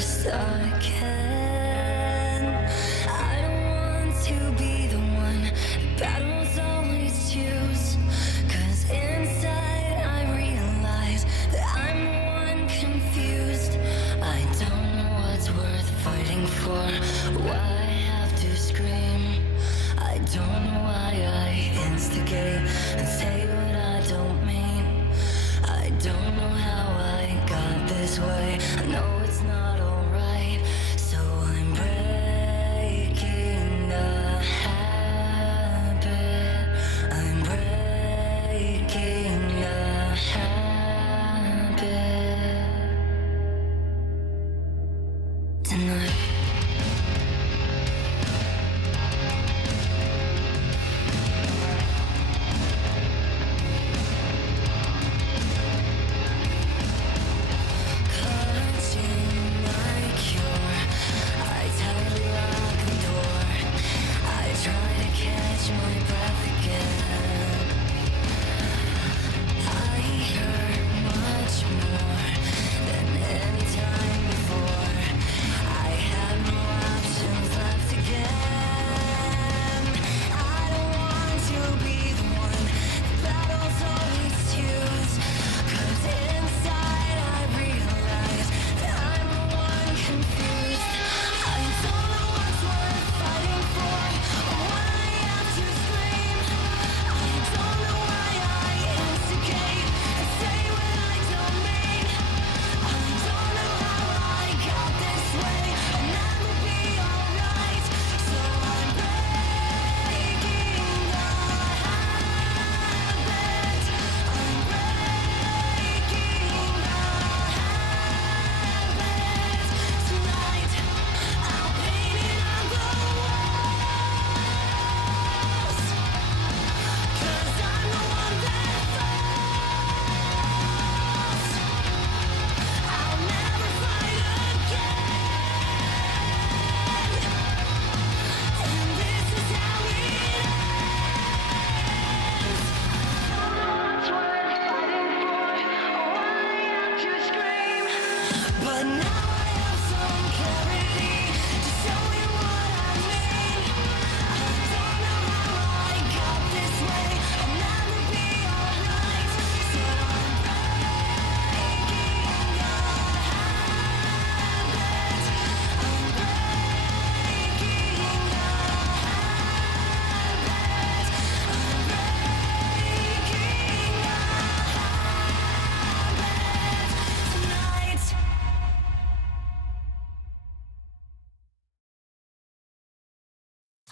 best I can. I don't want to be the one the battles always choose, 'cause inside I realize that I'm the one confused. I don't know what's worth fighting for, why I have to scream. I don't know why I instigate and say what I don't mean. I don't know how I got this way. I know it's not alright, so I'm breaking the habit. I'm breaking the habit tonight.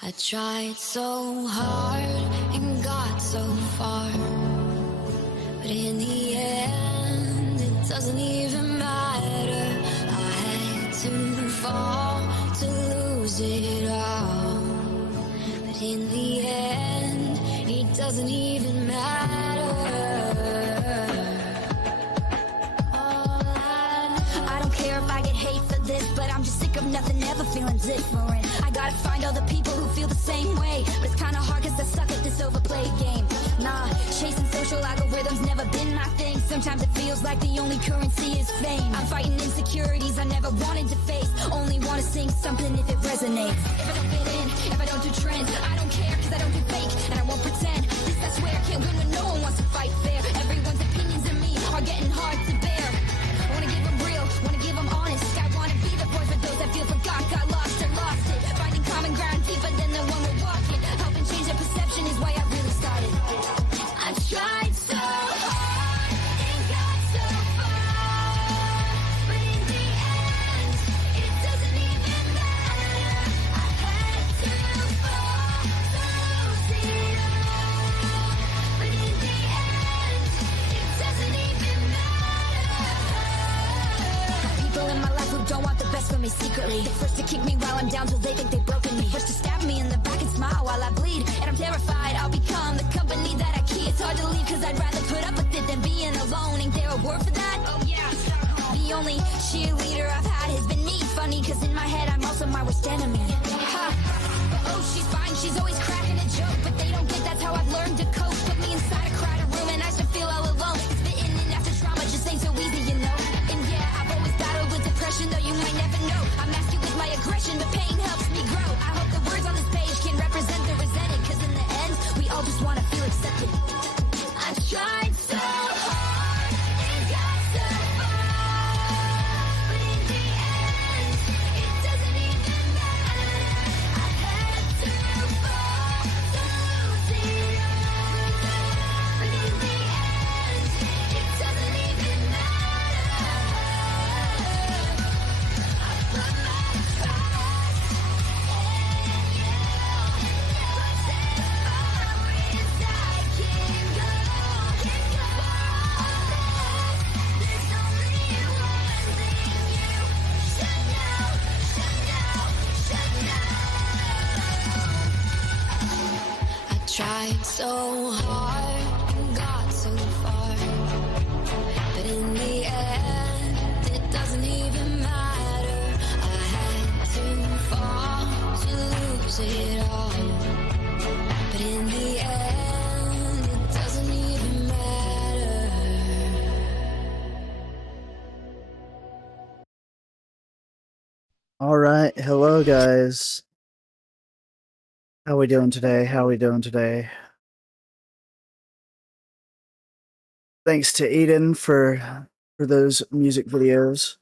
I tried so hard and got so far, but in the end it doesn't even matter. I had to fall to lose it all, but in the end it doesn't even matter. I don't care if I get hate for this, but I'm just sick of nothing ever feeling different. I gotta find all the people who feel the same way, but it's kinda hard cause I suck at this overplayed game. Nah, chasing social algorithms never been my thing. Sometimes it feels like the only currency is fame. I'm fighting insecurities I never wanted to face, only wanna sing something if it resonates. If I don't fit in, if I don't do trends, I don't care cause I don't do fake, and I won't pretend. This I swear, can't win when no one wants to fight fair. Everyone's opinions of me are getting hard to bear. I wanna give them real, wanna give them honest. I wanna be the voice for those that feel forgot, got lost and lost it. Finding common ground deeper than the one we're walking. Helping change their perception is why I really started. I tried so hard and got so far, but in the end, it doesn't even matter. I had to fall to lose it all, but in the end, it doesn't even matter. People in my life who don't want the best for me secretly. The first to kick me while I'm down till they think they've broken me. First to stab me in the back and smile while I bleed. And I'm terrified I'll become the company that I keep. It's hard to leave cause I'd rather put up with it than being alone. Ain't there a word for that? Oh yeah, the only cheerleader I've had has been me. Funny cause in my head I'm also my worst enemy. Ha! But oh, she's fine, she's always cracking a joke. But they don't get that's how I've learned to cope. Put me inside a crowded room and I should feel all alone. Spitting in after trauma just ain't so easy, you know. And yeah, I've always battled with depression, though you might never know. depression, but pain helps me grow. I hope the words on this page can represent the resented, cause in the end, we all just wanna feel accepted. I tried so hard and got so far, but in the end, it doesn't even matter. I had to fall to lose it all, but in the end, it doesn't even matter. I put my trust in you, but as far as I can go, there's only one thing you should know, should know. I tried so hard and got so far, but in the end, it doesn't even matter. I had to fall to lose it all, but in the end, it doesn't even matter. Alright, hello guys. How we doing today? How we doing today? Thanks to Eden for those music videos.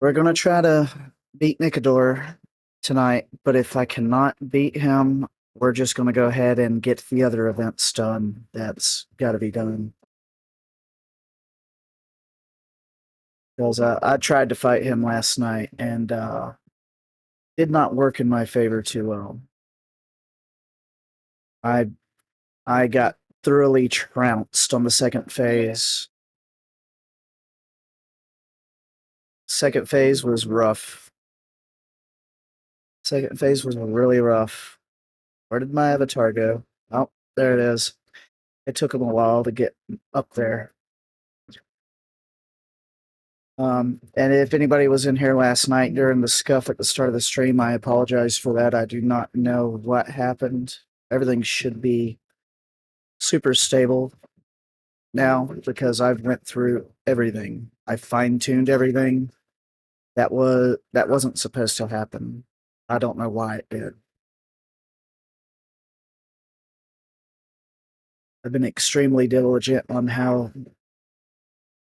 We're gonna try to beat Nikador tonight, but if I cannot beat him, we're just gonna go ahead and get the other events done. That's gotta be done. Because I tried to fight him last night and did not work in my favor too well. I got thoroughly trounced on the second phase. Second phase was rough. Second phase was really rough. Where did my avatar go? Oh, there it is. It took him a while to get up there. And if anybody was in here last night during the scuff at the start of the stream, I apologize for that. I do not know what happened. Everything should be super stable now because I've went through everything. I fine-tuned everything. That wasn't supposed to happen. I don't know why it did. I've been extremely diligent on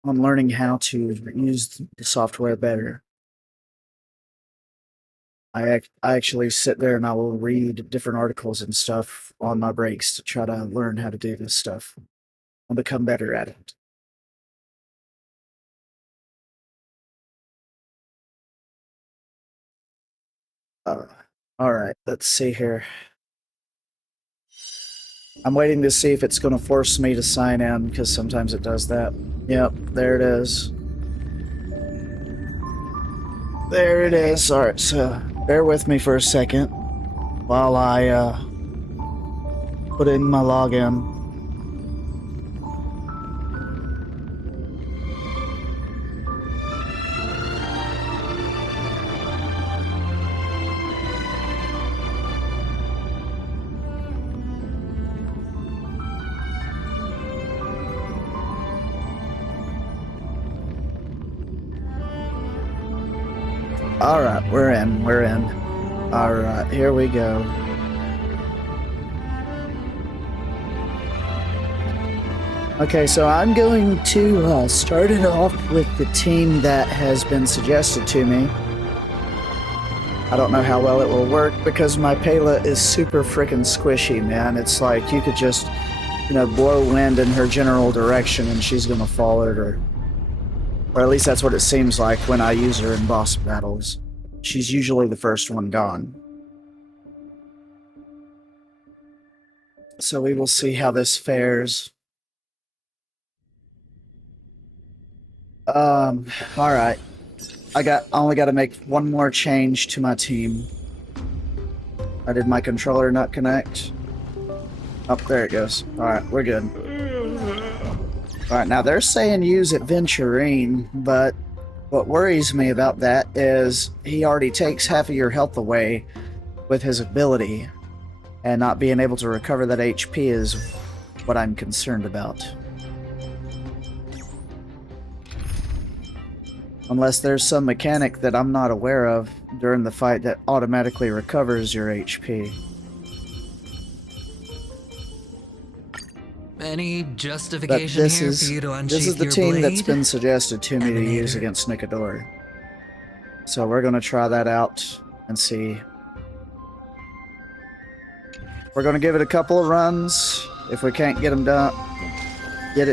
learning how to use the software better. I actually sit there and I will read different articles and stuff on my breaks to try to learn how to do this stuff and become better at it. All right, let's see here. I'm waiting to see if it's going to force me to sign in, because sometimes it does that. Yep, there it is. There it is. Alright, so bear with me for a second while I put in my login. Alright, we're in. Alright, here we go. Okay, so I'm going to start it off with the team that has been suggested to me. I don't know how well it will work because my Pela is super freaking squishy, man. It's like you could just, blow wind in her general direction and she's gonna fall over. Or at least that's what it seems like when I use her in boss battles. She's usually the first one gone. So we will see how this fares. Alright. I only got to make one more change to my team. Did my controller not connect? Oh, there it goes. Alright, we're good. Alright, now they're saying use Adventurine, but what worries me about that is he already takes half of your health away with his ability, and not being able to recover that HP is what I'm concerned about. Unless there's some mechanic that I'm not aware of during the fight that automatically recovers your HP. Any But justification this here is for you to unsheath this is the your team blade? that's been suggested to me to use Emanator. against Nikador. So we're gonna try that out and see. We're gonna give it a couple of runs. If we can't get it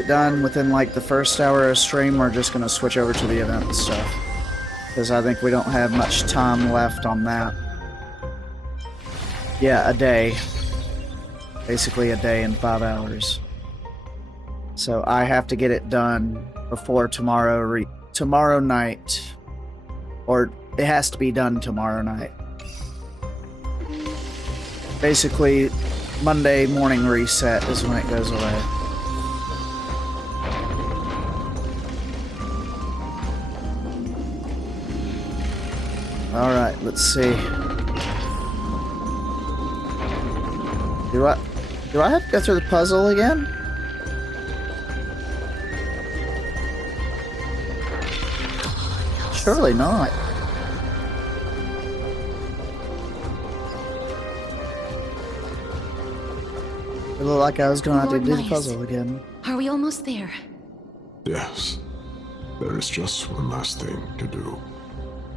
done within like the first hour of stream, we're just gonna switch over to the event stuff. Because I think we don't have much time left on that. Yeah, a day. Basically a day and 5 hours. So I have to get it done before tomorrow night. Or it has to be done tomorrow night. Basically, Monday morning reset is when it goes away. Alright, let's see. Do I have to go through the puzzle again? Surely not. It looked like I was going to have to Lord do the Nice. puzzle again. Are we almost there? Yes. There is just one last thing to do.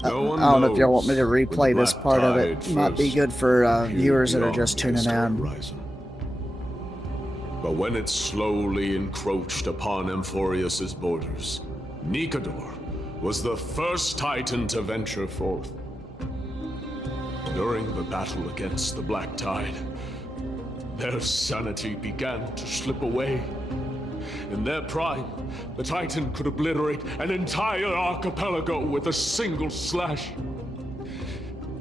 I don't know if y'all want me to replay this part of it. Might be good for viewers that are just tuning in. But when it slowly encroached upon Amphorius's borders, Nikador was the first Titan to venture forth. During the battle against the Black Tide, their sanity began to slip away. In their prime, the Titan could obliterate an entire archipelago with a single slash.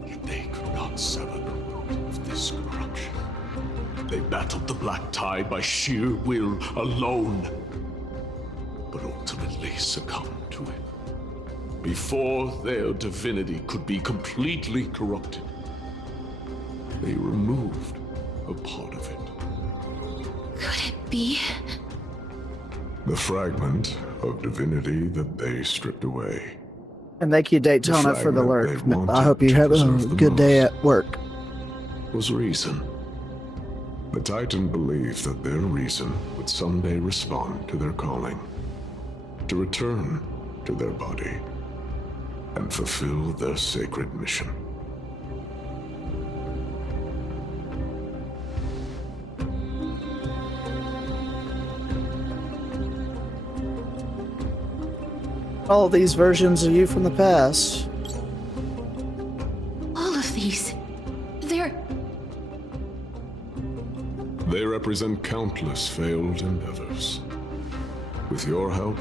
Yet they could not sever the root of this corruption. They battled the Black Tide by sheer will alone, but ultimately succumbed to it. Before their divinity could be completely corrupted, they removed a part of it. Could it be? The fragment of divinity that they stripped away And thank you, Daytona, for the fragment lurk. they wanted I hope you to have a preserve the good day most. at work. was reason. The Titan believed that their reason would someday respond to their calling, to return to their body, and fulfill their sacred mission. All these versions of you from the past. All of these. They're. They represent countless failed endeavors. With your help,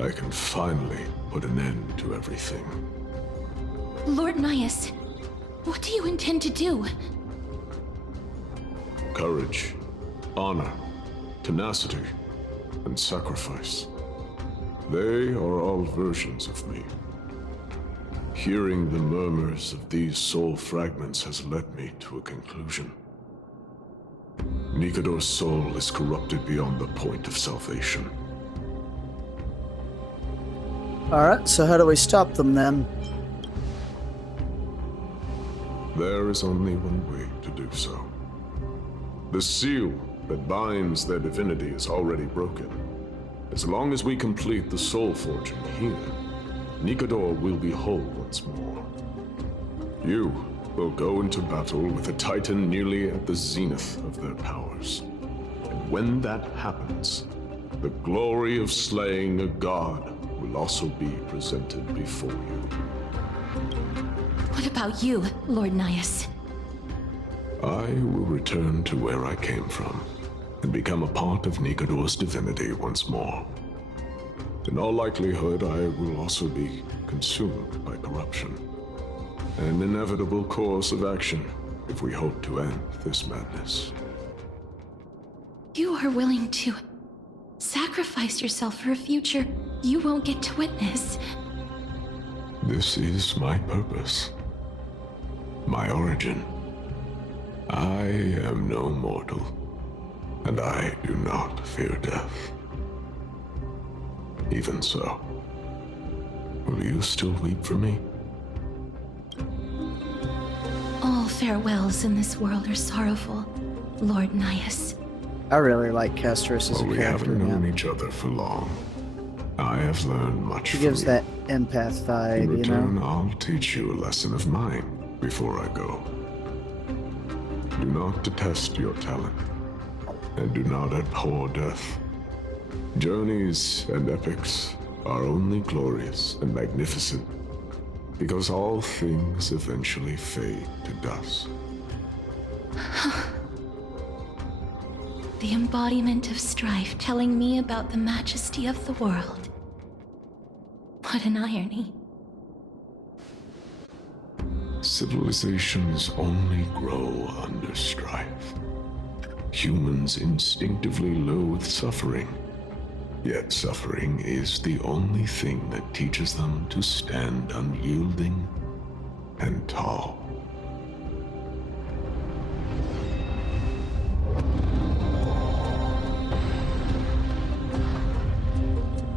I can finally put an end to everything. Lord Nias, what do you intend to do? Courage, honor, tenacity, and sacrifice. They are all versions of me. Hearing the murmurs of these soul fragments has led me to a conclusion. Nikador's soul is corrupted beyond the point of salvation. Alright, so how do we stop them then? There is only one way to do so. The seal that binds their divinity is already broken. As long as we complete the soul forging here, Nikador will be whole once more. You will go into battle with a Titan nearly at the zenith of their powers. And when that happens, the glory of slaying a god will also be presented before you. What about you, Lord Nias? I will return to where I came from and become a part of Nikador's divinity once more. In all likelihood, I will also be consumed by corruption. An inevitable course of action if we hope to end this madness. You are willing to sacrifice yourself for a future you won't get to witness. This is my purpose. My origin. I am no mortal, and I do not fear death. Even so, Will you still weep for me? All farewells in this world are sorrowful, Lord Nias. I really like Kestris as Well, a we character. haven't known Yeah. each other for long. I have learned much She from gives you. that empath In vibe, you return, know? I'll teach you a lesson of mine before I go. Do not detest your talent, and do not abhor death. Journeys and epics are only glorious and magnificent because all things eventually fade to dust. The embodiment of strife telling me about the majesty of the world. What an irony. Civilizations only grow under strife. Humans instinctively loathe suffering. Yet suffering is the only thing that teaches them to stand unyielding and tall.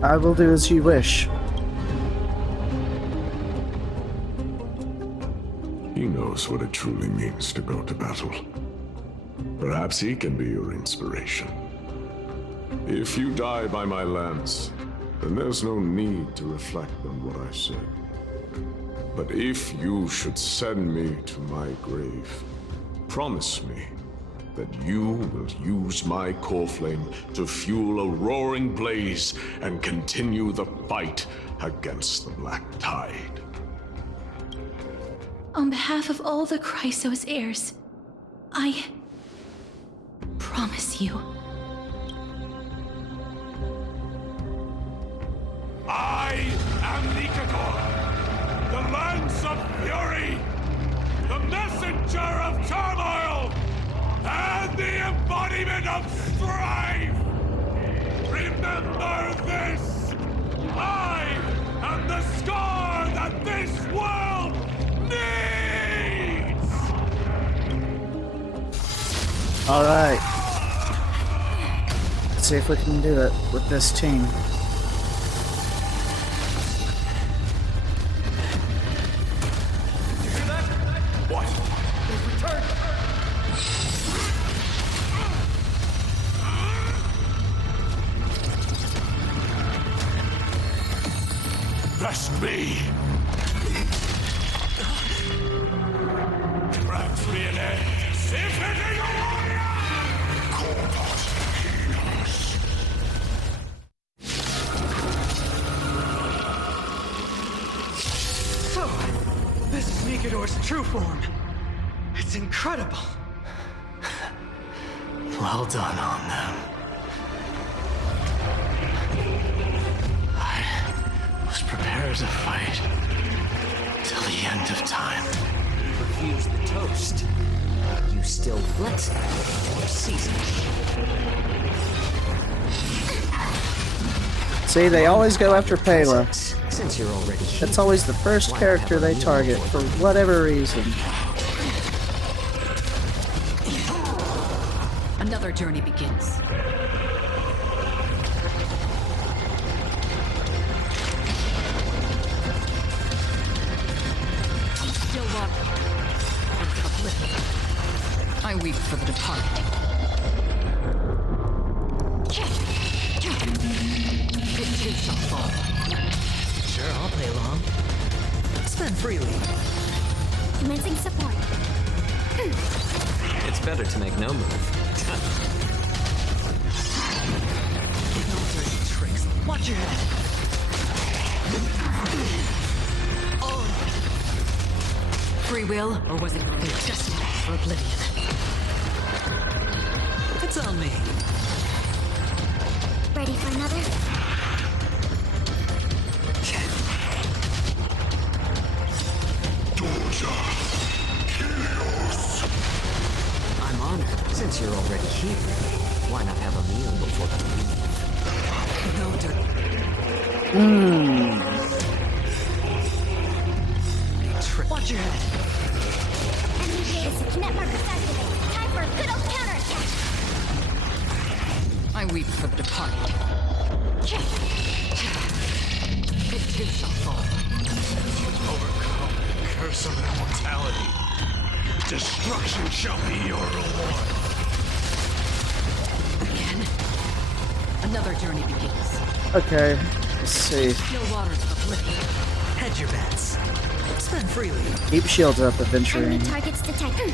I will do as you wish. He knows what it truly means to go to battle. Perhaps he can be your inspiration. If you die by my lance, then there's no need to reflect on what I said. But if you should send me to my grave, promise me that you will use my core flame to fuel a roaring blaze and continue the fight against the Black Tide. On behalf of all the Chrysos heirs, I promise you. I am Nikador, the lance of fury, the messenger of turmoil, and the embodiment of strife! Remember this! I am the scar that this world needs! Alright. Let's see if we can do it with this team. What? They've returned! That's me! Grant me an end! Symphony warrior! Corpus healers! So, this is Nikador's true form. It's incredible. Well done on them. I was prepared to fight till the end of time. Refuse the toast. You still bless it for seasons. See, they always go after Pela. Since you're already here, That's always the first character they target for whatever reason. Another journey begins. Still one. And uplifted. I weep for the departed. It too shall fall. sure, I'll play along. Spend freely. Commencing support. It's better to make no move. No dirty tricks. Watch your head. Free will, or was it fate? Destiny for oblivion. It's on me. Ready for another? I'm honored. Since you're already here, why not have a meal before the meal? No dirty. Trick. Watch your head. Enemy base, net markers activate. Time for a good old counterattack. I weep for the departed. It too shall fall. curse of immortality. Destruction shall be your reward. Again. Another journey begins. Okay, let's see. Still waters of oblivion. Hedge your bets. Spend freely. Keep shields up, adventuring. Enemy targets detected.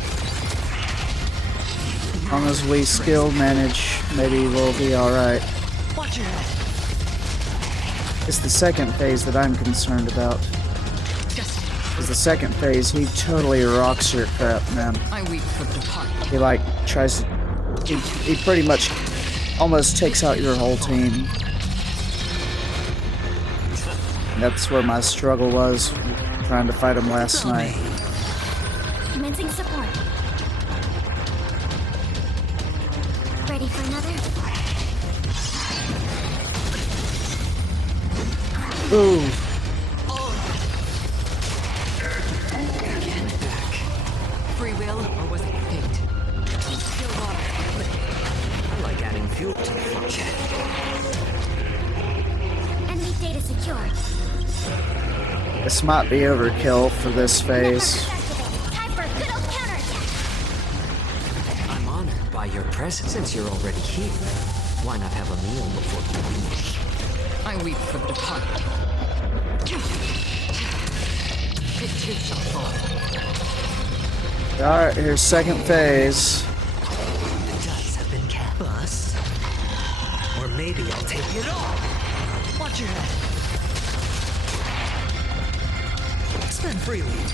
As long as we skill manage, maybe we'll be alright. Watch your head. It's the second phase that I'm concerned about. Because the second phase, he totally rocks your crap, man. I weep for the departed. He like tries to... He pretty much almost takes out your whole team. That's where my struggle was, trying to fight him last night. Commencing support. Ready for another? Ooh. Again. Back. Free will, or was it fate? Still waters of oblivion. I like adding fuel to the fire. Enemy data secured. This might be overkill for this phase. Time for a good old counterattack. I'm honored by your presence. Since you're already here, why not have a meal before you leave? I weep for the departed. It too shall fall. Alright, here's second phase. The dice have been cast. Bust. Or maybe I'll take it all. Watch your head. Spend freely.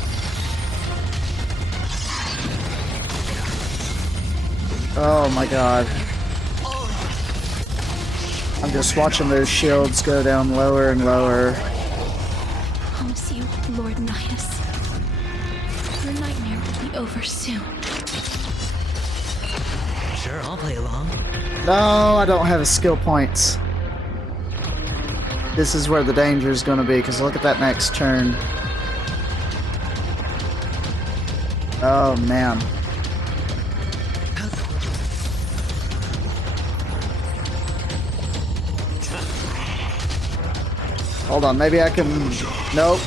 Oh my god. I'm just watching those shields go down lower and lower. Promise you, Lord Nihus. Your nightmare will be over soon. Sure, I'll play along. No, I don't have skill points. This is where the danger is going to be, because look at that next turn. Oh, man. Hold on, maybe I can... Nope.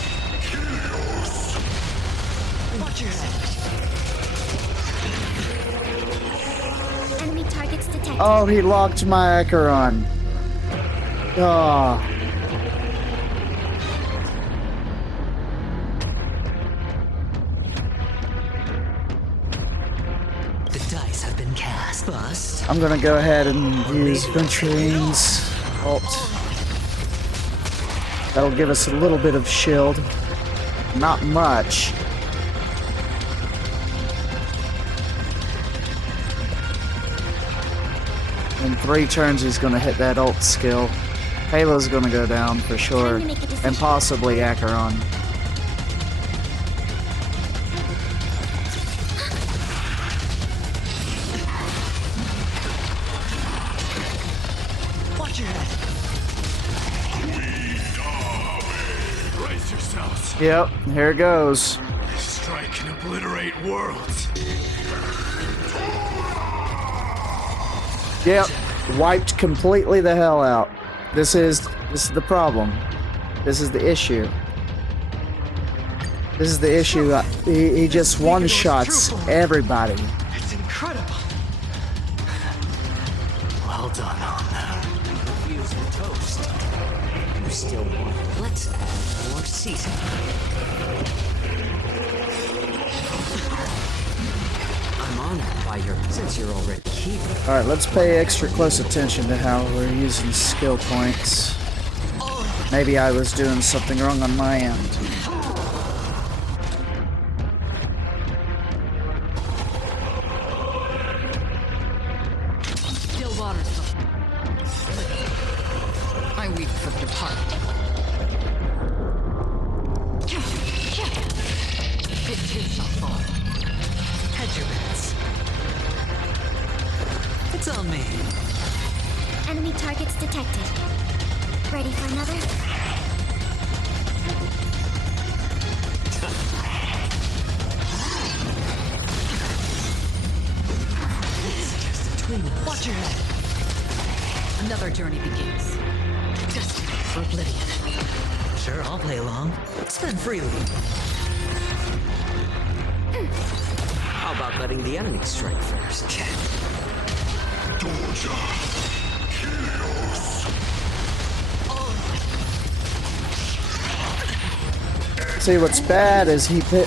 Watch your head. Enemy targets detected. Oh, he locked my Acheron. Oh. The dice have been cast. Bust. I'm gonna go ahead and use Venturing's ult. That'll give us a little bit of shield. Not much. In 3 turns, he's gonna hit that ult skill. Halo's gonna go down for sure. And possibly Acheron. Watch your head. Brace yourselves. Yep, here it goes. Strike and obliterate worlds. Yep, wiped completely the hell out. This is the problem. This is the issue. This is the issue. He just one-shots everybody. It's incredible. Well done on that. Refuse the toast. You still want it? Let's add more seasoning. I'm honored by your... Since you're already here. Alright, let's pay extra close attention to how we're using skill points. Maybe I was doing something wrong on my end. Still waters of oblivion. I weep for the departed. It too shall fall. Hedge your bets. It's on me. Enemy targets detected. Ready for another? Watch your head. Another journey begins. Destiny for oblivion. Sure, I'll play along. Spend freely. How about letting the enemy strike first? See, what's bad is he pit.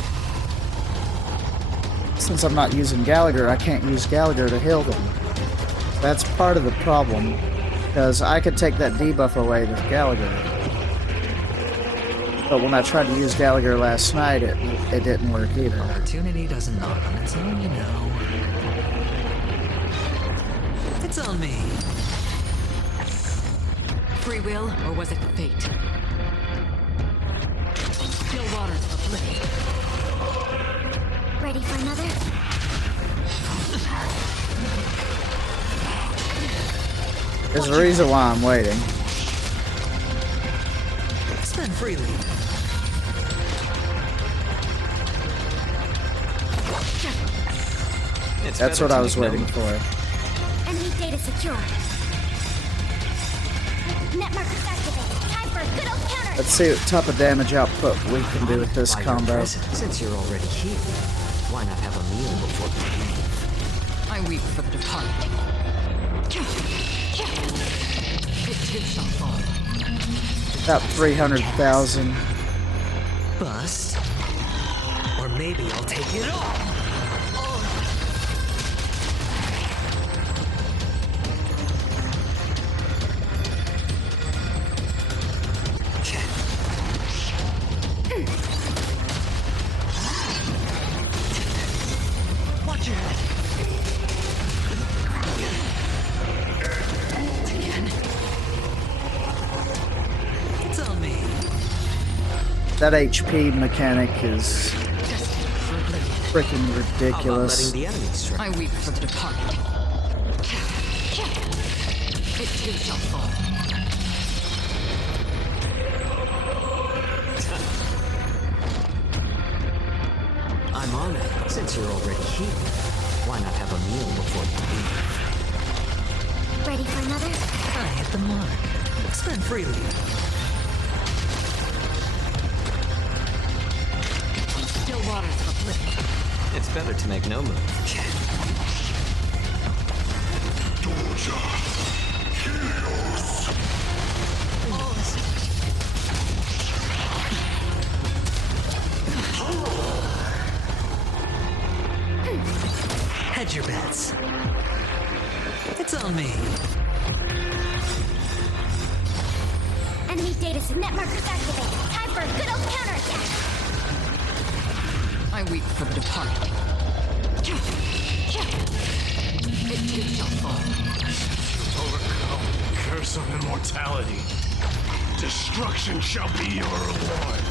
Since I'm not using Gallagher, I can't use Gallagher to heal them. That's part of the problem, because I could take that debuff away with Gallagher. But when I tried to use Gallagher last night, it didn't work either. Opportunity doesn't knock on its own, you know. It's on me. Free will, or was it fate? Still waters of oblivion. Ready for another? There's a reason why I'm waiting. Spend freely. That's what I was waiting for. Enemy data secure. Net markers activated. Time for a good old counter. Let's see what type of damage output we can do with this By your combo. presence, since you're already here, why not have a meal before you leave? I weep for the departed. It too shall fall. About 300,000. Bust? Or maybe I'll take it all! Watch your head. Again. It's on me. That HP mechanic is freaking How about ridiculous. letting the enemy strike? I weep for the departed. It too shall fall. I'm on it. Since you're already here, why not have a meal before you leave? Ready for another? I hit the mark. Spend freely. Still waters of oblivion. It's better to make no move. Hedge your bets. It's on me. Enemy data net markers activated. Time for a good old counterattack. I weep for the departed. It too shall fall. Overcome the curse of immortality. Destruction shall be your reward.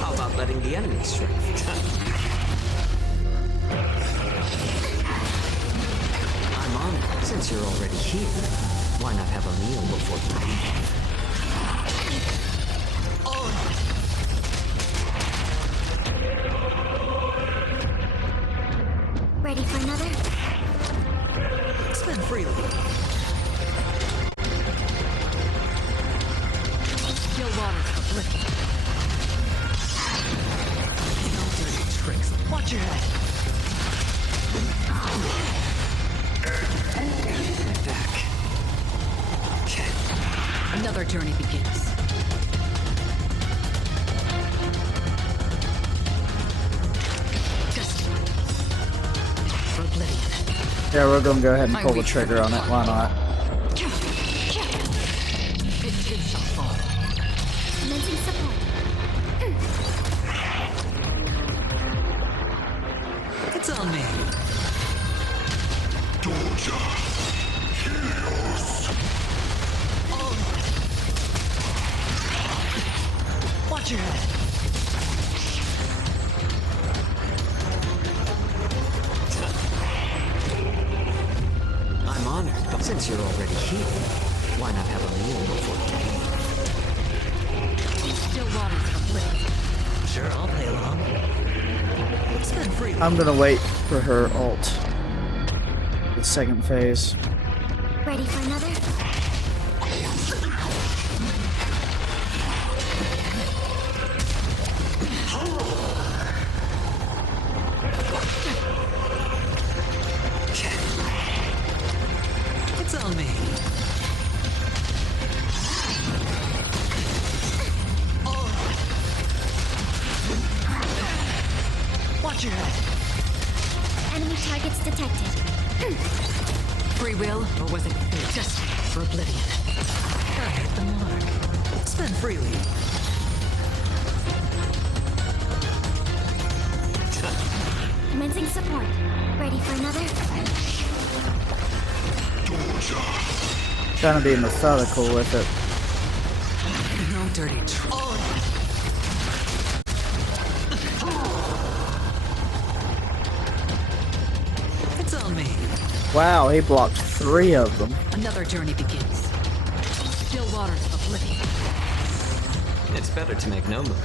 How about letting the enemy strike? I'm on it. Since you're already here, why not have a meal before you leave? Ready for another? Spend freely. Still waters of oblivion. No dirty tricks. Watch your head. Back. Okay. Another journey begins. Destined for oblivion. Yeah, we're gonna go ahead and pull the trigger on it. Why not? It too shall fall. Commencing support. It's on me. Watch your head. I'm honored, but since you're already here, why not have a meal before you leave? Still waters of oblivion. Sure, I'll play along. Spend freely. I'm gonna wait for her ult. The second phase. Ready for another? It's on me. Watch your head. Enemy targets detected. Free will, or was it fate? Just for oblivion. I hit the mark. Spend freely. Commencing support. Ready for another? Trying to be methodical with it. No dirty It's on me. Wow, he blocked 3 of them. Another journey begins. Still waters of oblivion. It's better to make no move.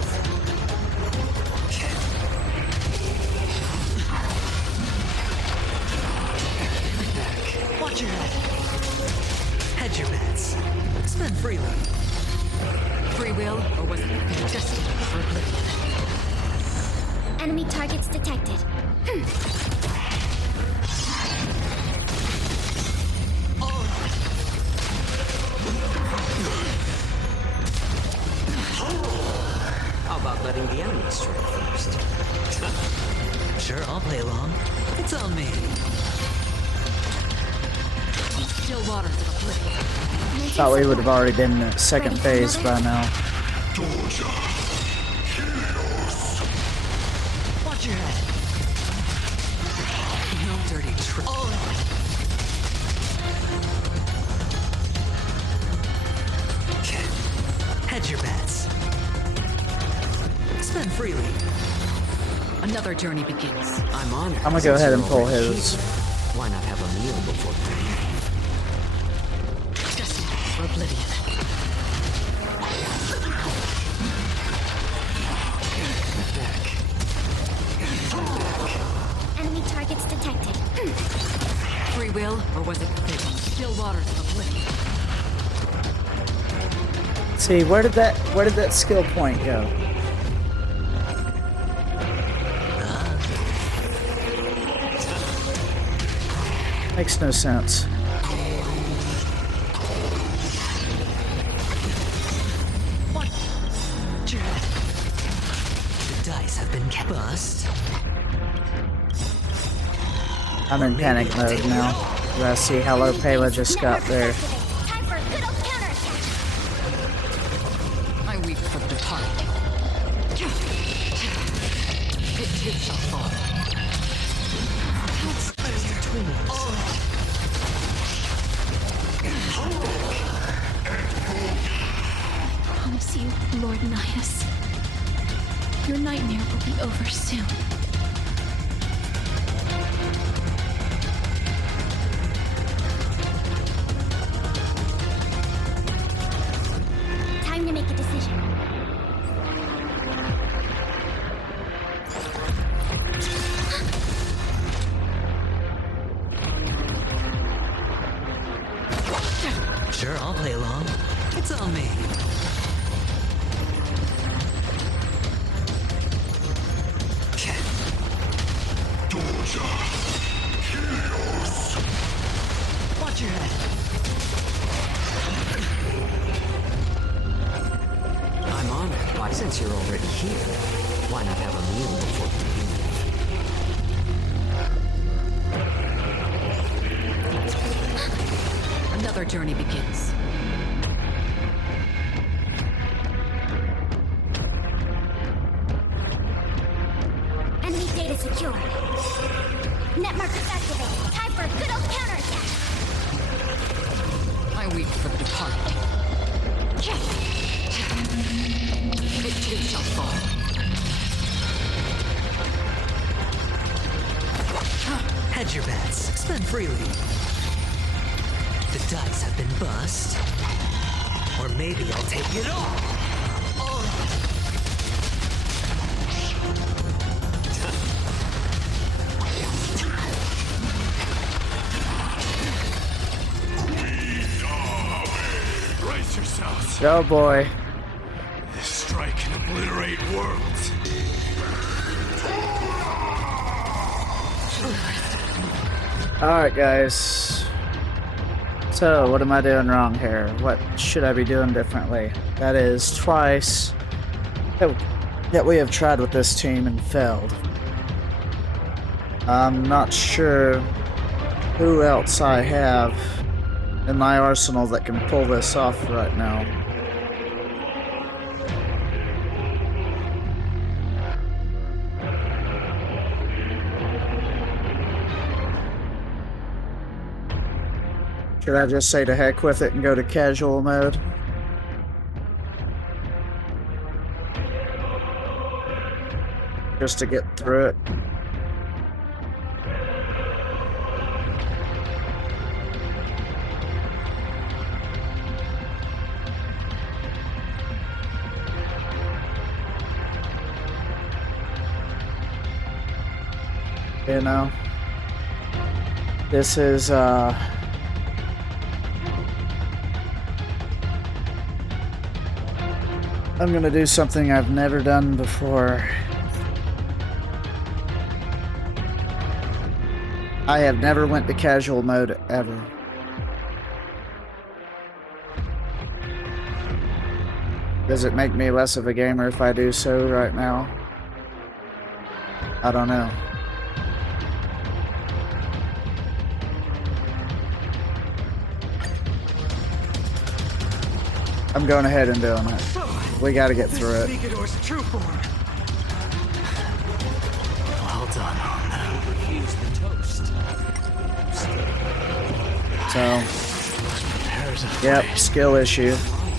Watch your head. Hedge your bets. Spend freely. Free will, or was it fate? Destined for oblivion. Enemy targets detected. How about letting the enemy strike first? Sure, I'll play along. It's on me. Still waters of oblivion. Thought we would have already been in the second phase by now. Watch your head. No dirty trick. Hedge your bets. Spend freely. Another journey begins. I'm honored. I'm gonna go since ahead you're and pull already his. here. Why not have a meal before you leave? Destined for oblivion. Enemy targets detected. Free will, or was it fate? Still waters of oblivion. See, where did that skill point go? Makes no sense. The dice have been bust. I'm in panic mode now. I see how low Payla just got there. Time for a good old counterattack. I weep for the departed. It too shall fall. Promise you, Lord Nihus. Your nightmare will be over soon. Time to make a decision. Sure, I'll play along. It's on me. Watch your head. I'm honored. Why, since you're already here, why not have a meal before you leave? Another journey begins. Enemy data secure. Net markers activated. Time for a good old counterattack. I weep for the departed. It too shall fall. Hedge your bets. Spend freely. The dice have been bust. Or maybe I'll take it all. Brace south. Oh boy. This strike can obliterate worlds. Alright, guys. So, what am I doing wrong here? What should I be doing differently? That is twice that we have tried with this team and failed. I'm not sure who else I have in my arsenal that can pull this off right now. Should I just say to heck with it and go to casual mode? Just to get through it. You know, this is I'm gonna do something I've never done before. I have never went to casual mode ever. Does it make me less of a gamer if I do so right now? I don't know. I'm going ahead and doing it. We gotta get through it. Nikador's true form. Well done on them. Refuse the toast. So, Prepare to yep, fight skill issue.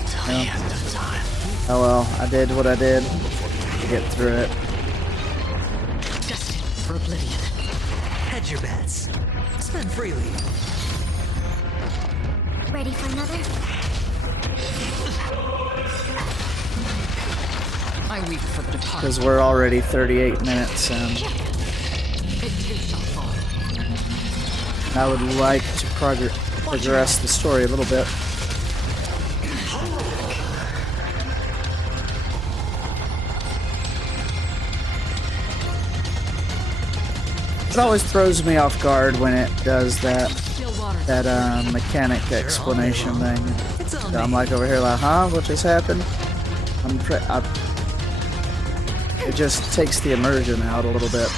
till the end of time. Oh well, I did what I did to get through it. Destined for oblivion. Hedge your bets. Spend freely. Ready for another? I weep for the departed. Because we're already 38 minutes in. It too shall fall. I would like to progress the story a little bit. It always throws me off guard when it does that Still water. mechanic explanation thing. It's on So I'm me. like over here like, huh? What just happened? It just takes the immersion out a little bit.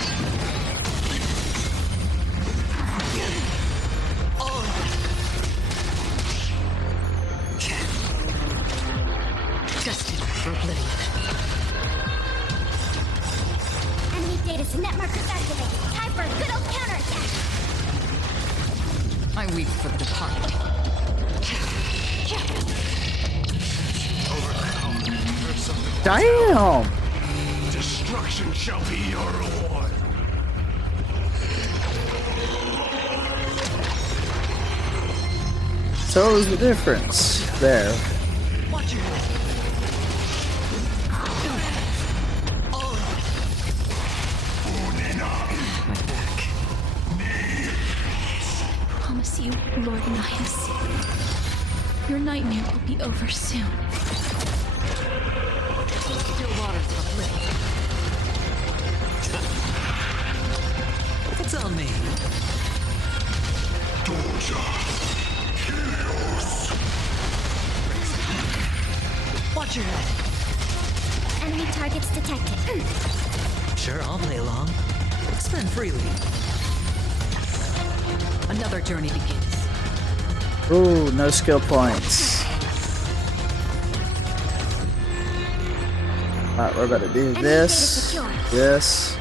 Destined for oblivion. Enemy data net markers activated. Time for a good old counterattack. I weep for the departed. Damn! Destruction shall be your reward. So what was the difference there? Watch your head. My back. Promise you, Lord Nias. Your nightmare will be over soon. Still waters of oblivion. It's on me. Watch your head. Enemy targets detected. Sure, I'll play along. Spend freely. Another journey begins. Ooh, no skill points. Alright, we're about to do this. This.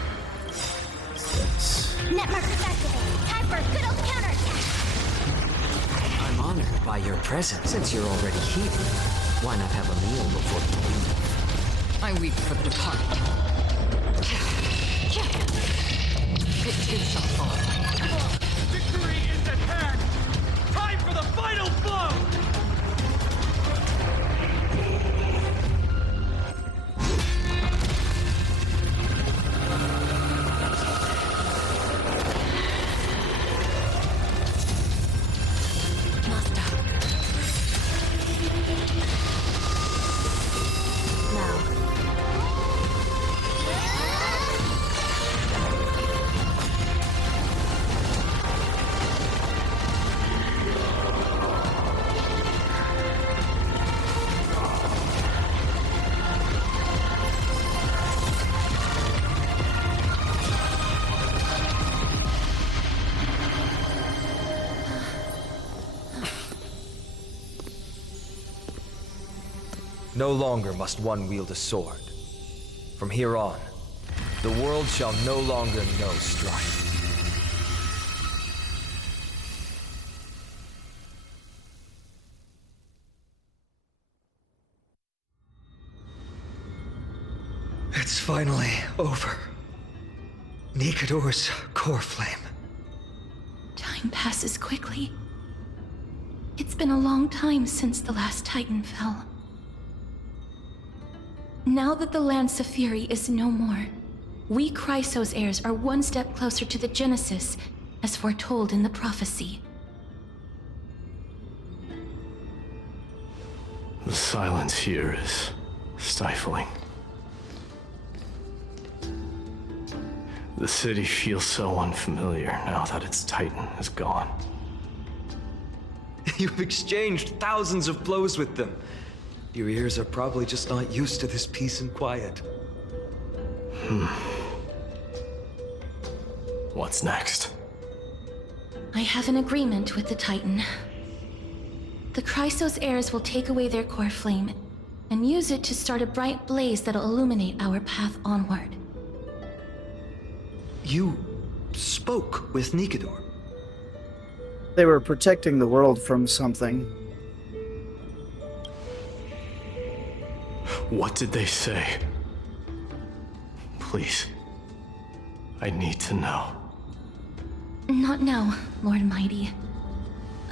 This. Net markers activated. Time for a good old counterattack. I'm honored by your presence. Since you're already here, why not have a meal before you leave? I weep for the departed. It too shall fall. Victory is at hand! Time for the final blow! No longer must one wield a sword. From here on, the world shall no longer know strife. It's finally over. Nikador's core flame. Time passes quickly. It's been a long time since the last Titan fell. Now that the Lance of Fury is no more, we Chrysos heirs are one step closer to the Genesis, as foretold in the prophecy. The silence here is stifling. The city feels so unfamiliar now that its Titan is gone. You've exchanged thousands of blows with them. Your ears are probably just not used to this peace and quiet. What's next? I have an agreement with the Titan. The Chrysos heirs will take away their core flame and use it to start a bright blaze that'll illuminate our path onward. You spoke with Nikador. They were protecting the world from something. What did they say? Please. I need to know. Not now, Lord Mighty.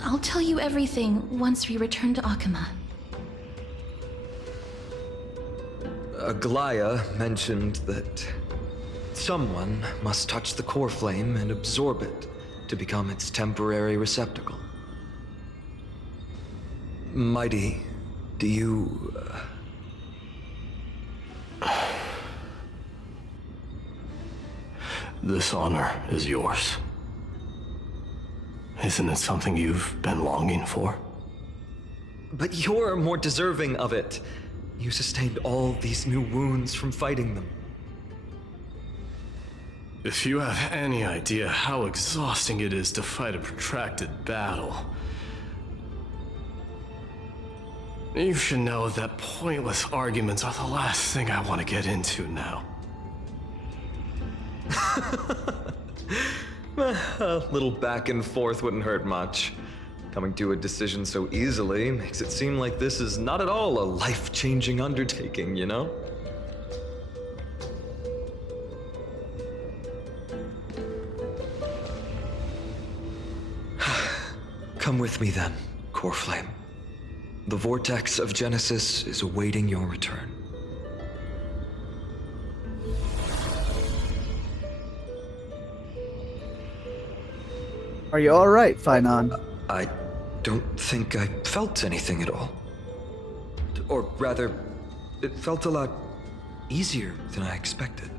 I'll tell you everything once we return to Akama. Aglaya mentioned that someone must touch the core flame and absorb it to become its temporary receptacle. Mighty, do you... This honor is yours. Isn't it something you've been longing for? But you're more deserving of it. You sustained all these new wounds from fighting them. If you have any idea how exhausting it is to fight a protracted battle, you should know that pointless arguments are the last thing I want to get into now. A little back and forth wouldn't hurt much. Coming to a decision so easily makes it seem like this is not at all a life-changing undertaking, you know? Come with me then, Core Flame. The vortex of Genesis is awaiting your return. Are you alright, Finon? I don't think I felt anything at all. Or rather, it felt a lot easier than I expected.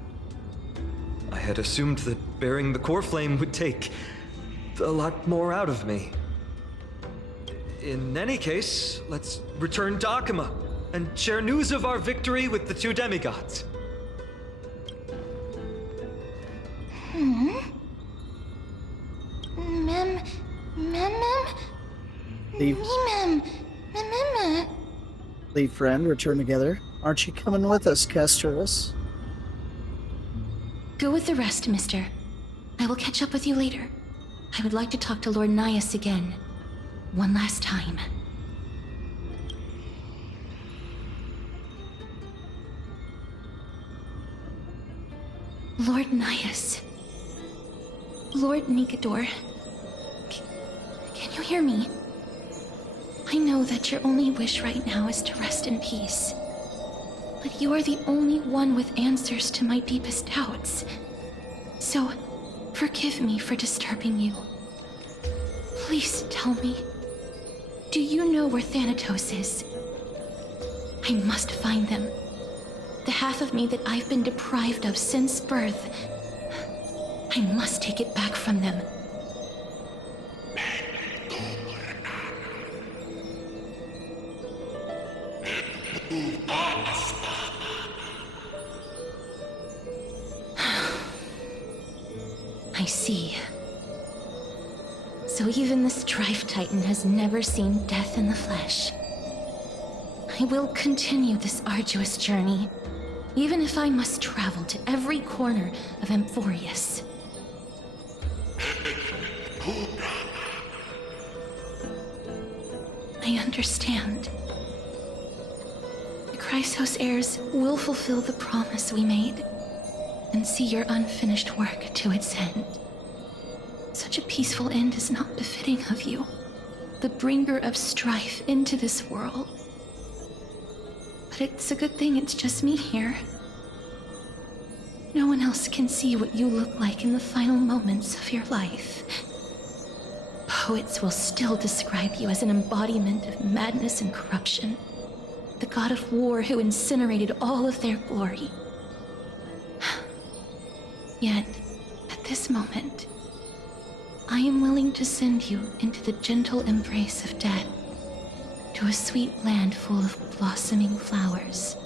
I had assumed that bearing the core flame would take a lot more out of me. In any case, let's return to Akama and share news of our victory with the two demigods. Leave friend, return together. Aren't you coming with us, Castrovus? Go with the rest, mister. I will catch up with you later. I would like to talk to Lord Nias again. One last time. Lord Nias. Lord Nikador. Can you hear me? I know that your only wish right now is to rest in peace. But you are the only one with answers to my deepest doubts. So, forgive me for disturbing you. Please tell me, do you know where Thanatos is? I must find them. The half of me that I've been deprived of since birth. I must take it back from them. I see. So even the Strife Titan has never seen death in the flesh. I will continue this arduous journey, even if I must travel to every corner of Amphorius. I understand. The Chrysos heirs will fulfill the promise we made and see your unfinished work to its end. Such a peaceful end is not befitting of you, the bringer of strife into this world. But it's a good thing it's just me here. No one else can see what you look like in the final moments of your life. Poets will still describe you as an embodiment of madness and corruption, the god of war who incinerated all of their glory. Yet, at this moment, I am willing to send you into the gentle embrace of death, to a sweet land full of blossoming flowers.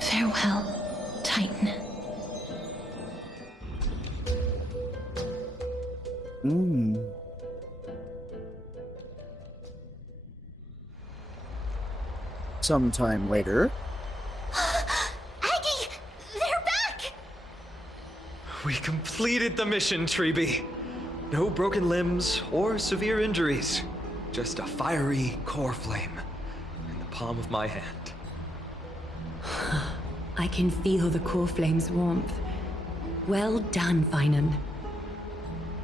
Farewell, Titan. Sometime later. Aggie! They're back! We completed the mission, Treeby. No broken limbs or severe injuries. Just a fiery core flame in the palm of my hand. I can feel the core flame's warmth. Well done, Finan.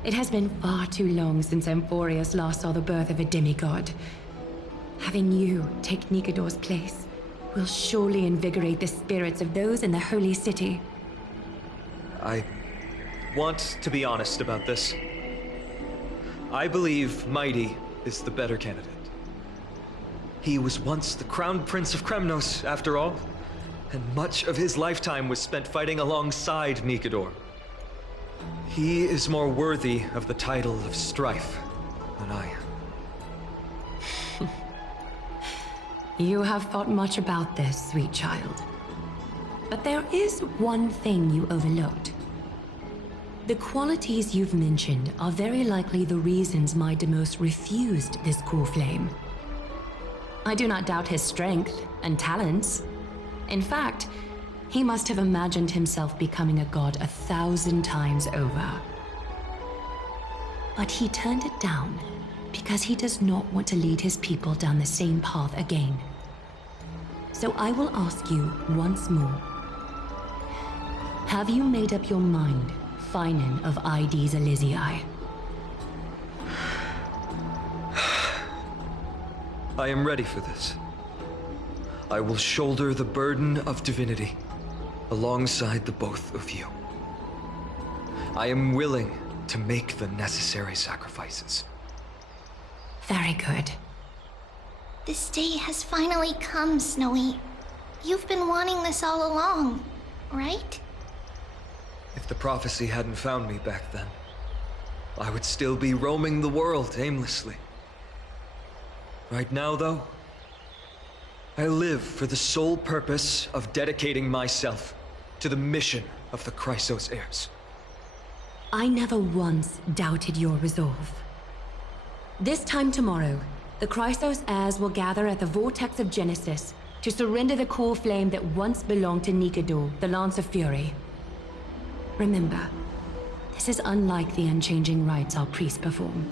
It has been far too long since Amphorius last saw the birth of a demigod. Having you take Nikador's place will surely invigorate the spirits of those in the holy city. I want to be honest about this. I believe Mighty is the better candidate. He was once the crown prince of Kremnos, after all, and much of his lifetime was spent fighting alongside Nikador. He is more worthy of the title of Strife than I am. You have thought much about this, sweet child. But there is one thing you overlooked. The qualities you've mentioned are very likely the reasons my Demos refused this core flame. I do not doubt his strength and talents. In fact, he must have imagined himself becoming a god 1,000 times over. But he turned it down because he does not want to lead his people down the same path again. So I will ask you once more. Have you made up your mind, Finan of ID's Elysiae? I am ready for this. I will shoulder the burden of divinity alongside the both of you. I am willing to make the necessary sacrifices. Very good. This day has finally come, Snowy. You've been wanting this all along, right? If the prophecy hadn't found me back then, I would still be roaming the world aimlessly. Right now, though, I live for the sole purpose of dedicating myself to the mission of the Chrysos heirs. I never once doubted your resolve. This time tomorrow, the Chrysos heirs will gather at the Vortex of Genesis to surrender the core flame that once belonged to Nikador, the Lance of Fury. Remember, this is unlike the unchanging rites our priests perform.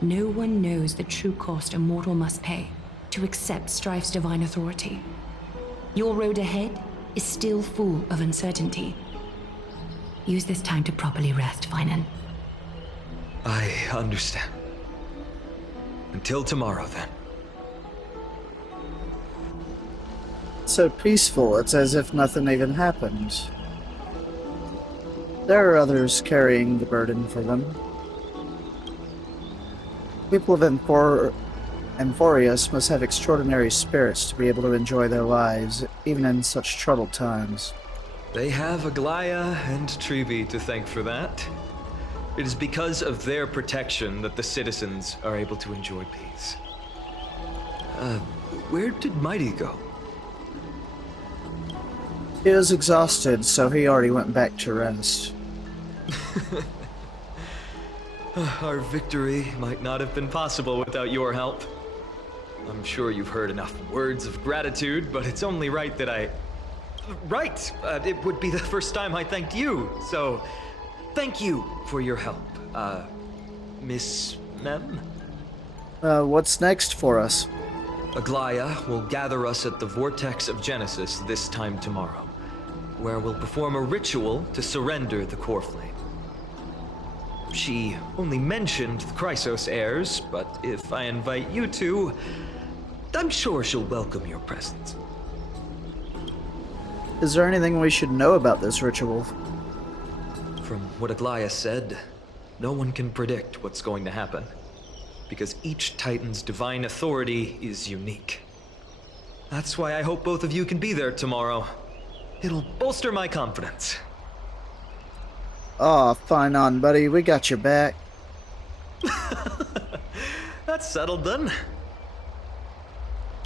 No one knows the true cost a mortal must pay to accept Strife's divine authority. Your road ahead is still full of uncertainty. Use this time to properly rest, Finan. I understand. Until tomorrow, then. So peaceful, it's as if nothing even happened. There are others carrying the burden for them. People of Amphorius must have extraordinary spirits to be able to enjoy their lives, even in such troubled times. They have Aglaya and Treeby to thank for that. It is because of their protection that the citizens are able to enjoy peace. Where did Mighty go? He was exhausted, so he already went back to rest. Our victory might not have been possible without your help. I'm sure you've heard enough words of gratitude, but it's only right that I... Right! It would be the first time I thanked you, so... Thank you for your help, Miss Mem? What's next for us? Aglaya will gather us at the Vortex of Genesis this time tomorrow, where we'll perform a ritual to surrender the core flame. She only mentioned the Chrysos heirs, but if I invite you to, I'm sure she'll welcome your presence. Is there anything we should know about this ritual? From what Aglaya said, no one can predict what's going to happen, because each Titan's divine authority is unique. That's why I hope both of you can be there tomorrow. It'll bolster my confidence. Aw, fine on, buddy. We got your back. That's settled then.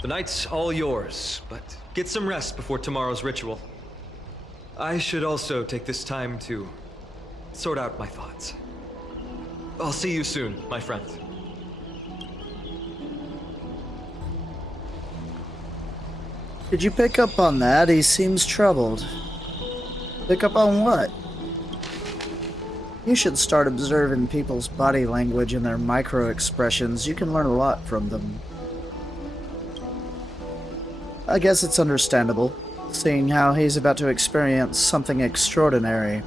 The night's all yours, but get some rest before tomorrow's ritual. I should also take this time to sort out my thoughts. I'll see you soon, my friend. Did you pick up on that? He seems troubled. Pick up on what? You should start observing people's body language and their micro-expressions. You can learn a lot from them. I guess it's understandable, seeing how he's about to experience something extraordinary.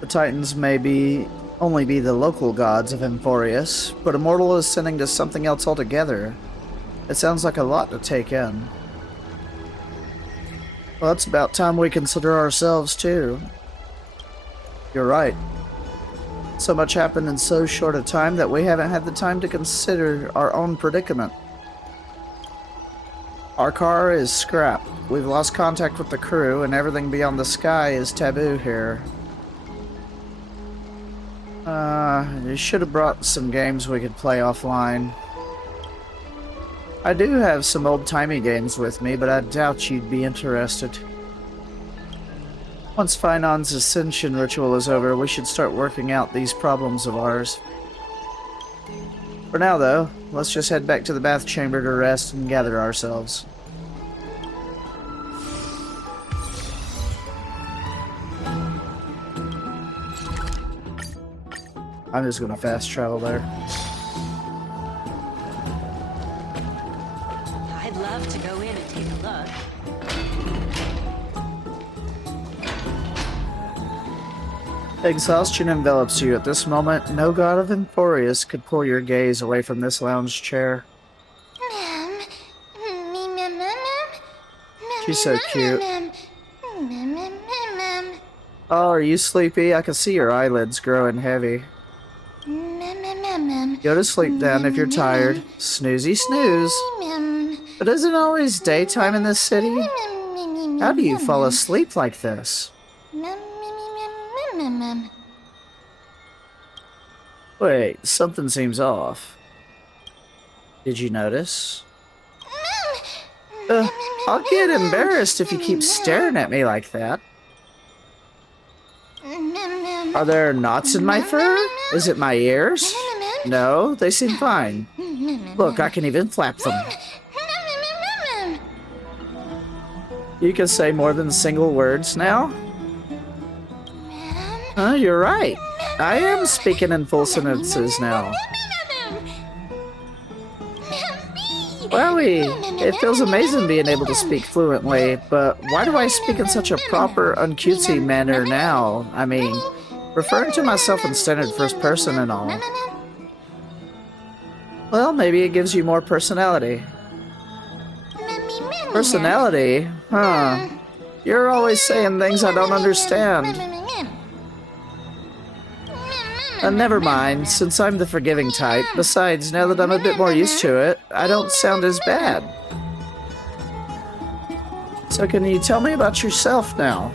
The Titans may only be the local gods of Emphorius, but Immortal is sending to something else altogether. It sounds like a lot to take in. Well, it's about time we consider ourselves, too. You're right. So much happened in so short a time that we haven't had the time to consider our own predicament. Our car is scrapped. We've lost contact with the crew, and everything beyond the sky is taboo here. You should have brought some games we could play offline. I do have some old-timey games with me, but I doubt you'd be interested. Once Phynon's ascension ritual is over, we should start working out these problems of ours. For now, though, let's just head back to the bath chamber to rest and gather ourselves. I'm just gonna fast travel there. I'd love to go in and take a look. Exhaustion envelops you. At this moment, no god of Emphorius could pull your gaze away from this lounge chair. She's so cute. Oh, are you sleepy? I can see your eyelids growing heavy. Go to sleep then if you're tired. Snoozy snooze. But isn't it always daytime in this city? How do you fall asleep like this? Wait, something seems off. Did you notice? I'll get embarrassed if you keep staring at me like that. Are there knots in my fur? Is it my ears? No, they seem fine. Look, I can even flap them. You can say more than single words now? You're right. I am speaking in full sentences now. Wowie, it feels amazing being able to speak fluently, but why do I speak in such a proper, uncutesy manner now? I mean, referring to myself in standard first person and all. Well, maybe it gives you more personality. Personality? Huh. You're always saying things I don't understand. Never mind, since I'm the forgiving type. Besides, now that I'm a bit more used to it, I don't sound as bad. So can you tell me about yourself now?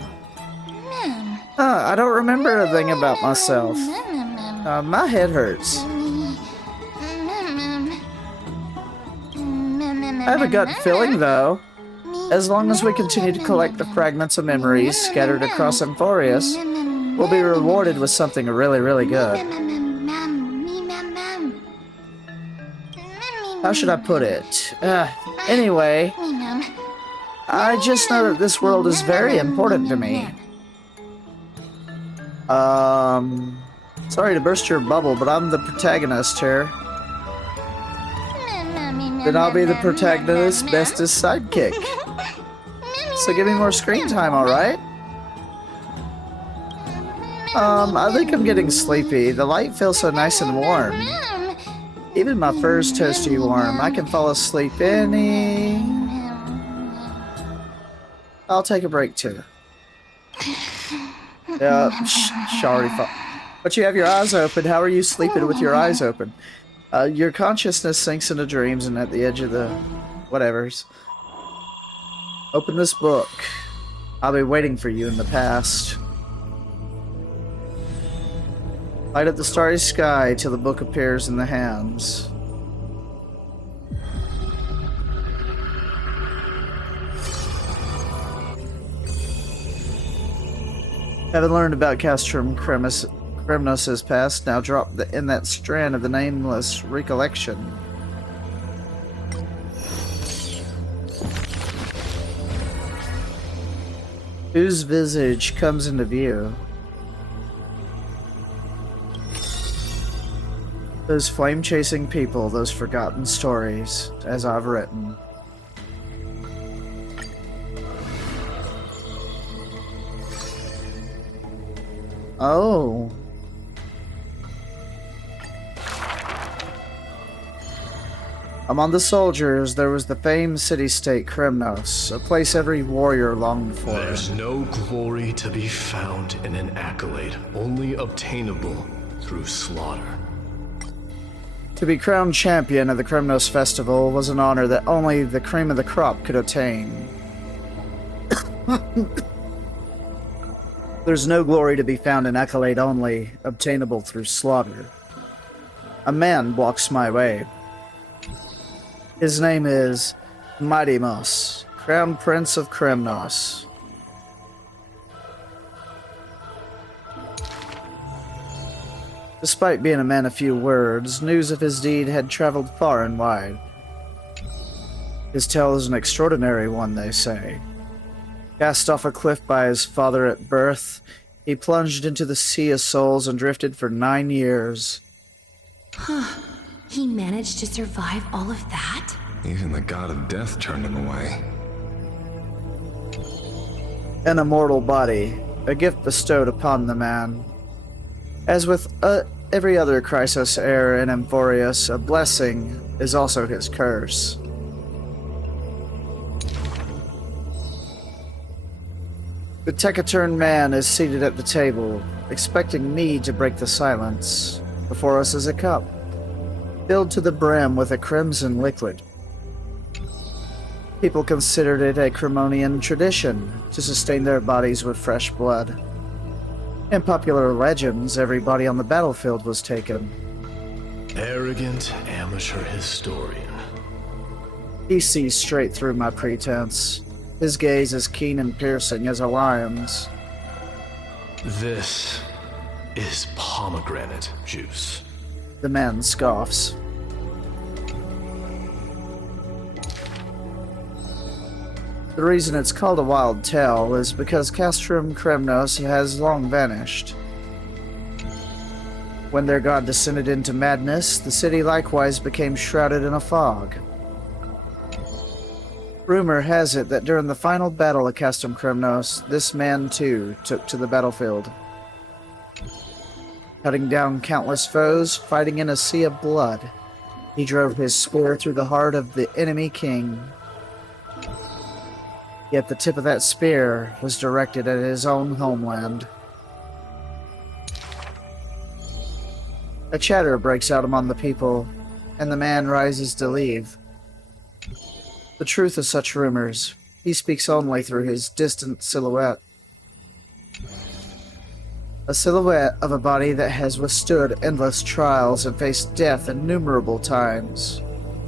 I don't remember a thing about myself. My head hurts. I have a gut feeling, though. As long as we continue to collect the fragments of memories scattered across Emphorius, we'll be rewarded with something really, really good. How should I put it? Anyway, I just know that this world is very important to me. Sorry to burst your bubble, but I'm the protagonist here. Then I'll be the protagonist's bestest sidekick. So give me more screen time, alright? I think I'm getting sleepy. The light feels so nice and warm. Even my fur's toasty warm. I can fall asleep I'll take a break too. Yeah, already but you have your eyes open. How are you sleeping with your eyes open? Your consciousness sinks into dreams and at the edge of the whatevers. Open this book. I'll be waiting for you in the past. Light up the starry sky till the book appears in the hands. Having learned about Castrum Kremnos' past, now drop in that strand of the nameless recollection. Whose visage comes into view? Those flame-chasing people, those forgotten stories, as I've written. Oh. Among the soldiers, there was the famed city-state Kremnos, a place every warrior longed for. There's no glory to be found in an accolade, only obtainable through slaughter. To be crowned champion of the Kremnos Festival was an honor that only the cream of the crop could attain. There's no glory to be found in accolade only, obtainable through slaughter. A man walks my way. His name is Midimos, Crown Prince of Kremnos. Despite being a man of few words, news of his deed had traveled far and wide. His tale is an extraordinary one, they say. Cast off a cliff by his father at birth, he plunged into the sea of souls and drifted for 9 years. Huh. He managed to survive all of that? Even the god of death turned him away. An immortal body, a gift bestowed upon the man. As with every other Chrysos heir in Amphorius, a blessing is also his curse. The taciturn man is seated at the table, expecting me to break the silence. Before us is a cup, filled to the brim with a crimson liquid. People considered it a Cremonian tradition to sustain their bodies with fresh blood. In popular legends, everybody on the battlefield was taken. Arrogant amateur historian. He sees straight through my pretense. His gaze is keen and piercing as a lion's. This is pomegranate juice. The man scoffs. The reason it's called a wild tale is because Castrum Kremnos has long vanished. When their god descended into madness, the city likewise became shrouded in a fog. Rumor has it that during the final battle of Castrum Kremnos, this man too took to the battlefield. Cutting down countless foes, fighting in a sea of blood, he drove his spear through the heart of the enemy king. Yet the tip of that spear was directed at his own homeland. A chatter breaks out among the people, and the man rises to leave. The truth of such rumors, he speaks only through his distant silhouette. A silhouette of a body that has withstood endless trials and faced death innumerable times,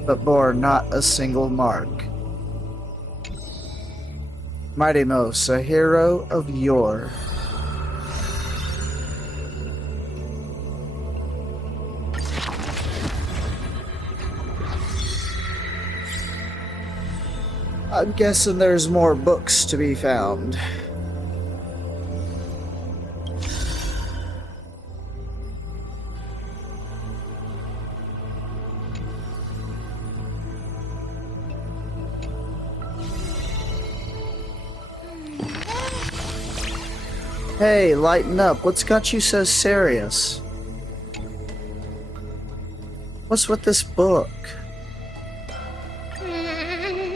but bore not a single mark. Midimos, a hero of yore. I'm guessing there's more books to be found. Hey, lighten up. What's got you so serious? What's with this book?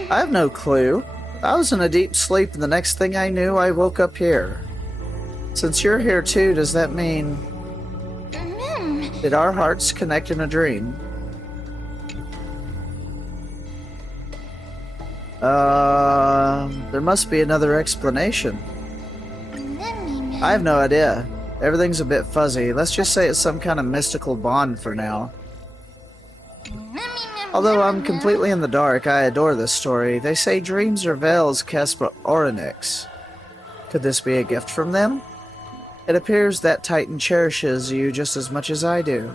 I have no clue. I was in a deep sleep, and the next thing I knew, I woke up here. Since you're here too, does that mean... Did our hearts connect in a dream? There must be another explanation. I have no idea. Everything's a bit fuzzy. Let's just say it's some kind of mystical bond for now. Although I'm completely in the dark, I adore this story. They say dreams are veils cast by Orynyx. Could this be a gift from them? It appears that Titan cherishes you just as much as I do.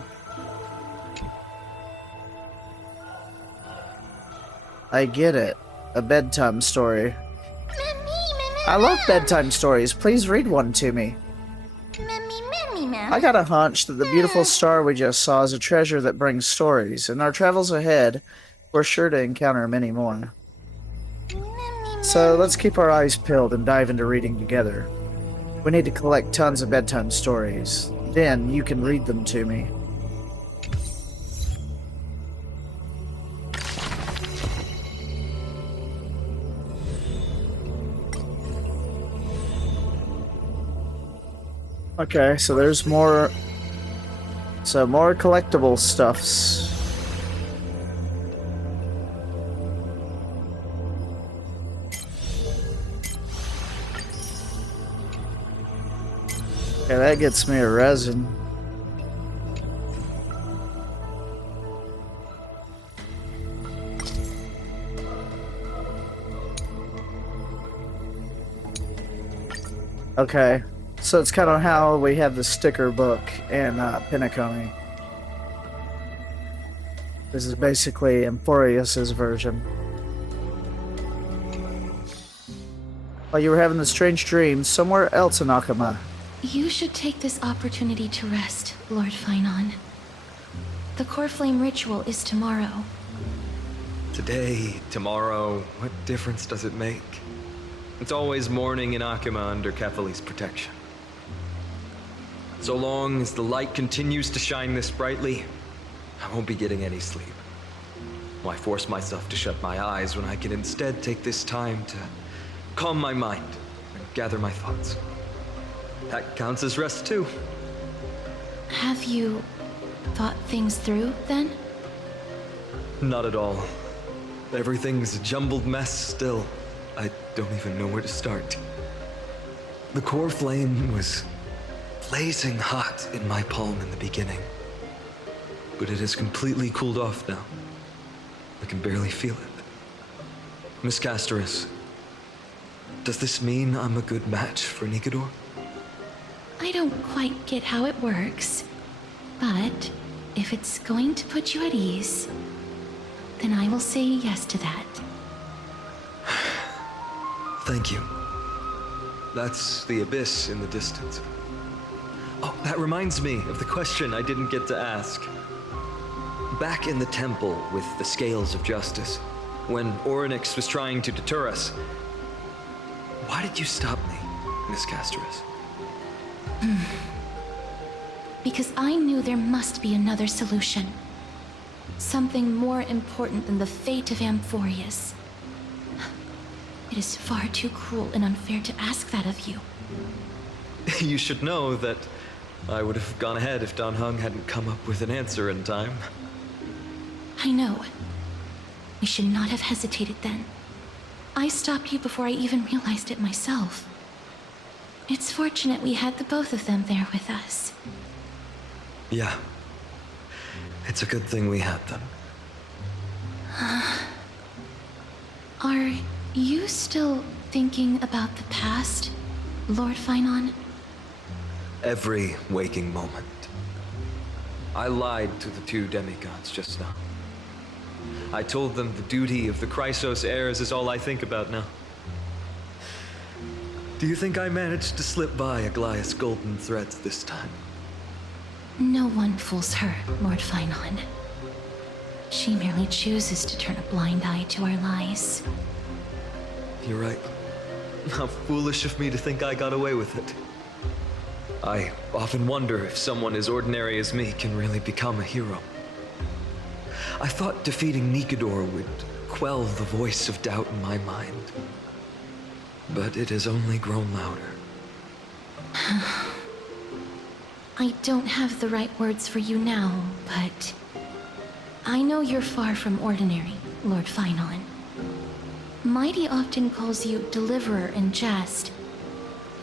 I get it. A bedtime story. I love bedtime stories. Please read one to me. I got a hunch that the beautiful star we just saw is a treasure that brings stories. In our travels ahead, we're sure to encounter many more. So let's keep our eyes peeled and dive into reading together. We need to collect tons of bedtime stories. Then you can read them to me. Okay, so there's more... So more collectible stuffs. Okay, that gets me a resin. Okay. So it's kind of how we have the sticker book in Pinnacomi. This is basically Emphorius's version. While you were having the strange dream somewhere else in Akama. You should take this opportunity to rest, Lord Finon. The core flame ritual is tomorrow. Today, tomorrow, what difference does it make? It's always morning in Akama under Kefali's protection. So long as the light continues to shine this brightly, I won't be getting any sleep. Why force myself to shut my eyes when I can instead take this time to calm my mind and gather my thoughts? That counts as rest too. Have you thought things through, then? Not at all. Everything's a jumbled mess still. I don't even know where to start. The core flame was blazing hot in my palm in the beginning. But it has completely cooled off now. I can barely feel it. Miss Castoris, does this mean I'm a good match for Nikador? I don't quite get how it works, but if it's going to put you at ease, then I will say yes to that. Thank you. That's the abyss in the distance. Oh, that reminds me of the question I didn't get to ask. Back in the temple with the scales of justice, when Orynyx was trying to deter us, why did you stop me, Miss Castoris? Because I knew there must be another solution. Something more important than the fate of Amphorius. It is far too cruel and unfair to ask that of you. You should know that I would have gone ahead if Don Hung hadn't come up with an answer in time. I know. We should not have hesitated then. I stopped you before I even realized it myself. It's fortunate we had the both of them there with us. Yeah. It's a good thing we had them. Are you still thinking about the past, Lord Finon? Every waking moment. I lied to the two demigods just now. I told them the duty of the Chrysos heirs is all I think about now. Do you think I managed to slip by Aglaya's golden threads this time? No one fools her, Lord Finon. She merely chooses to turn a blind eye to our lies. You're right. How foolish of me to think I got away with it. I often wonder if someone as ordinary as me can really become a hero. I thought defeating Nikador would quell the voice of doubt in my mind. But it has only grown louder. I don't have the right words for you now, but I know you're far from ordinary, Lord Finon. Mighty often calls you Deliverer in jest,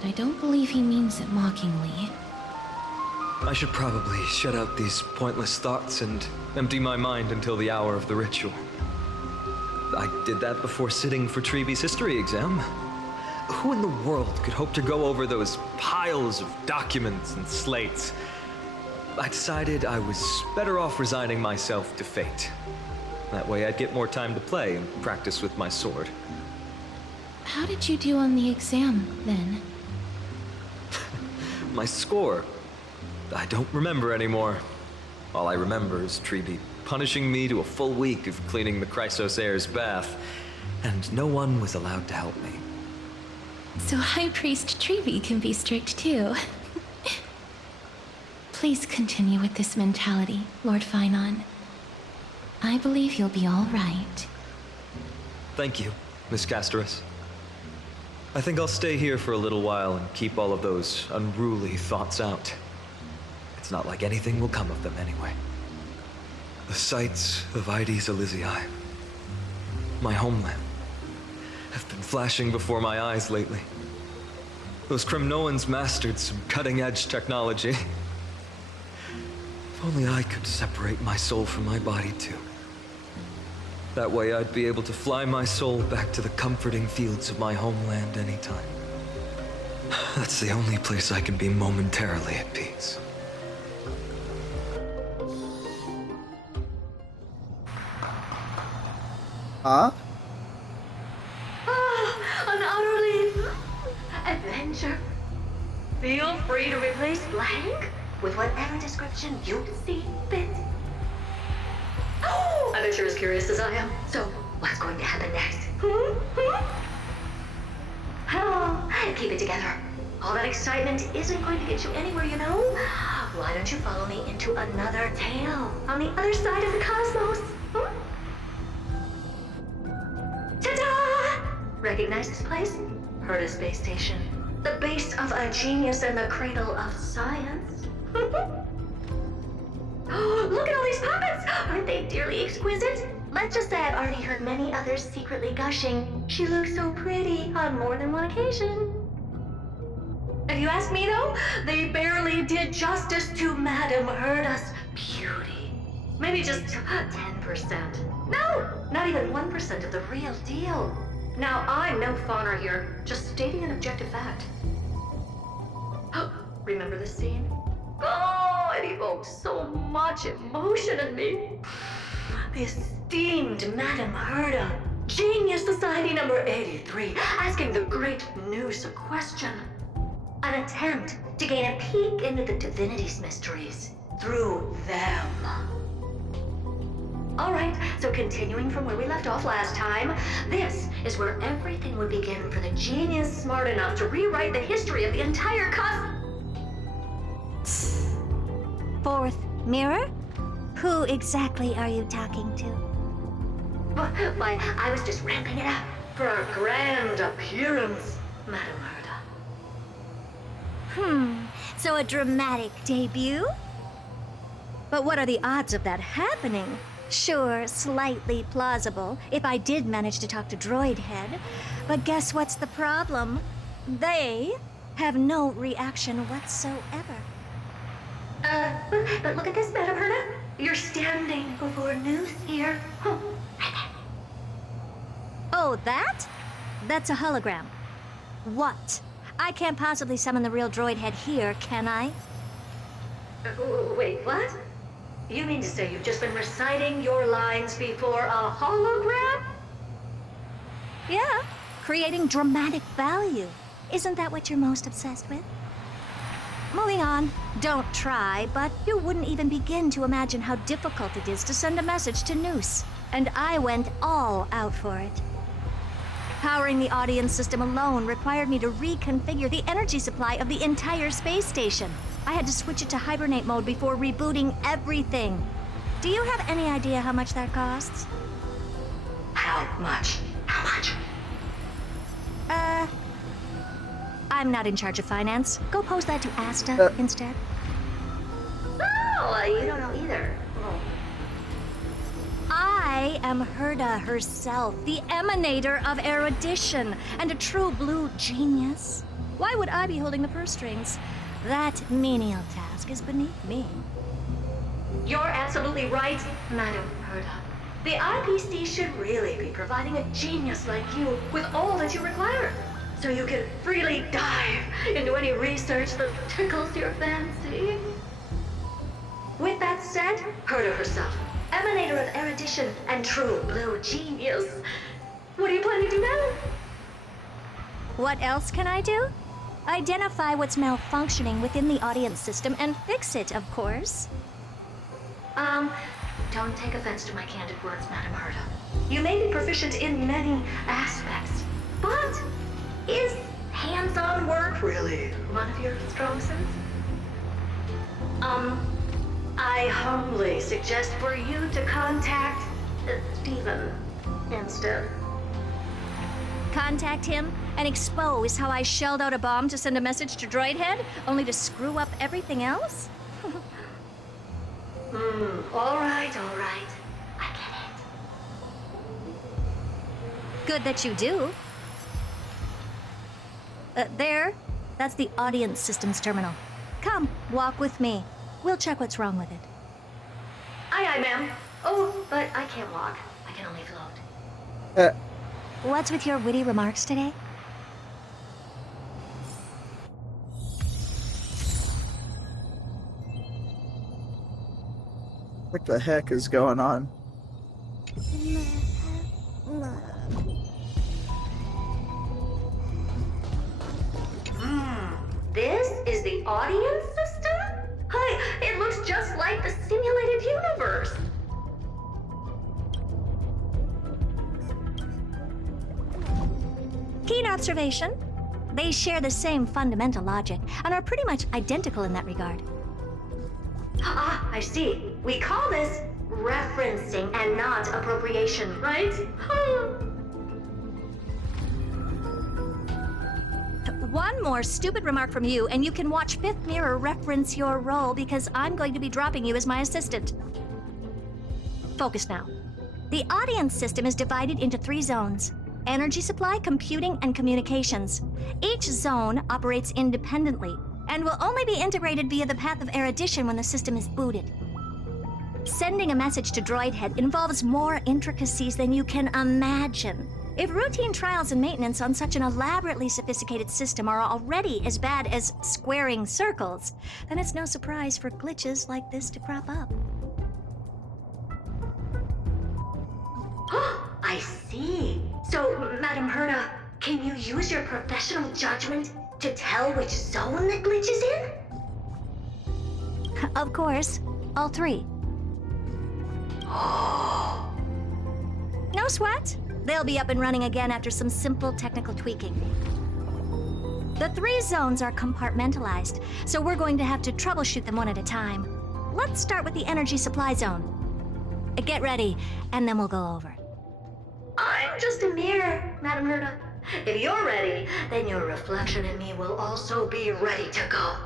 but I don't believe he means it mockingly. I should probably shut out these pointless thoughts and empty my mind until the hour of the ritual. I did that before sitting for Treeby's history exam. Who in the world could hope to go over those piles of documents and slates? I decided I was better off resigning myself to fate. That way I'd get more time to play and practice with my sword. How did you do on the exam, then? My score? I don't remember anymore. All I remember is Treeby punishing me to a full week of cleaning the Chrysos heir's bath, and no one was allowed to help me. So High Priest Treeby can be strict too. Please continue with this mentality, Lord Finon. I believe you'll be all right. Thank you, Miss Casterus. I think I'll stay here for a little while and keep all of those unruly thoughts out. It's not like anything will come of them anyway. The sights of Ides Elysiae, my homeland, have been flashing before my eyes lately. Those Kremnoans mastered some cutting-edge technology. If only I could separate my soul from my body too. That way I'd be able to fly my soul back to the comforting fields of my homeland anytime. That's the only place I can be momentarily at peace. Huh? An utterly adventure. Feel free to replace blank with whatever description you see fit. Oh, I bet you're as curious as I am. So, what's going to happen next? Oh, keep it together. All that excitement isn't going to get you anywhere, you know? Why don't you follow me into another tale on the other side of the cosmos? Ta-da! Recognize this place? Heard a space station. The base of a genius and the cradle of science. Oh, look at all these puppets! Aren't they dearly exquisite? Let's just say I've already heard many others secretly gushing. She looks so pretty on more than one occasion. If you ask me though, they barely did justice to Madame Herda's beauty. Maybe just 10%. No, not even 1% of the real deal. Now, I'm no fawner here, just stating an objective fact. Remember this scene? Oh, it evokes so much emotion in me. The esteemed Madame Herda, Genius Society number 83, asking the great Noose a question. An attempt to gain a peek into the divinity's mysteries through them. Alright, so continuing from where we left off last time, this is where everything would begin for the genius smart enough to rewrite the history of the entire Fourth mirror? Who exactly are you talking to? Why, I was just ramping it up for our grand appearance, Madame Herda. So a dramatic debut? But what are the odds of that happening? Sure, slightly plausible, if I did manage to talk to Droid Head. But guess what's the problem? They have no reaction whatsoever. But look at this, Madame Herda. You're standing before Noose here. Right there. Oh, that? That's a hologram. What? I can't possibly summon the real Droid Head here, can I? Wait, what? You mean to say you've just been reciting your lines before a hologram? Yeah, creating dramatic value. Isn't that what you're most obsessed with? Moving on. Don't try, but you wouldn't even begin to imagine how difficult it is to send a message to Noose. And I went all out for it. Powering the audience system alone required me to reconfigure the energy supply of the entire space station. I had to switch it to hibernate mode before rebooting everything. Do you have any idea how much that costs? How much? How much? I'm not in charge of finance. Go pose that to Asta instead. Oh, you don't know either. Oh. I am Herda herself, the emanator of erudition, and a true blue genius. Why would I be holding the purse strings? That menial task is beneath me. You're absolutely right, Madam Herda. The IPC should really be providing a genius like you with all that you require, so you can freely dive into any research that tickles your fancy. With that said, Herda herself, emanator of erudition and true blue genius, what are you planning to do now? What else can I do? Identify what's malfunctioning within the audience system and fix it, of course. Don't take offense to my candid words, Madam Herda. You may be proficient in many aspects, but is hands-on work really one of your strong suits? I humbly suggest for you to contact Steven instead. Contact him and expose how I shelled out a bomb to send a message to Droidhead, only to screw up everything else? All right. I get it. Good that you do. There. That's the audience systems terminal. Come, walk with me. We'll check what's wrong with it. Aye, ma'am. Oh, but I can't walk. I can only float. What's with your witty remarks today? What the heck is going on? This is the audience system? Hi, it looks just like the simulated universe. Keen observation. They share the same fundamental logic and are pretty much identical in that regard. Ah, I see. We call this referencing and not appropriation, right? One more stupid remark from you, and you can watch Fifth Mirror reference your role because I'm going to be dropping you as my assistant. Focus now. The audience system is divided into 3 zones: energy supply, computing, and communications. Each zone operates independently and will only be integrated via the path of erudition when the system is booted. Sending a message to Droidhead involves more intricacies than you can imagine. If routine trials and maintenance on such an elaborately sophisticated system are already as bad as squaring circles, then it's no surprise for glitches like this to crop up. I see. So, Madam Herda, can you use your professional judgment to tell which zone the glitch is in? Of course, all 3. No sweat. They'll be up and running again after some simple technical tweaking. The 3 zones are compartmentalized, so we're going to have to troubleshoot them one at a time. Let's start with the energy supply zone. Get ready, and then we'll go over. I'm just a mirror, Madam Herda. If you're ready, then your reflection in me will also be ready to go.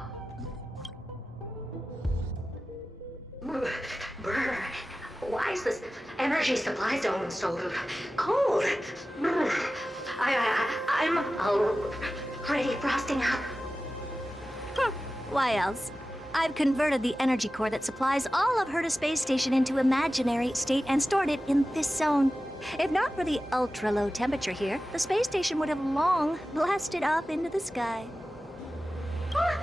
Brr, why is this energy supply zone so cold? I'm already frosting up. Why else? I've converted the energy core that supplies all of Herda Space Station into imaginary state and stored it in this zone. If not for the ultra-low temperature here, the space station would have long blasted up into the sky. But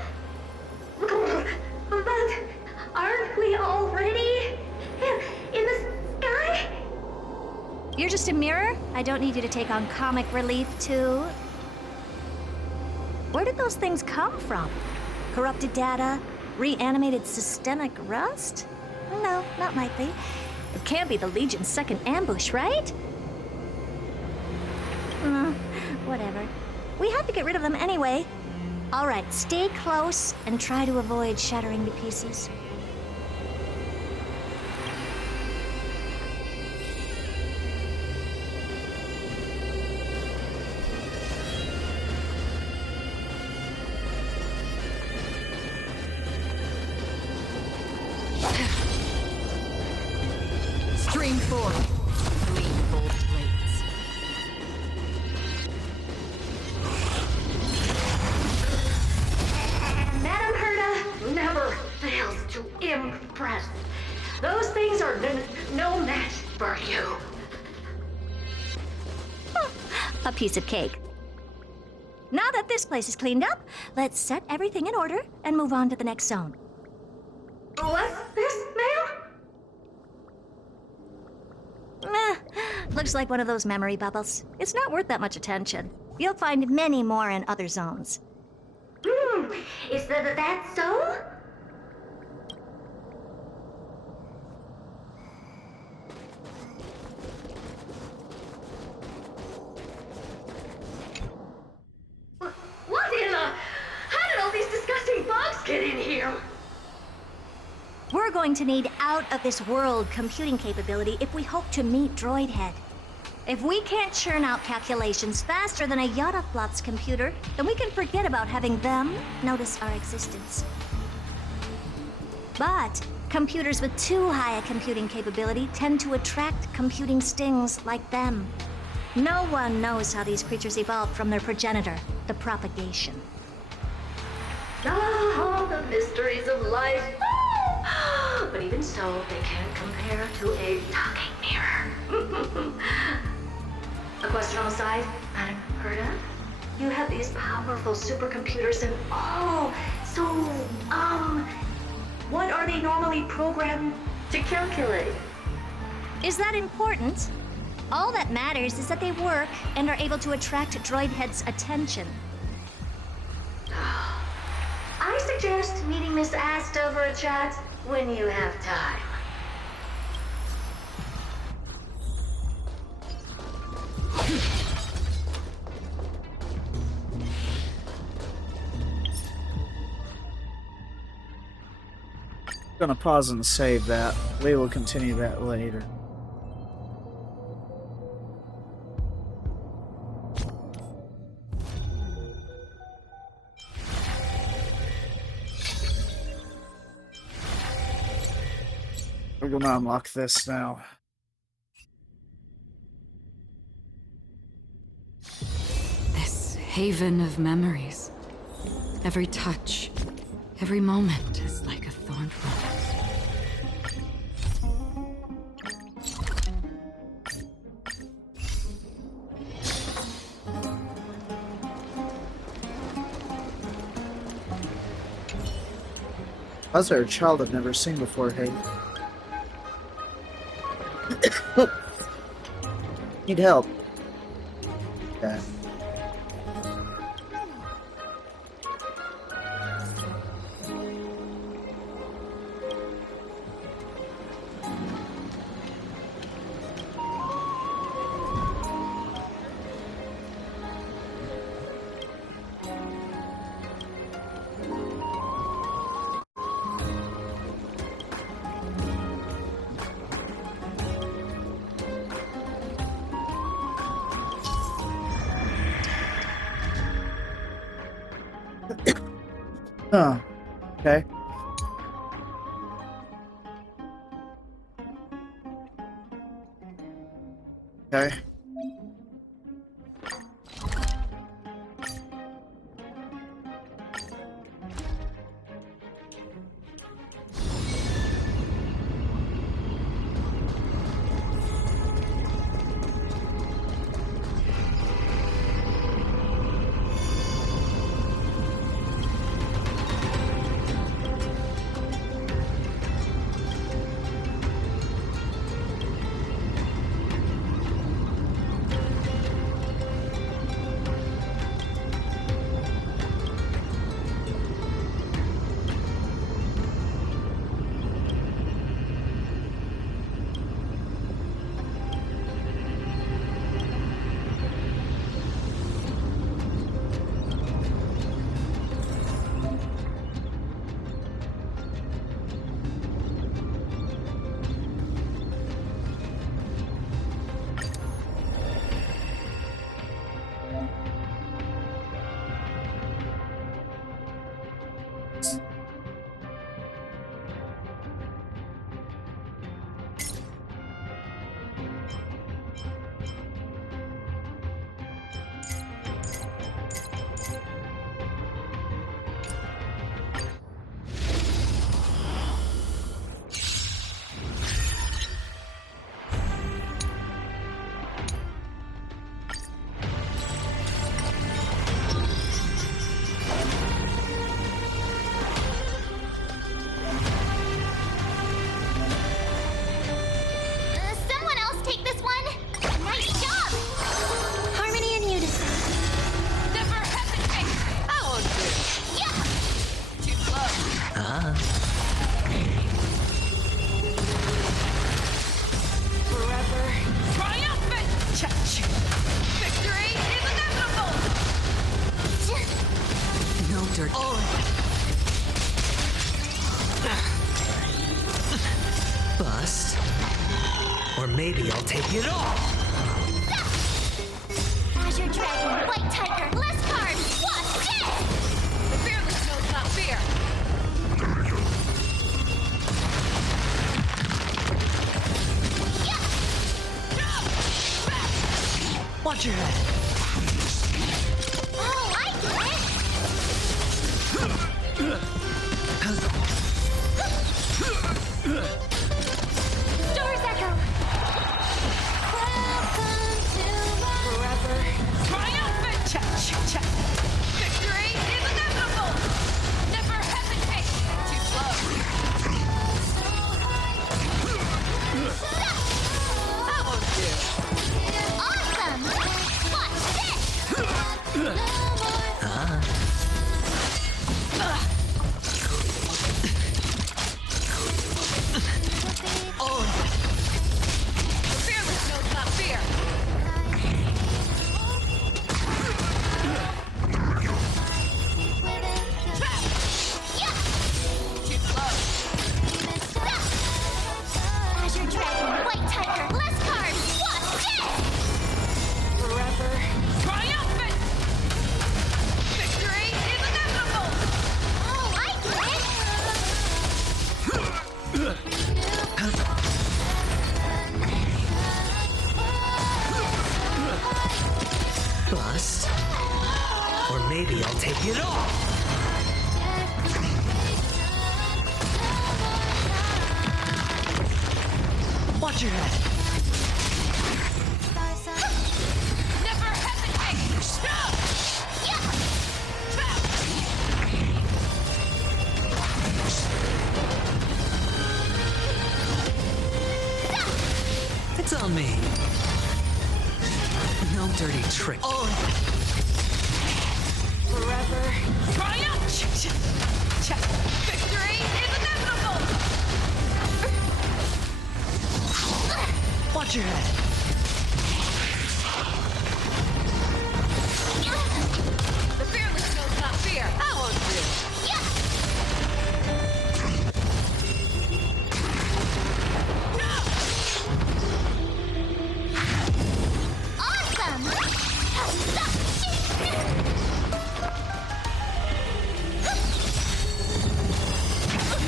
Aren't we already in the sky? You're just a mirror? I don't need you to take on comic relief, too. Where did those things come from? Corrupted data? Reanimated systemic rust? No, not likely. It can't be the Legion's second ambush, right? Whatever. We have to get rid of them anyway. All right, stay close and try to avoid shattering to pieces. Stream 4. 3 bolt blades. Madame Herta never fails to impress. Those things are no match for you. A piece of cake. Now that this place is cleaned up, let's set everything in order and move on to the next zone. What's this, ma'am? Looks like one of those memory bubbles. It's not worth that much attention. You'll find many more in other zones. Is that so? What in the... How did all these disgusting bugs get in here? We're going to need out-of-this-world computing capability if we hope to meet Droidhead. If we can't churn out calculations faster than a Yottaflop's computer, then we can forget about having them notice our existence. But computers with too high a computing capability tend to attract computing stings like them. No one knows how these creatures evolved from their progenitor, the propagation. Ah, the mysteries of life. But even so, they can't compare to a talking mirror. A question on the side, Madam Herta? You have these powerful supercomputers and what are they normally programmed to calculate? Is that important? All that matters is that they work and are able to attract Droidhead's attention. I suggest meeting Miss Asta for a chat when you have time. Gonna pause and save that. We will continue that later. We're gonna unlock this now. This haven of memories. Every touch, every moment is like a thorned rose. How's there a child I've never seen before, hey? Need help. Yeah. Huh. Okay. Okay. maybe I'll take it all. Azure Dragon, White Tiger, less cards. Watch this! The fearless knows not fear. Watch your head. Oh, I get it! Doors echo! Welcome to my Forever triumphant. Check. Victory is inevitable. Never hesitate. Too slow. That won't do. awesome! Watch this! The fearless knows not fear. Too slow. Azure Dragon, White Tiger, less cards. Watch this! Forever triumphant. Victory is inevitable. Oh, I get it! Bust. Or maybe I'll take it all. Watch your head. Never hesitate. Stop. It's on me. No dirty trick. Forever triumph. Check. Victory is inevitable. Watch your head. The fearless knows not fear. That won't do. Awesome!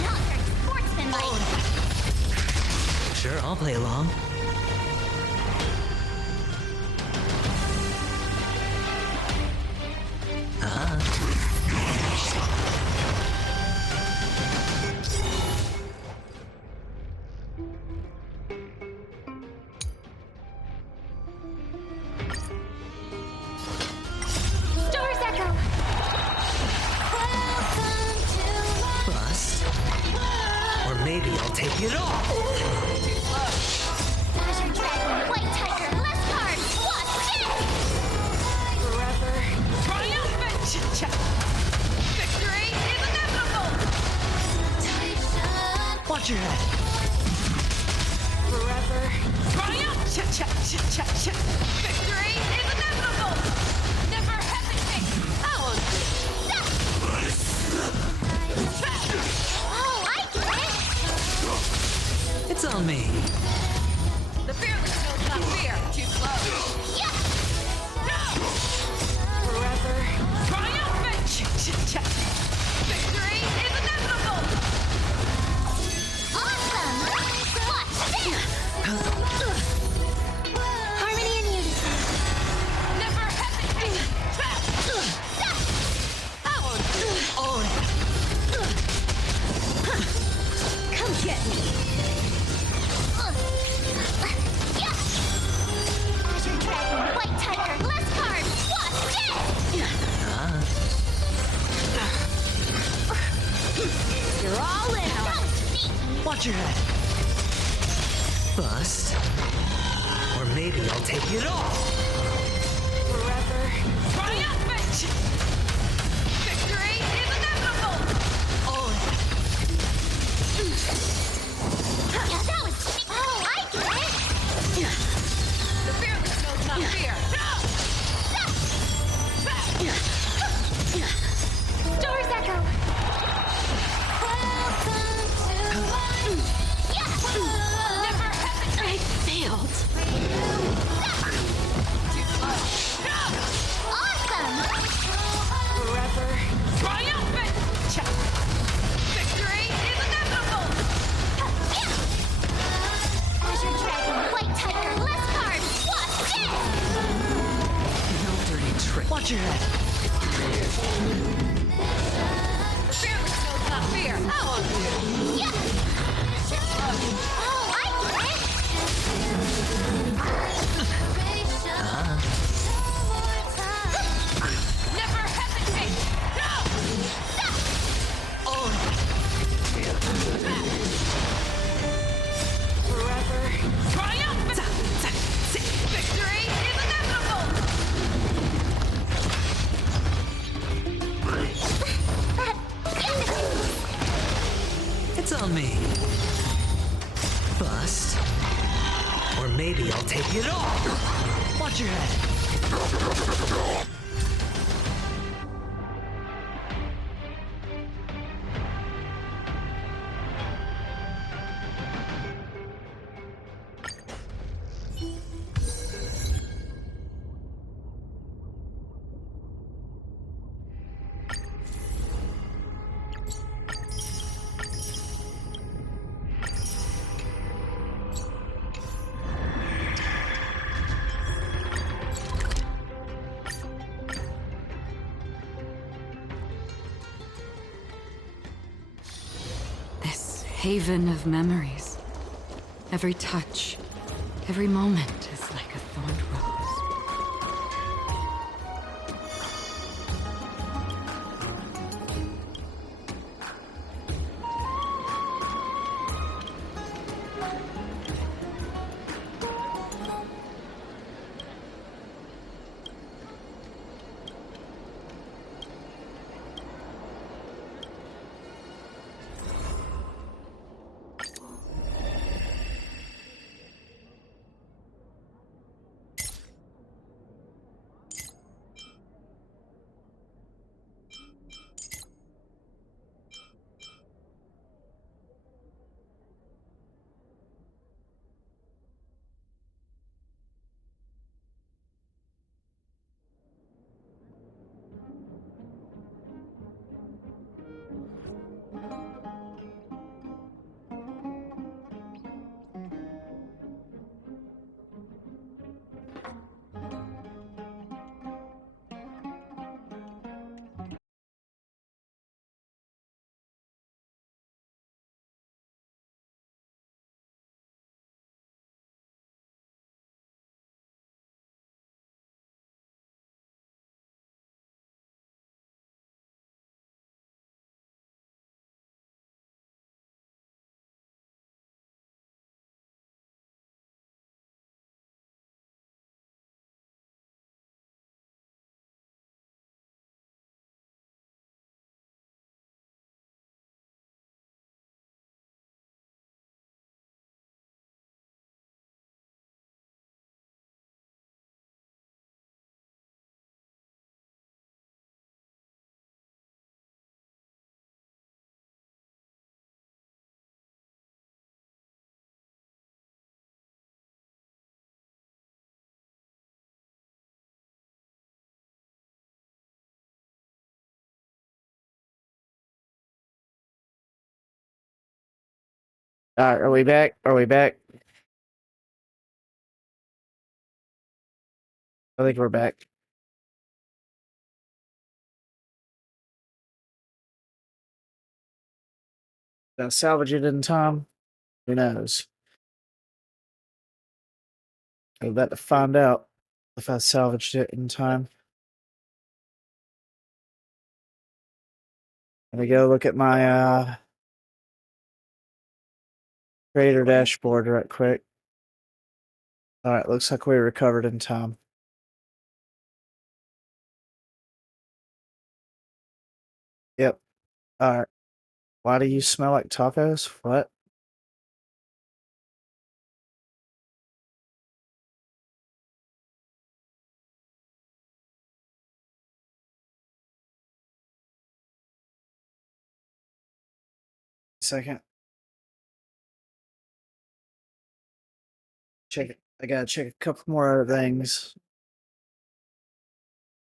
Not very sportsmanlike. Sure, I'll play along. Doors echo! Welcome to my Bust. Or maybe I'll take it all. Azure Dragon, White Tiger, less cards. Watch this! Forever triumphant. Check. Victory is inevitable. Watch your head. Forever triumph. Check. Victory is inevitable. Never hesitate. That won't do. Oh, I get it! It's on me. The fearless knows not fear. Too slow. Forever triumphant. Check. Victory is inevitable. Awesome! Watch this! Harmony and unison. Never hesitate. That won't do. Come get me! Azure Dragon, White Tiger, less cards. Watch this! You're all in. Watch your head. Bust. Or maybe I'll take it all. Forever triumphant. Victory is inevitable. Yeah, that was sweet. Oh, I get it! The fearless knows not fear. Doors echo! Welcome to my... Never hesitate. I failed. No dirty trick. Watch your head. Fearless knows not fear. How on you? Yeah. Oh, I get it. Never hesitate. No. Forever. Triumph. Victory is inevitable. It's on me. Bust. Or maybe I'll take it all. Watch your head. This haven of memories. Every touch, every moment is like a thorned rose. Alright, are we back? Are we back? I think we're back. Did I salvage it in time? Who knows? I'm about to find out if I salvaged it in time. Let me go look at my creator dashboard right quick. Alright, looks like we recovered in time. Yep. Alright. Why do you smell like tacos? What? Second. Check it. I gotta check a couple more other things.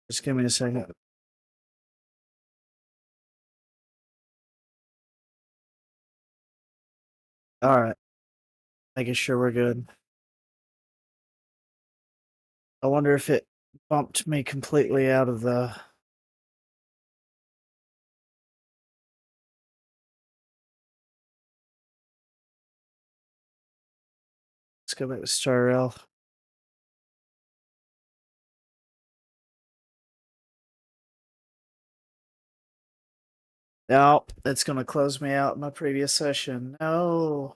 Just give me a second. Alright. Making sure we're good. I wonder if it bumped me completely out of the... Let's go back to Star Rail. No, it's going to close me out in my previous session. No.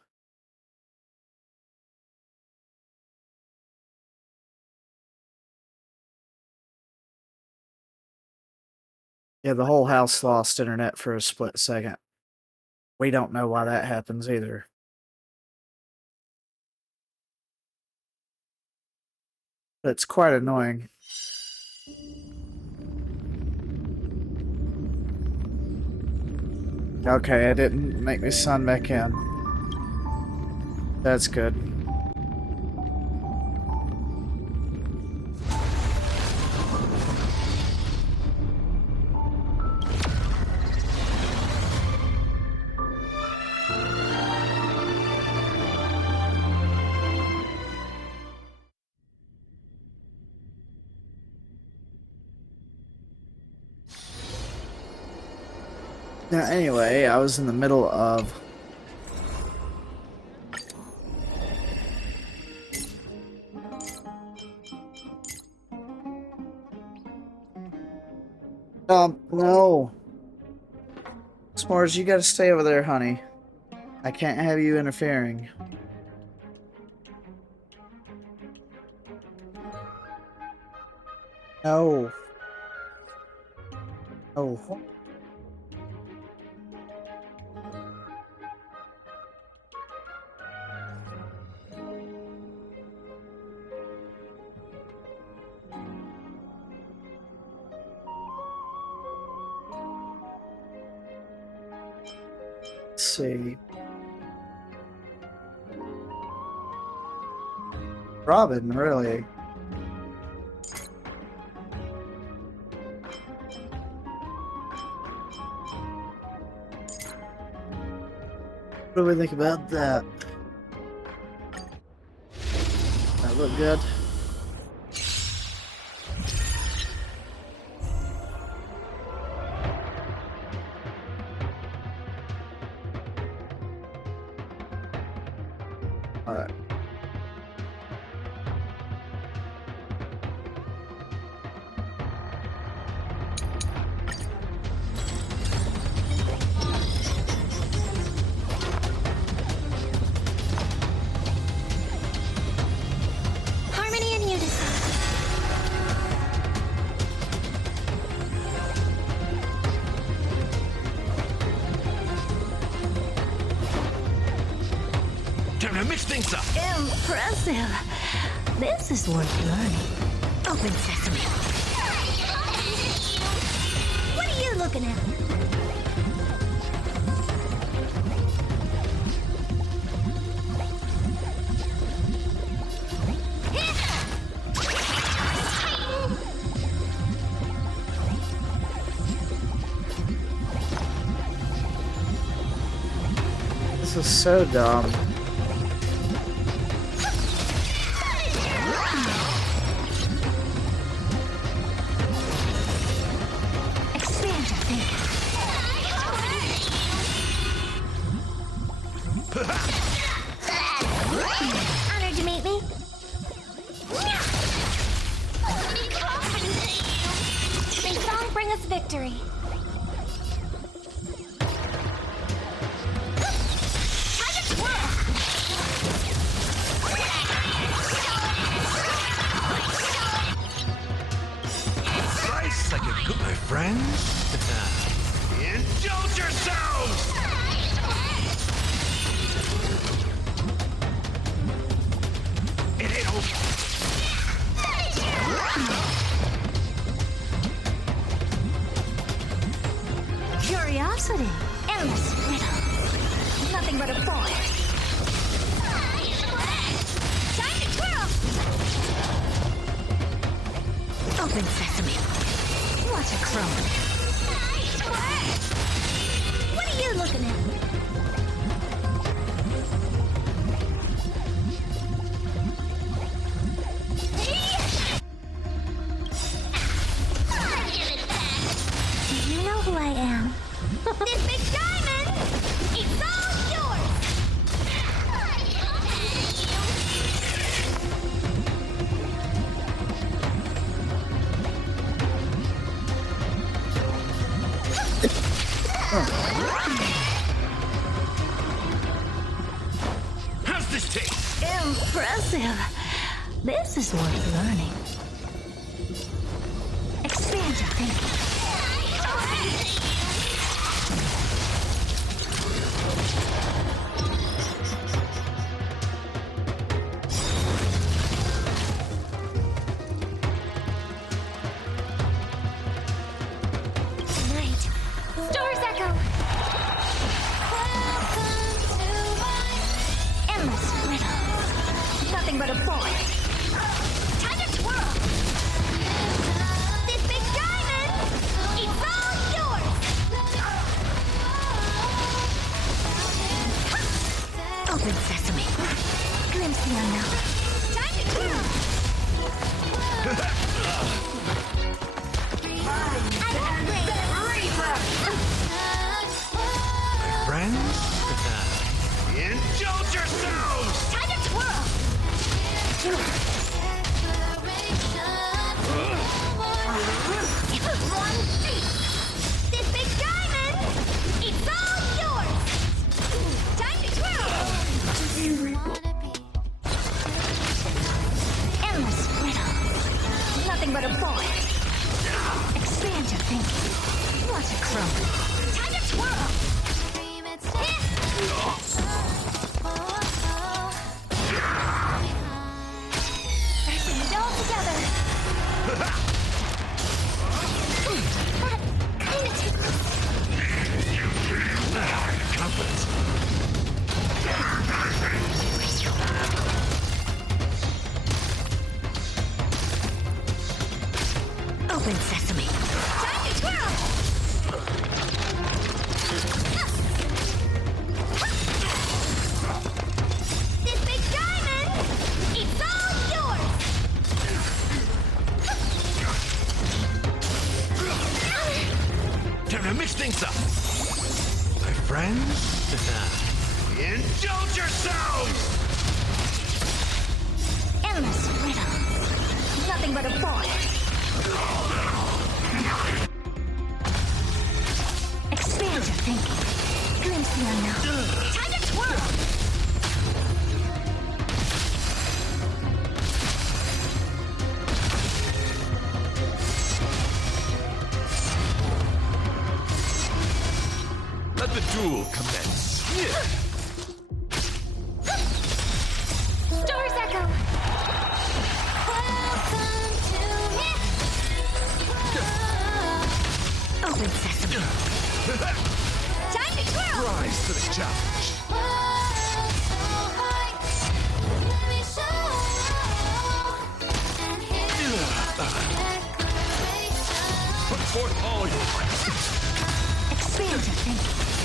Yeah, the whole house lost internet for a split second. We don't know why that happens either. But it's quite annoying. Okay, it didn't make me sign back in. That's good. Now, anyway, I was in the middle of... No. S'mores, you gotta stay over there, honey. I can't have you interfering. No. Oh. Let's see. Robin, really? What do we think about that? That look good? Alright. Harmony and unison. Time to mix things up. Impressive. This is worth learning. Open sesame. What are you looking at? This is so dumb. Honored to meet me. May song bring us victory. Slice like a good, my friends. Indulge yourselves! It ain't over. Curiosity. Endless riddle. Nothing but a boy. Time to twirl! Open sesame. What a crumb. What are you looking at? This big diamond, it's all yours! How's this taste? Impressive. This is worth learning. Expand your thinking. Tonight, Stars Echo! Endless riddles. Nothing but a boy. Time to twirl! This big diamond, it's all yours! Open sesame. Glimpse the unknown. Time to twirl! Friends? Indulge yourselves! Time to twirl! One piece! This big diamond, it's all yours! Time to twirl! Endless riddles. Nothing but a boy. Expand your thinking. Watch it crumble. Time to twirl! Pressing it all together. That kinda tickles. Confidence. Open sesame. Time to twirl! This big diamond, it's all yours! Time to mix things up. My friends? Indulge yourselves! Endless riddles. Nothing but a boy. Expand your thinking. Glimpse the unknown. Time to twirl! Let the duel commence. Stars Echo! Open sesame. Time to twirl! Rise to the challenge. Put forth all your might. Expand your thinking.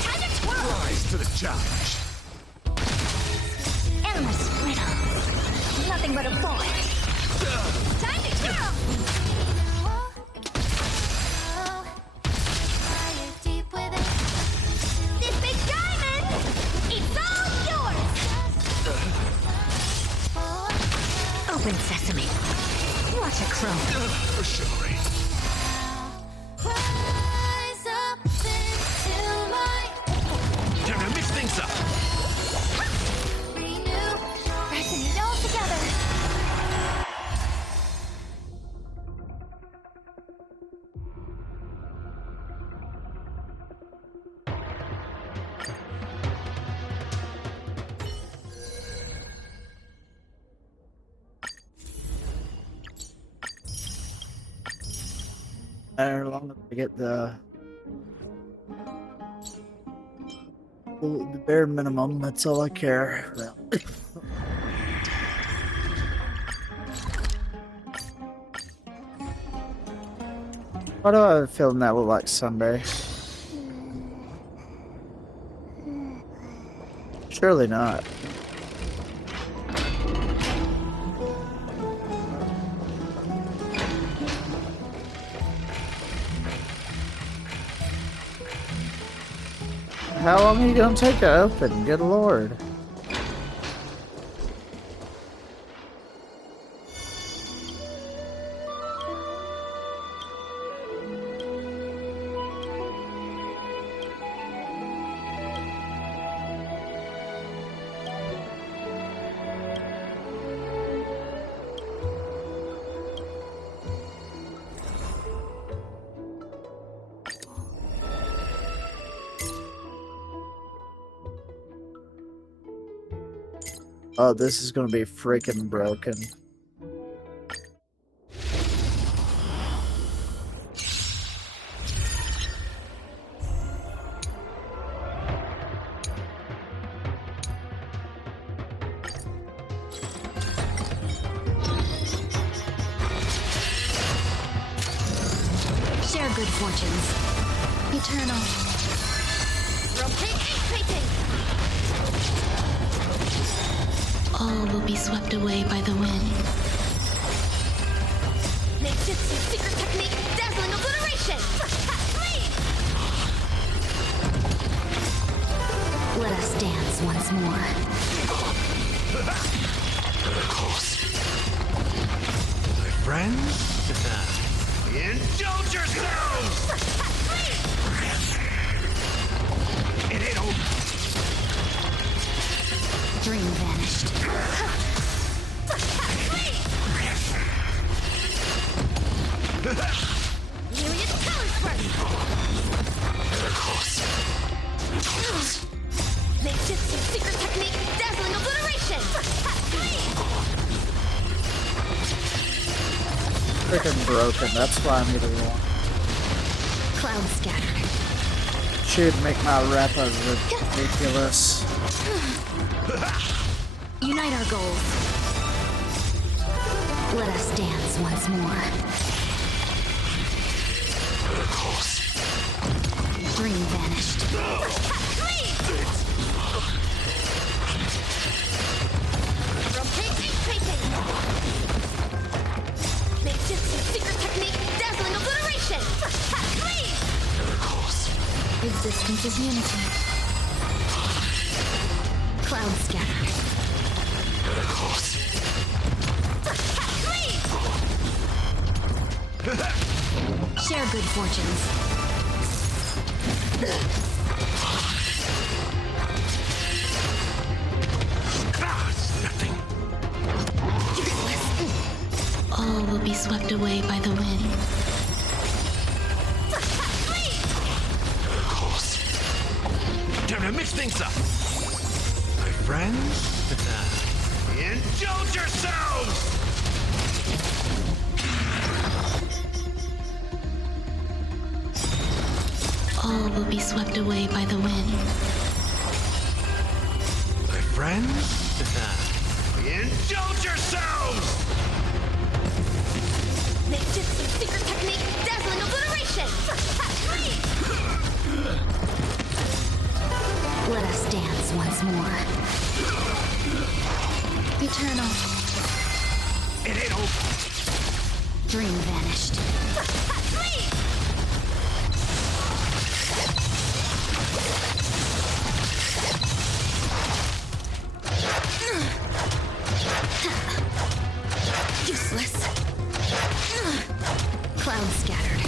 Time to twirl! Rise to the challenge. Endless riddles. Nothing but a boy. Time to twirl! This big diamond, it's all yours! Open sesame. Watch it crumble. For chivalry. Time to mix things up. Pressing it all together. How long to get the bare minimum? That's all I care about. Why do I have a feeling that will like Sunday? Surely not. How long are you gonna take to open? Good lord. Oh, this is gonna be freaking broken. Share good fortunes. Eternal. Rotating. All will be swept away by the wind. Nejitsu, secret technique, dazzling obliteration! Let us dance once more. My friends? Indulge yourselves! It ain't over. Dream vanished. Myriad color spread! Nejitsu, secret technique, dazzling obliteration! Freaking broken. That's why I need a one. Cloud scattered. Should make my rapper ridiculous. Unite our goals. Let us dance once more. Dream vanished. Nejitsu, secret technique, dazzling obliteration! Existence is unity. Cloud scattered. Share good fortunes. All will be swept away by the wind. Time to mix things up. My friends? Indulge yourselves! All will be swept away by the wind. My friends? Indulge yourselves! Nejitsu, secret technique, dazzling obliteration! Let us dance once more. Eternal. It ain't over. Dream vanished. Useless. Cloud scattered.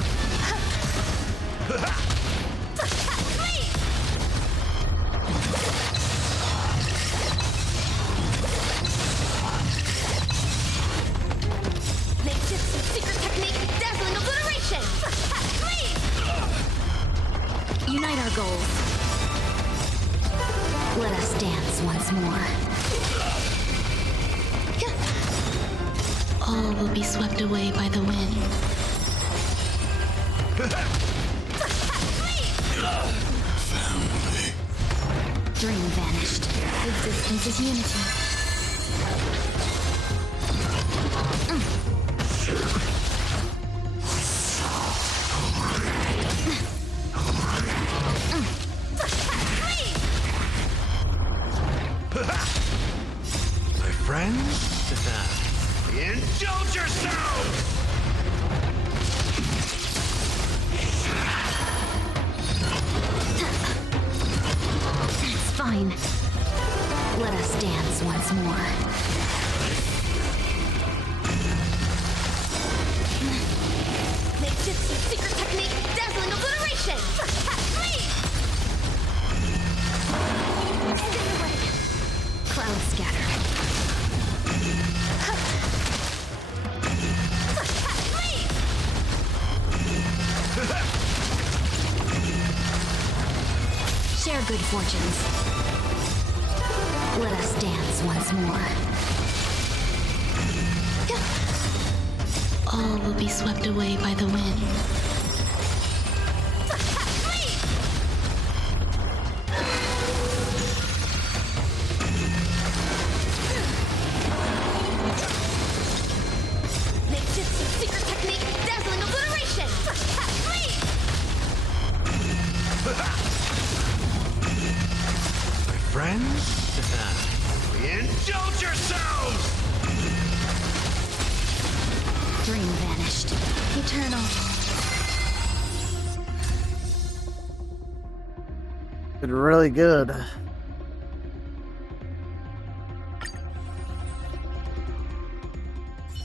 Nejitsu, secret technique, dazzling obliteration! Unite our goals. Let us dance once more. All will be swept away by the wind. Family. Dream vanished. Existence is unity. My friends? Indulge yourselves! Fine. Let us dance once more. Nikjutsu secret technique, dazzling obliteration! Stay away. Cloud scatter. Share good fortunes. Let us dance once more. All will be swept away by the wind. Nikjutsu secret technique, dazzling obliteration! Friends? Indulge yourselves! Dream vanished. Eternal. Did really good.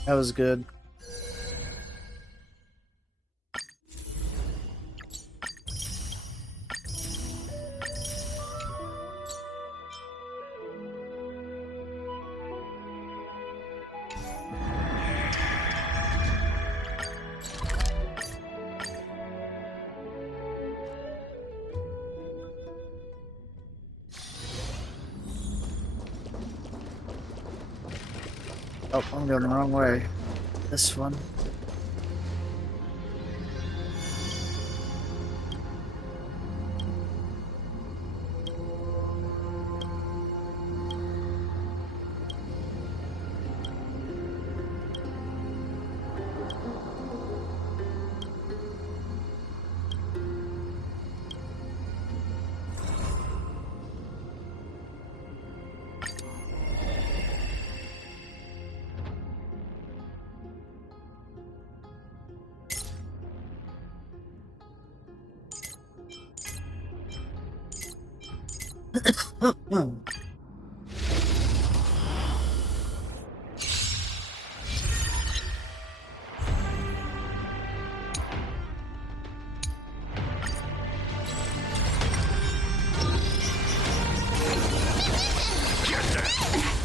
That was good. Oh, I'm going the wrong way. This one.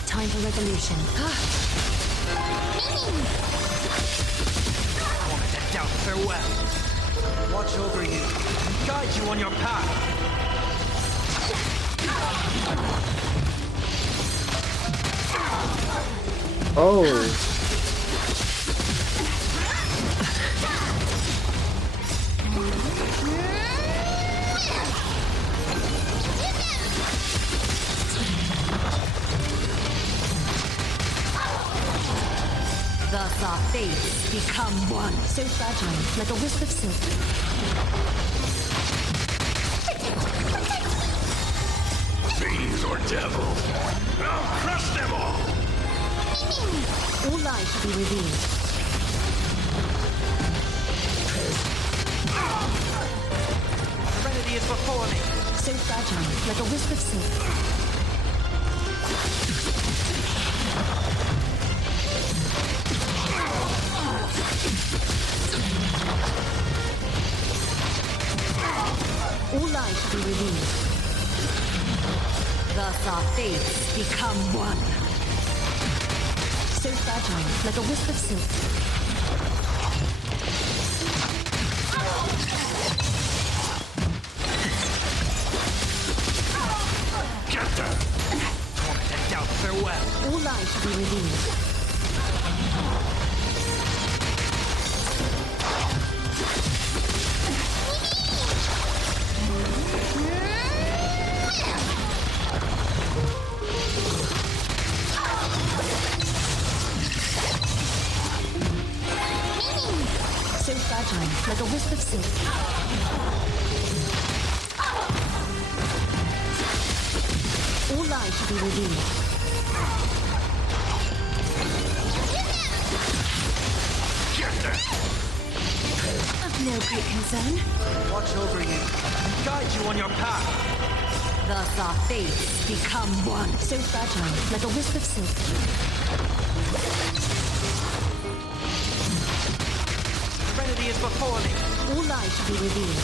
Time for resolution. I wanted to doubt farewell. Watch over you and guide you on your path. Oh. Thus our fates become one. So fragile, like a wisp of silk. Fiends or devils, I'll crush them all! All lies should be revealed. Serenity is before me. So fragile, like a wisp of silk. All lies should be revealed. Thus our fates become one. So fragile, like a wisp of silk. Get them! I wanted to doubt farewell. All lies should be revealed. So fragile, like a wisp of silk. All lies should be revealed. Get them! Of no great concern. Watch over you and guide you on your path. Thus our fates become one. So fragile, like a wisp of silk. Serenity is before me. All lies shall be revealed.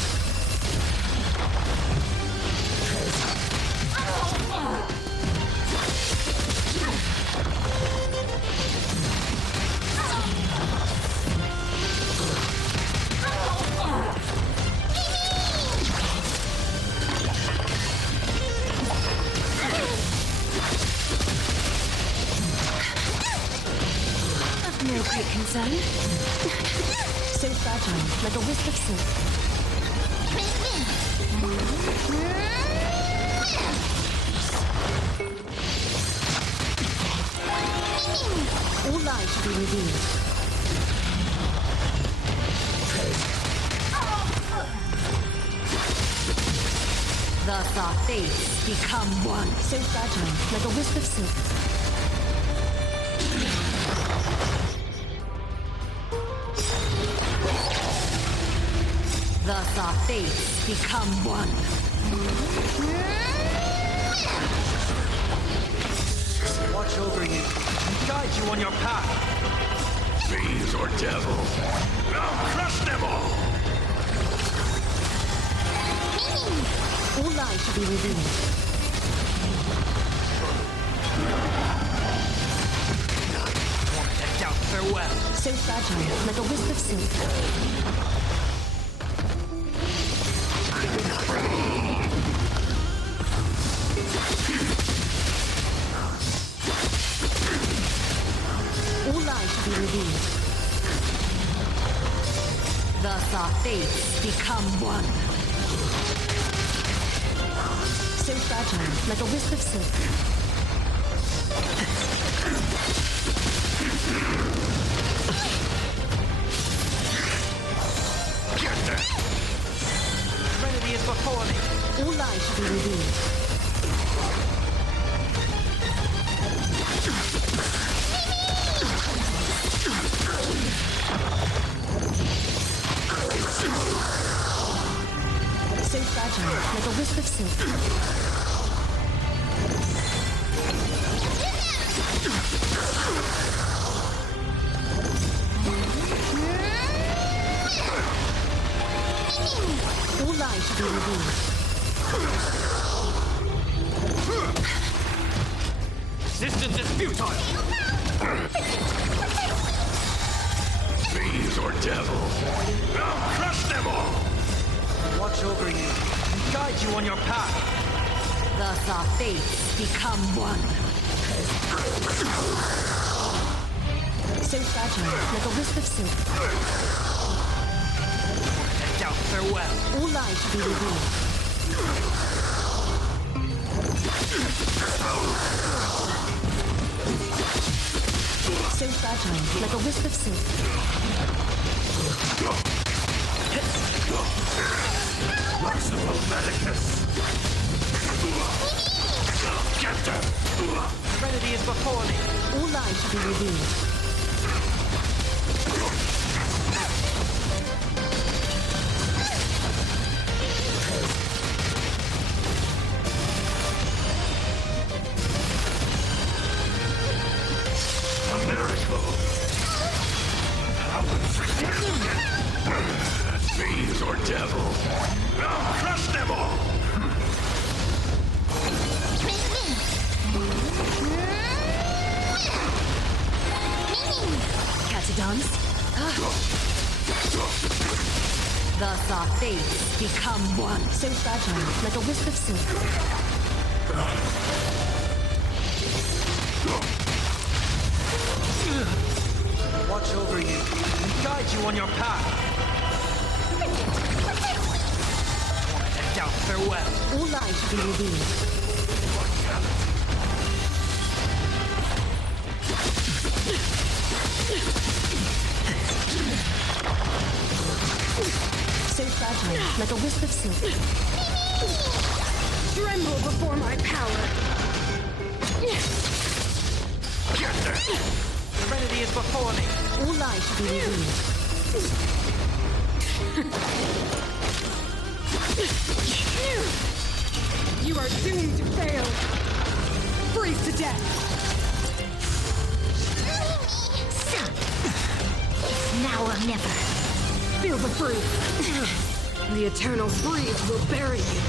Of no great concern. So fragile, like a wisp of silk. All lies shall be revealed. Thus our fates become one. So fragile, like a wisp of silk. Thus our fates become one. Watch over you and guide you on your path. Fiends or devils, I'll crush them all! All lies shall be revealed. I doubt farewell. So fragile, like a wisp of silk. All lies shall be revealed. Thus our fates become one. So fragile, like a wisp of silk. Serenity is before me. All lies shall be revealed. So fragile, like a wisp of silk. All lies shall be revealed. Resistance is futile. Fiends or devils, I'll crush them all! Watch over you and guide you on your path. Thus our fates become one. So fragile, like a wisp of silk. I doubt farewell. All lies shall be revealed. So fragile, like a wisp of silk. Merciful Medicus! Get them! Serenity is before me. All lies shall be revealed. A miracle! Fiends or devils, I'll crush them all! Catch a dance? Thus our fates become one. So fragile, like a wisp of silk. Watch over you and guide you on your path. I doubt farewell. All lies shall be revealed. So fragile, like a wisp of silk. Tremble before my power. Serenity is before me. All lies shall be revealed. You You are doomed to fail! Freeze to death! It's now or never. Feel the freeze! The eternal freeze will bury you!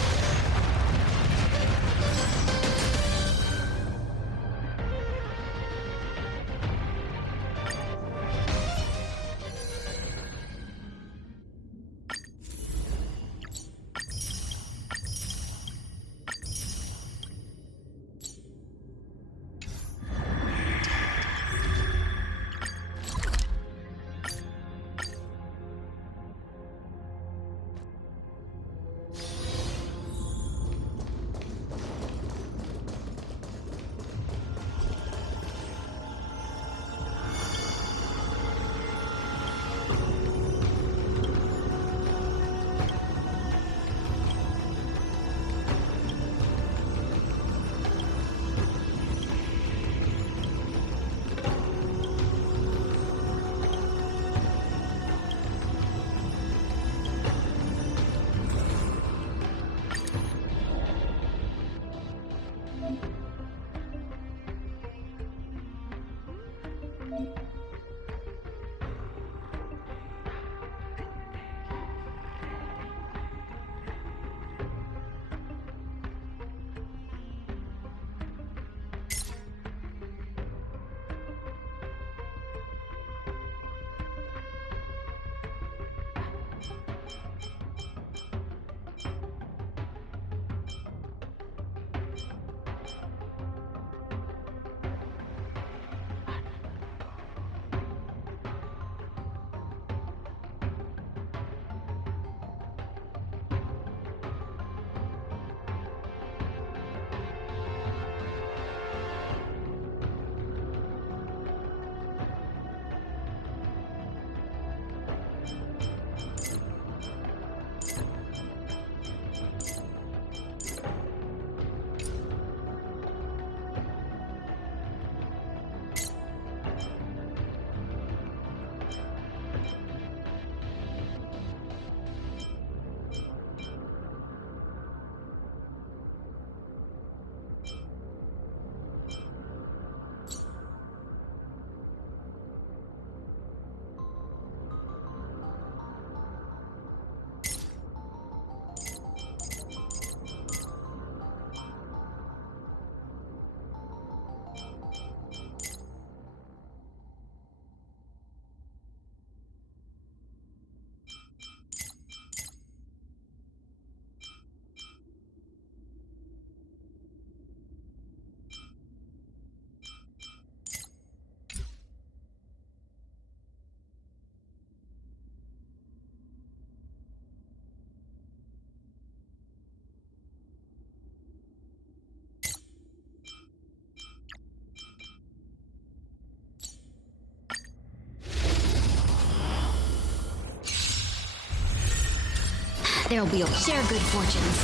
There'll be a share good fortunes.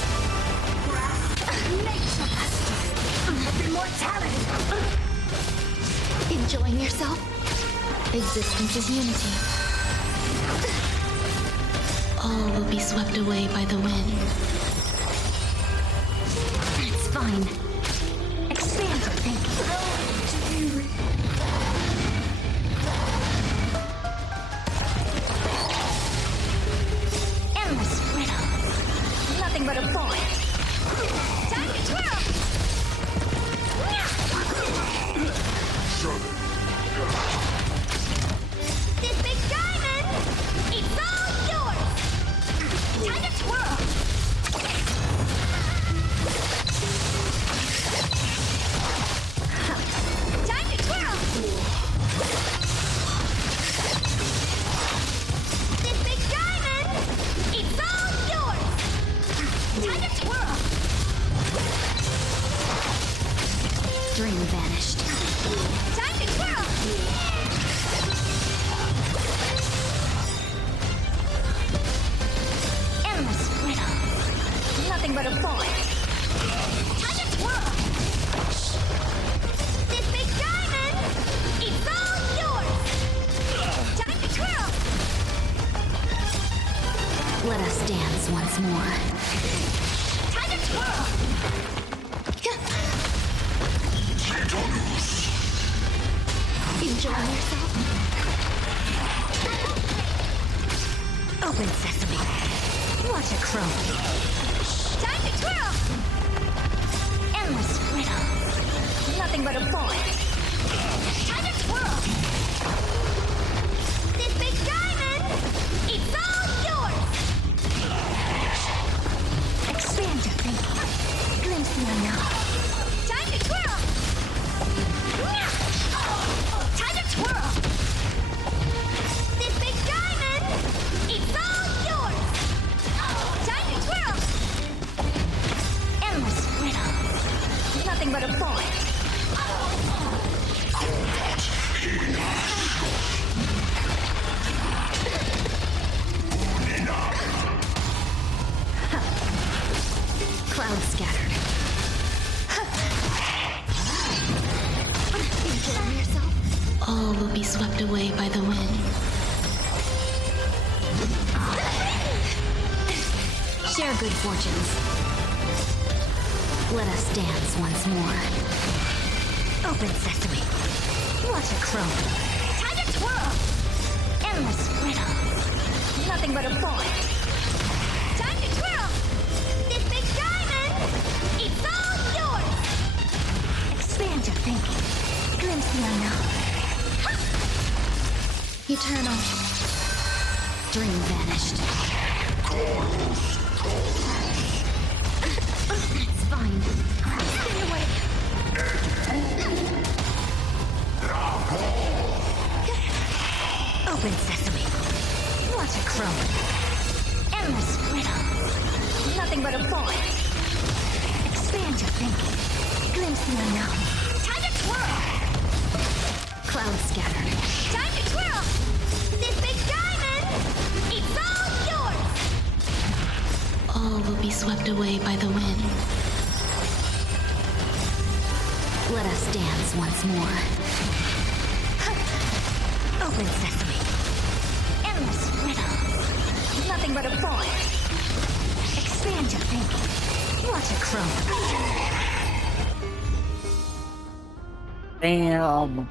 Nature of immortality. Enjoying yourself? Existence is unity. All will be swept away by the wind. It's fine. Expand your thinking. Endless riddles. Nothing but a bullet. Time to twirl! This big diamond! It's all yours! Time to twirl! Time to twirl! This big diamond! It's all yours! Time to twirl! Dream vanished. Time to twirl! Endless riddles. Nothing but a bullet. Time to twirl! This big diamond! It's all yours! Time to twirl! Let us dance once more. Time to twirl! Enjoy yourself? Open sesame. Watch a crow. Time to twirl! Endless riddles. Nothing but a void. Time to twirl! This big diamond! It's all yours! Expand your thinking. Glimpse the unknown. Time to twirl! Time to twirl! This big diamond! It's all yours! Time to twirl! Endless riddles. Nothing but a void. Clouds scattered. Enjoy yourself? All will be swept away by the wind. Share good fortunes. Let us dance once more. Open sesame. Watch a crow. Time to twirl! Endless riddles. Nothing but a void. Time to twirl! This big diamond! It's all yours! Expand your thinking. Glimpse the unknown. Eternal. Dream vanished. It's fine. Stay away. Open sesame. Watch a crow. Endless riddles. Nothing but a void. Expand your thinking. Glimpse the unknown. Time to twirl! Clouds scattered. Time to twirl! This big diamond! It's all yours! All will be swept away by the wind. Let us dance once more. Open sesame. Endless riddles. Nothing but a void. Expand your thinking. Watch a crow. Damn.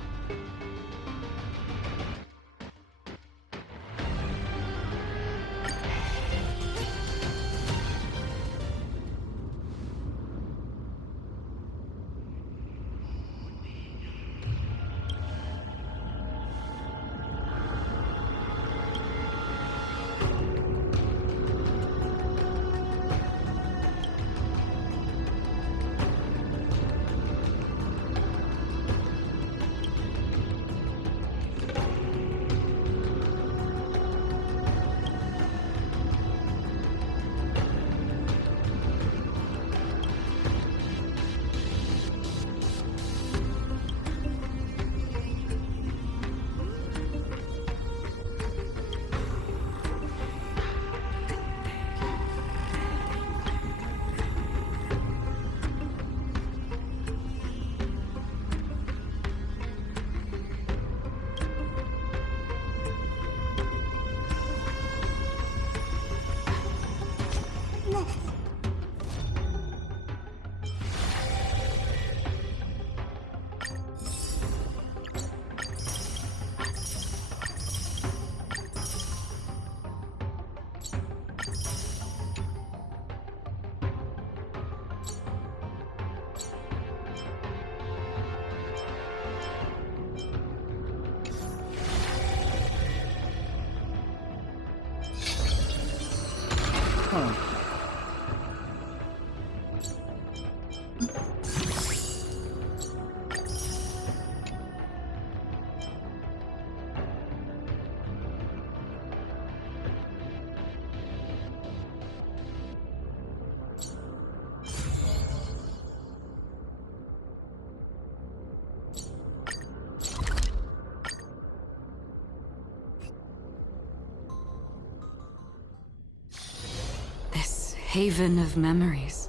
Haven of memories.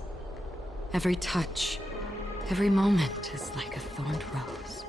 Every touch, every moment is like a thorned rose.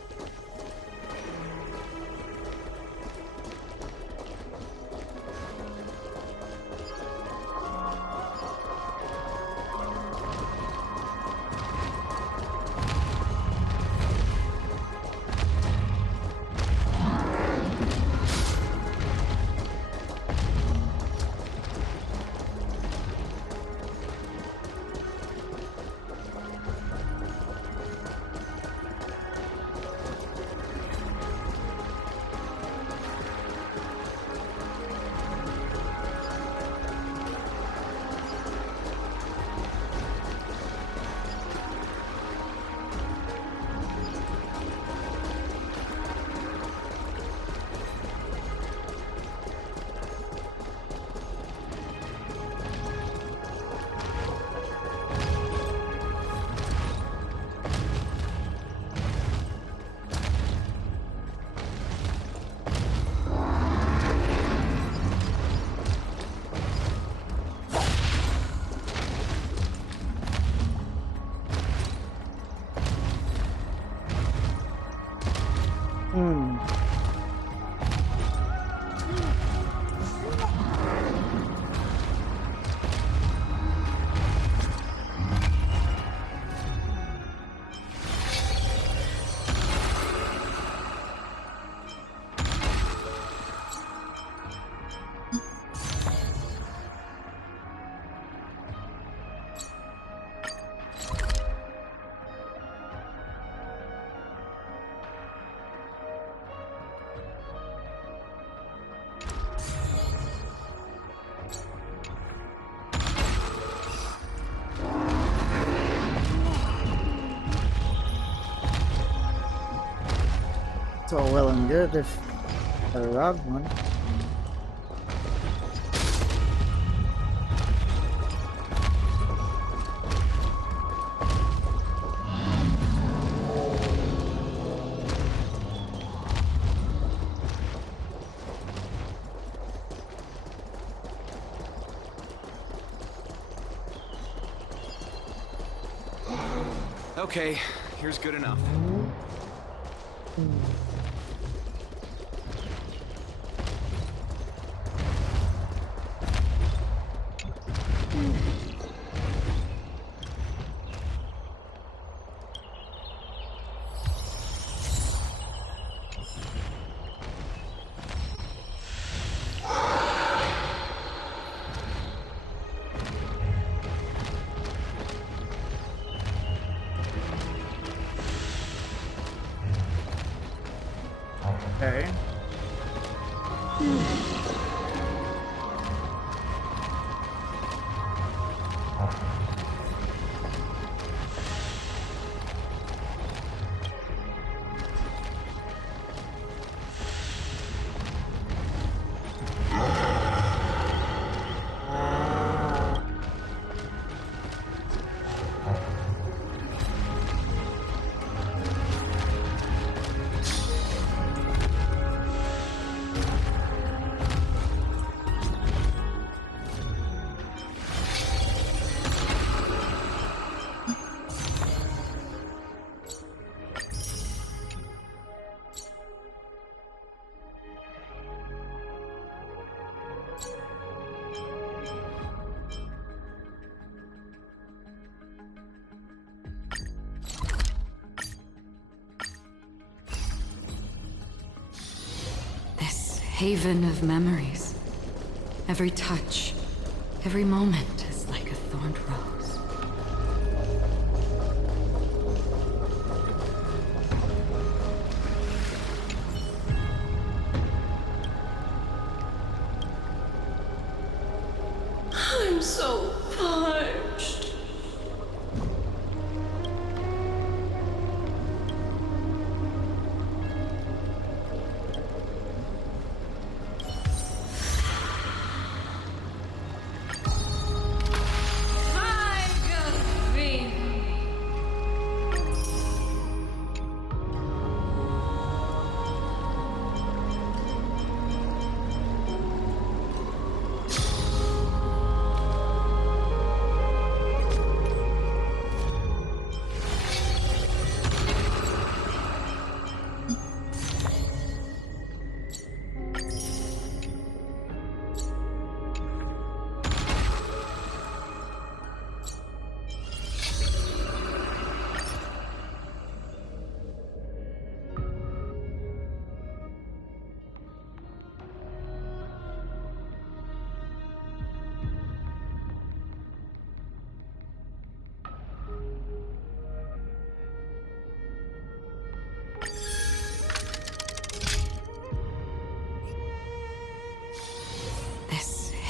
It's all well and good if I robbed one. Okay, here's good enough. Okay. Haven of memories. Every touch, every moment is like a thorned rose. I'm so parched.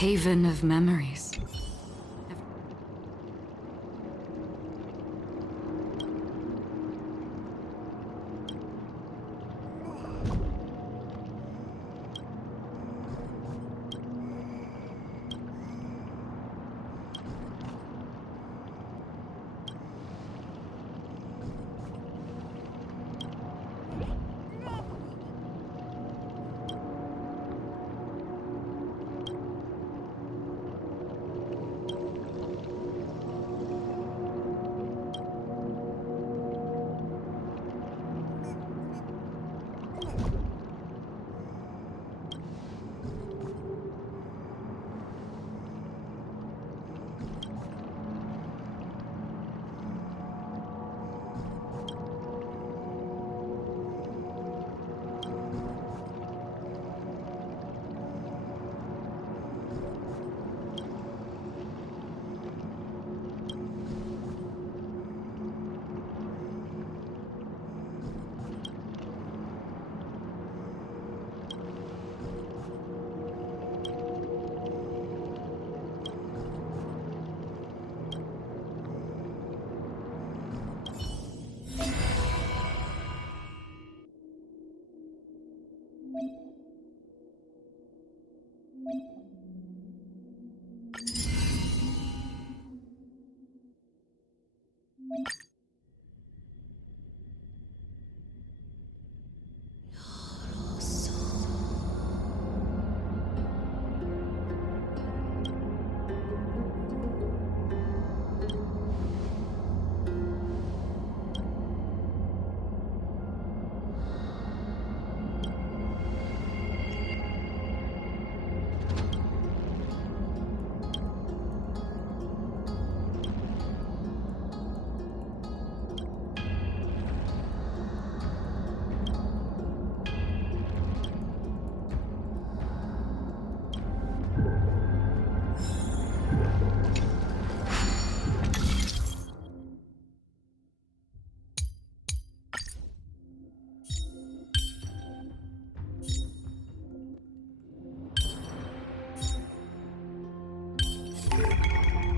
Haven of memories.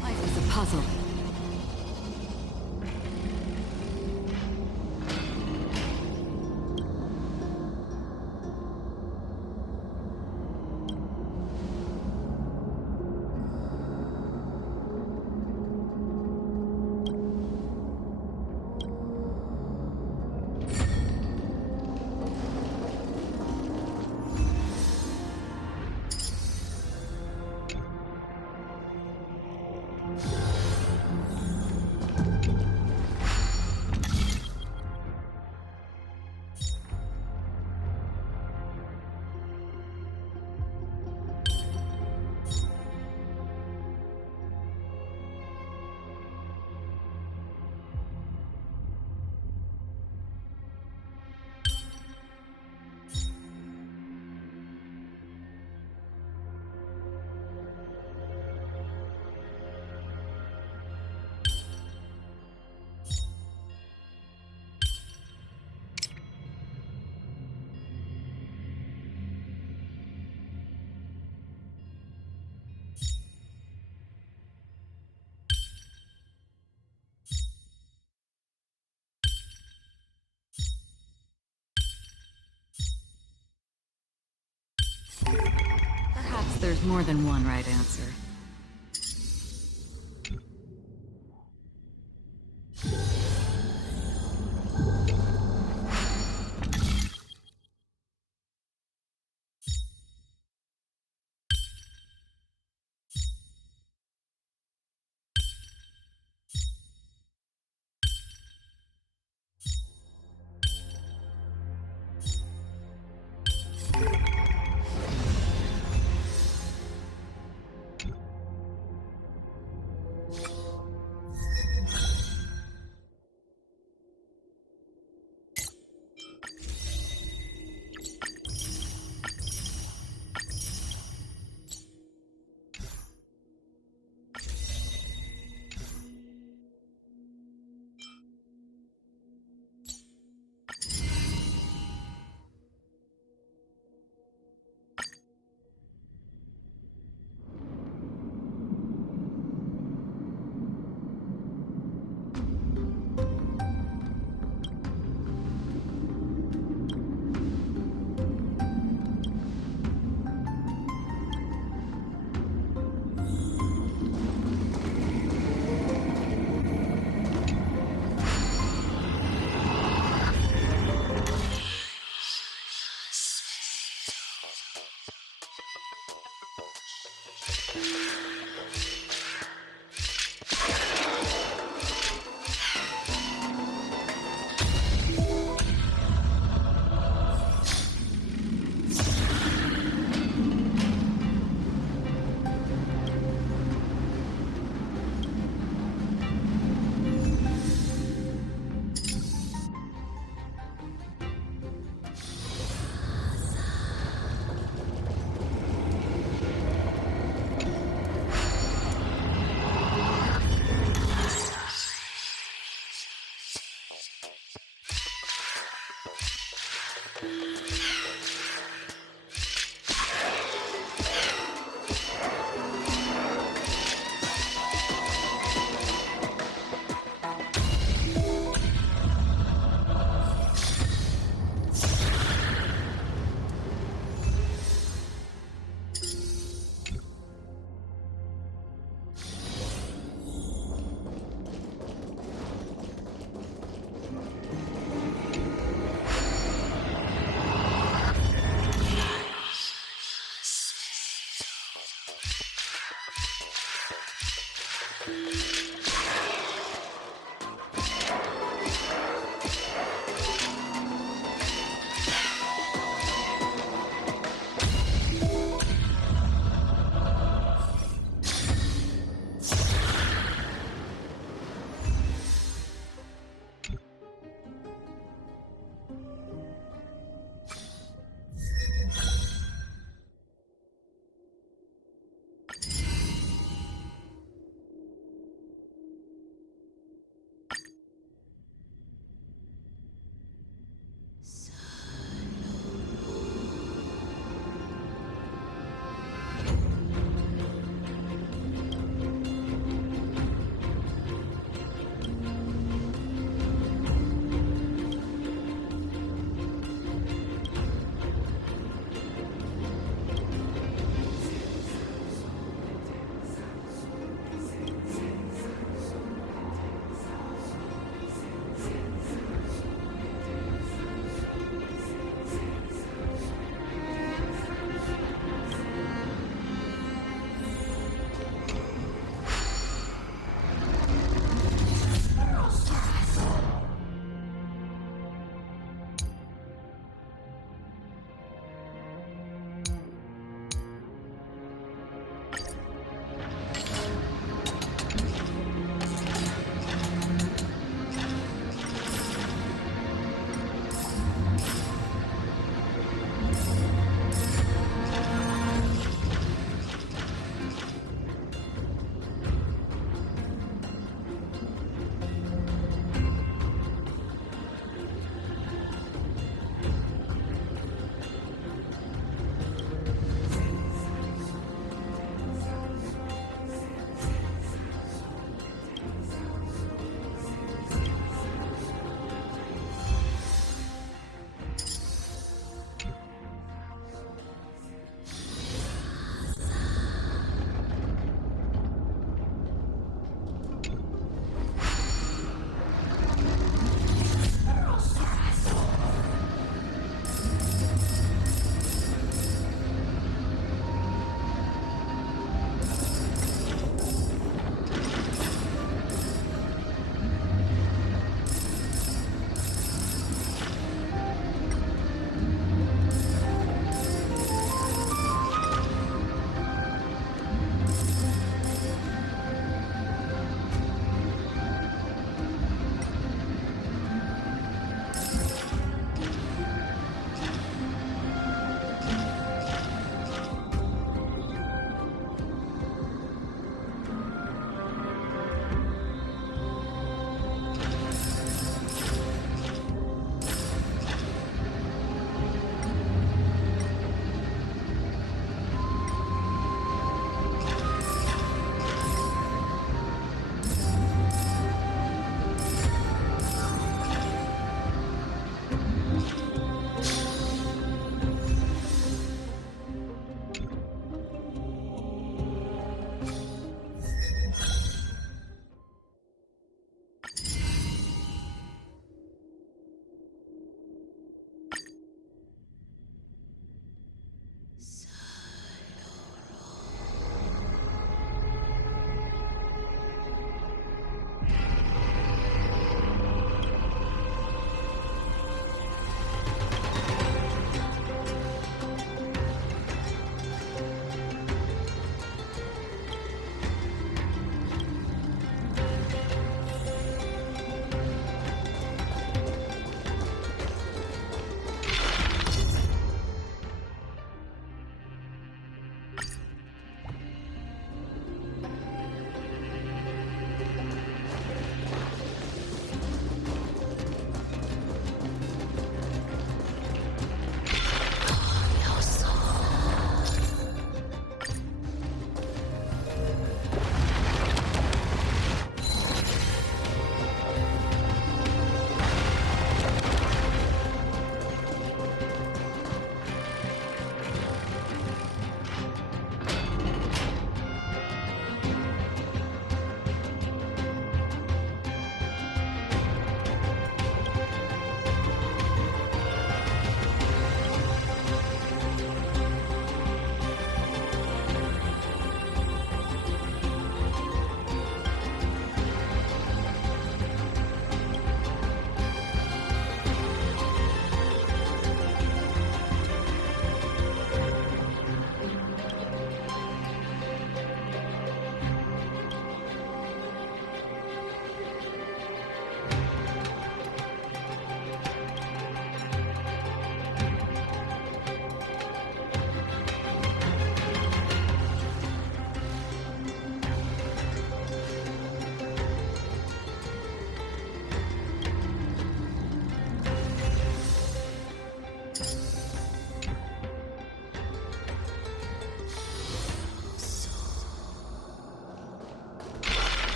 Life is a puzzle. Perhaps there's more than one right answer.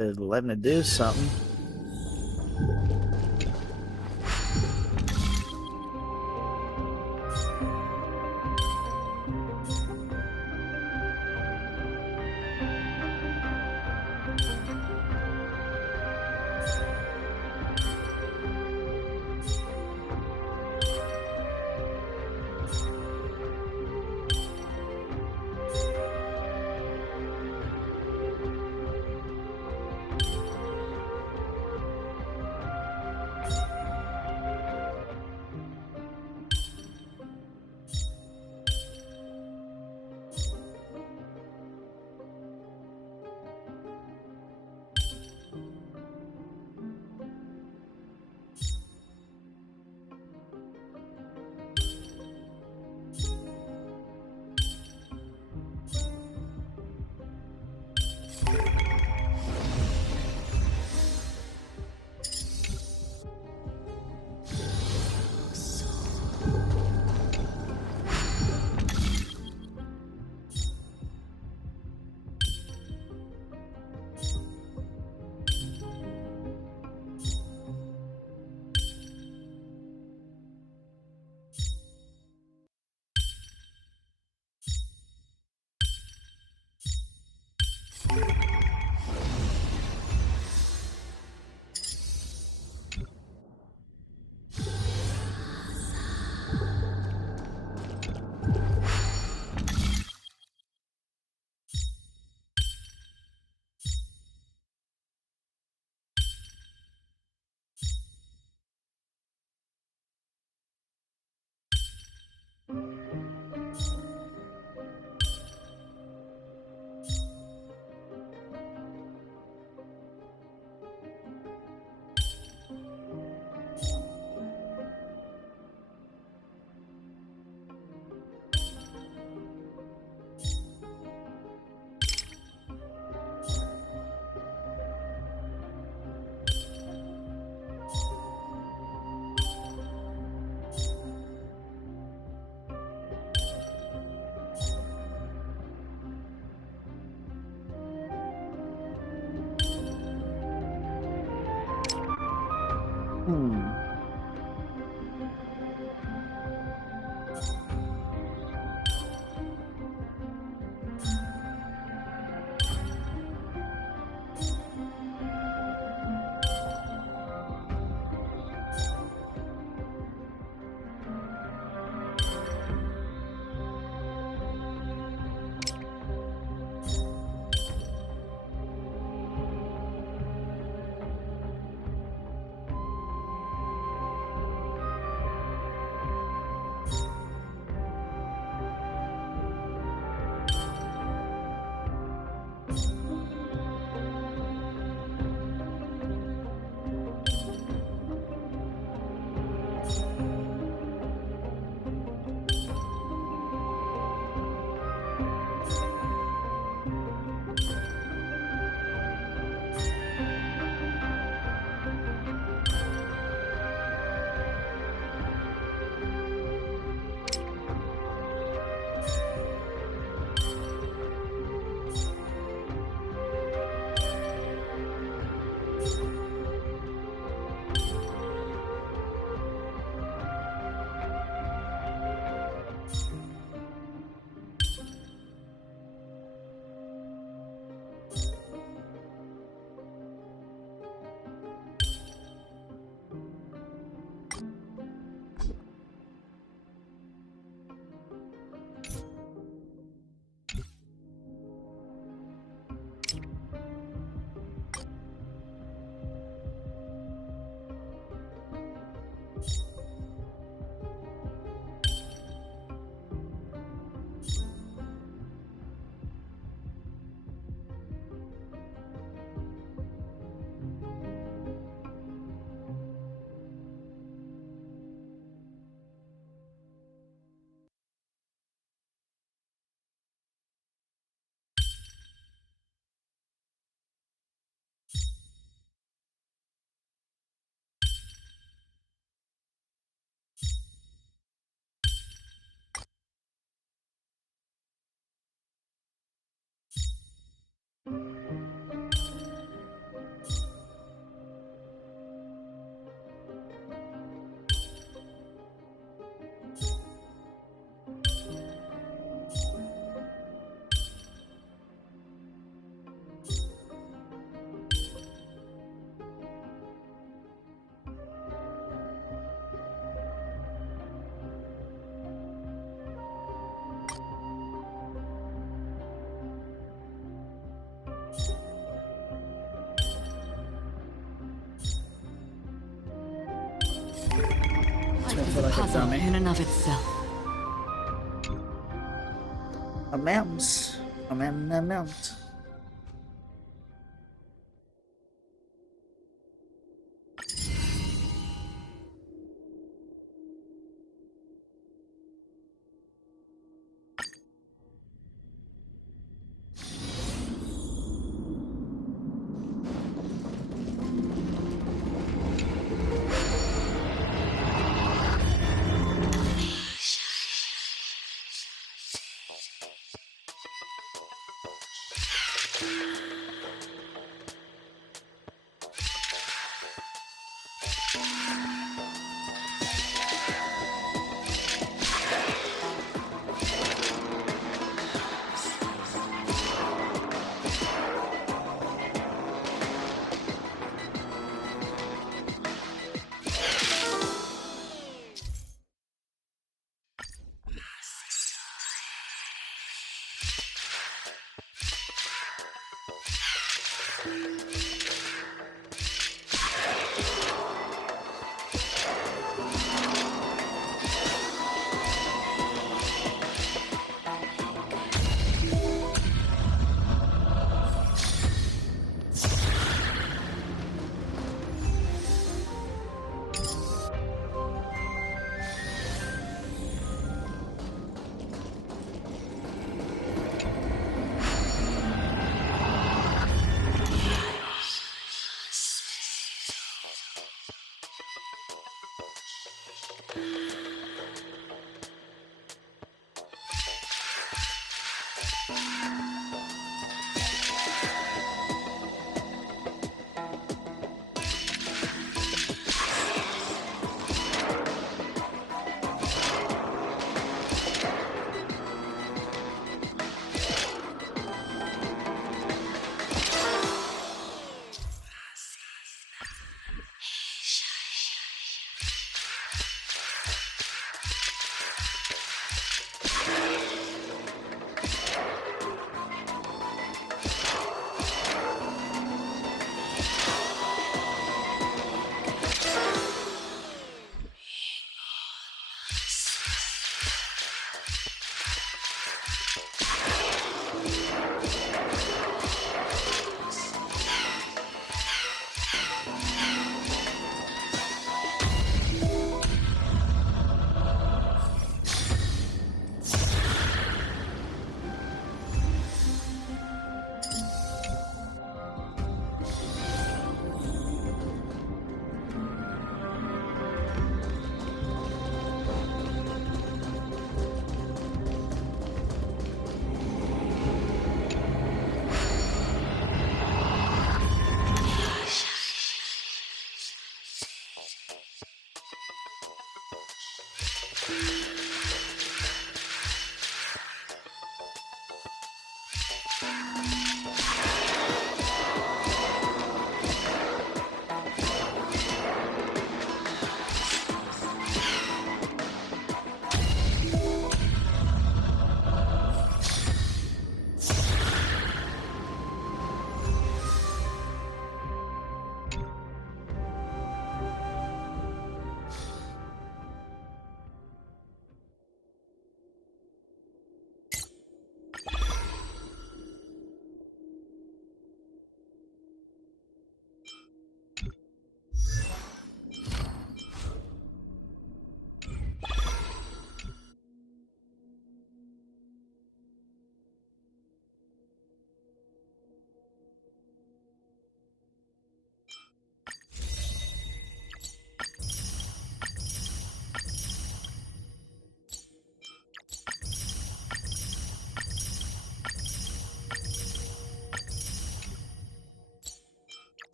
Let me do something. Life is a puzzle in and of itself. A mouse. A mount.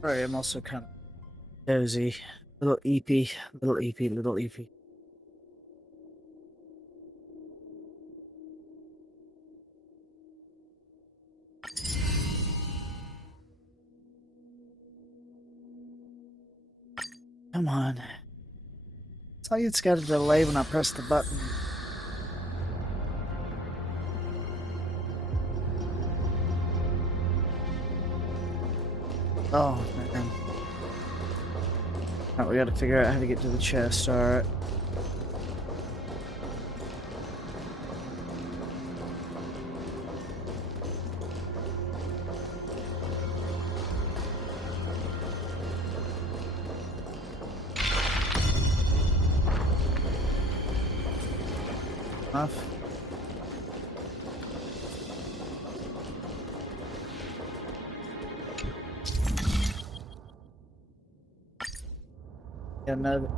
Sorry, I'm also kind of dozy. Little eepy, little eepy, little eepy. Come on. It's like it's got a delay when I press the button. Oh, man. Alright, we gotta figure out how to get to the chest, alright. Enough. Another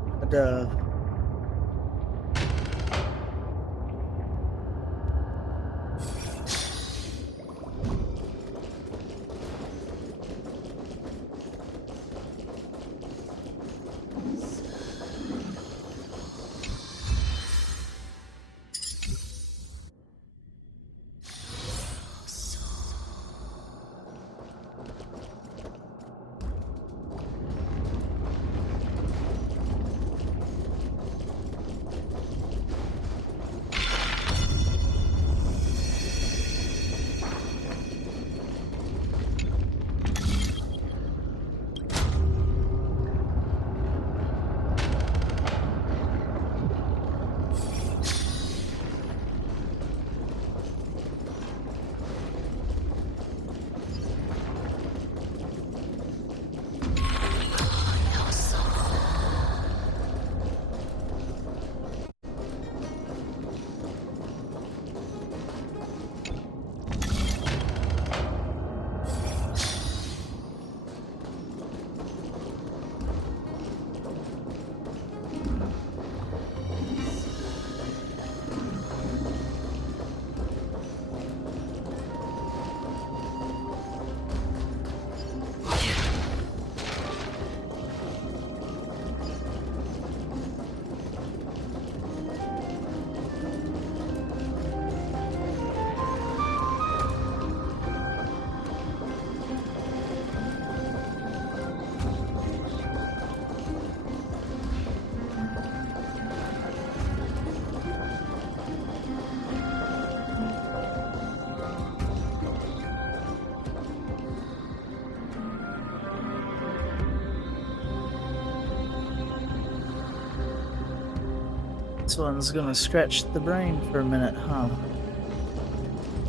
This one's gonna scratch the brain for a minute, huh?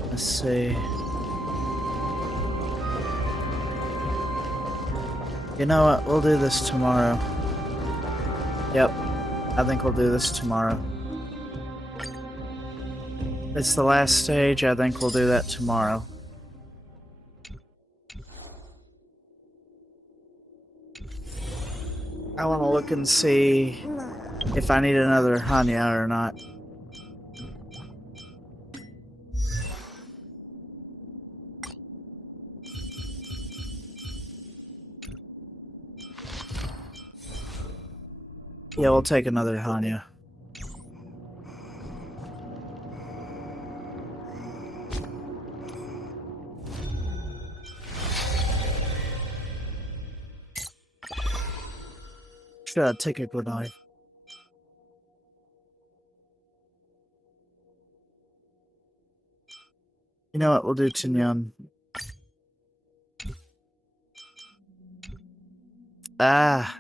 Let's see. You know what? We'll do this tomorrow. Yep. I think we'll do this tomorrow. It's the last stage. I think we'll do that tomorrow. I want to look and see if I need another Hanya or not. Yeah, we'll take another Hanya. Should I take a good knife? You know what? We'll do Tinyan. Ah.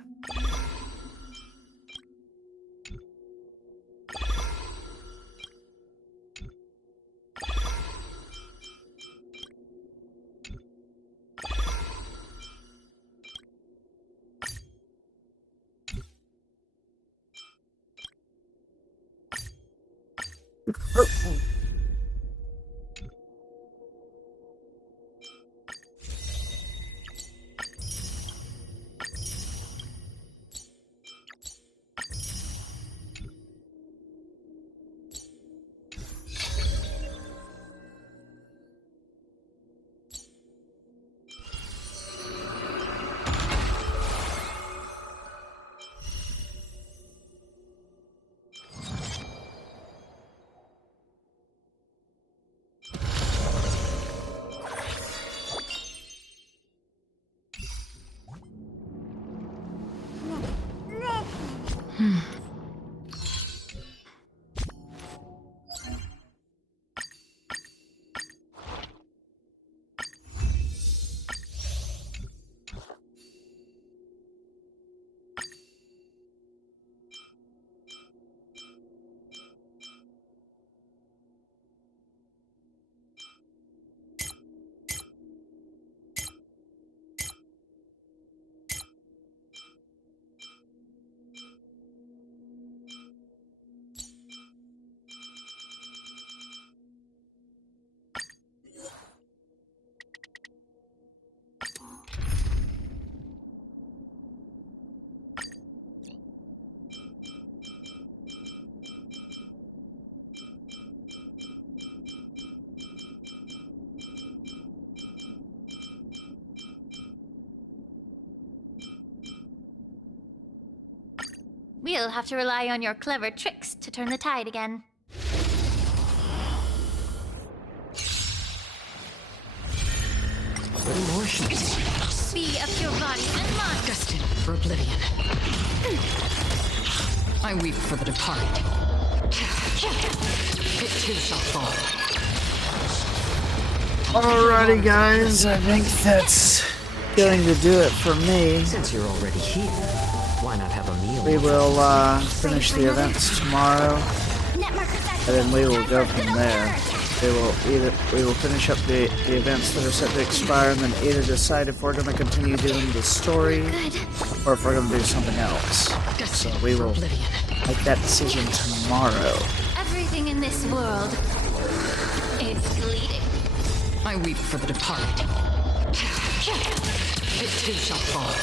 We'll have to rely on your clever tricks to turn the tide again. Little more heat. Be of your body and mind. Destined for oblivion. I weep for the departed. It too shall fall. Alrighty, guys, I think that's going to do it for me. Since you're already here, why not have a meal? We will finish the events tomorrow, and then we will go from there. We will finish up the events that are set to expire, and then either decide if we're going to continue doing the story, or if we're going to do something else. So we will make that decision tomorrow. Everything in this world is bleeding. I weep for the departed. It too shall fall.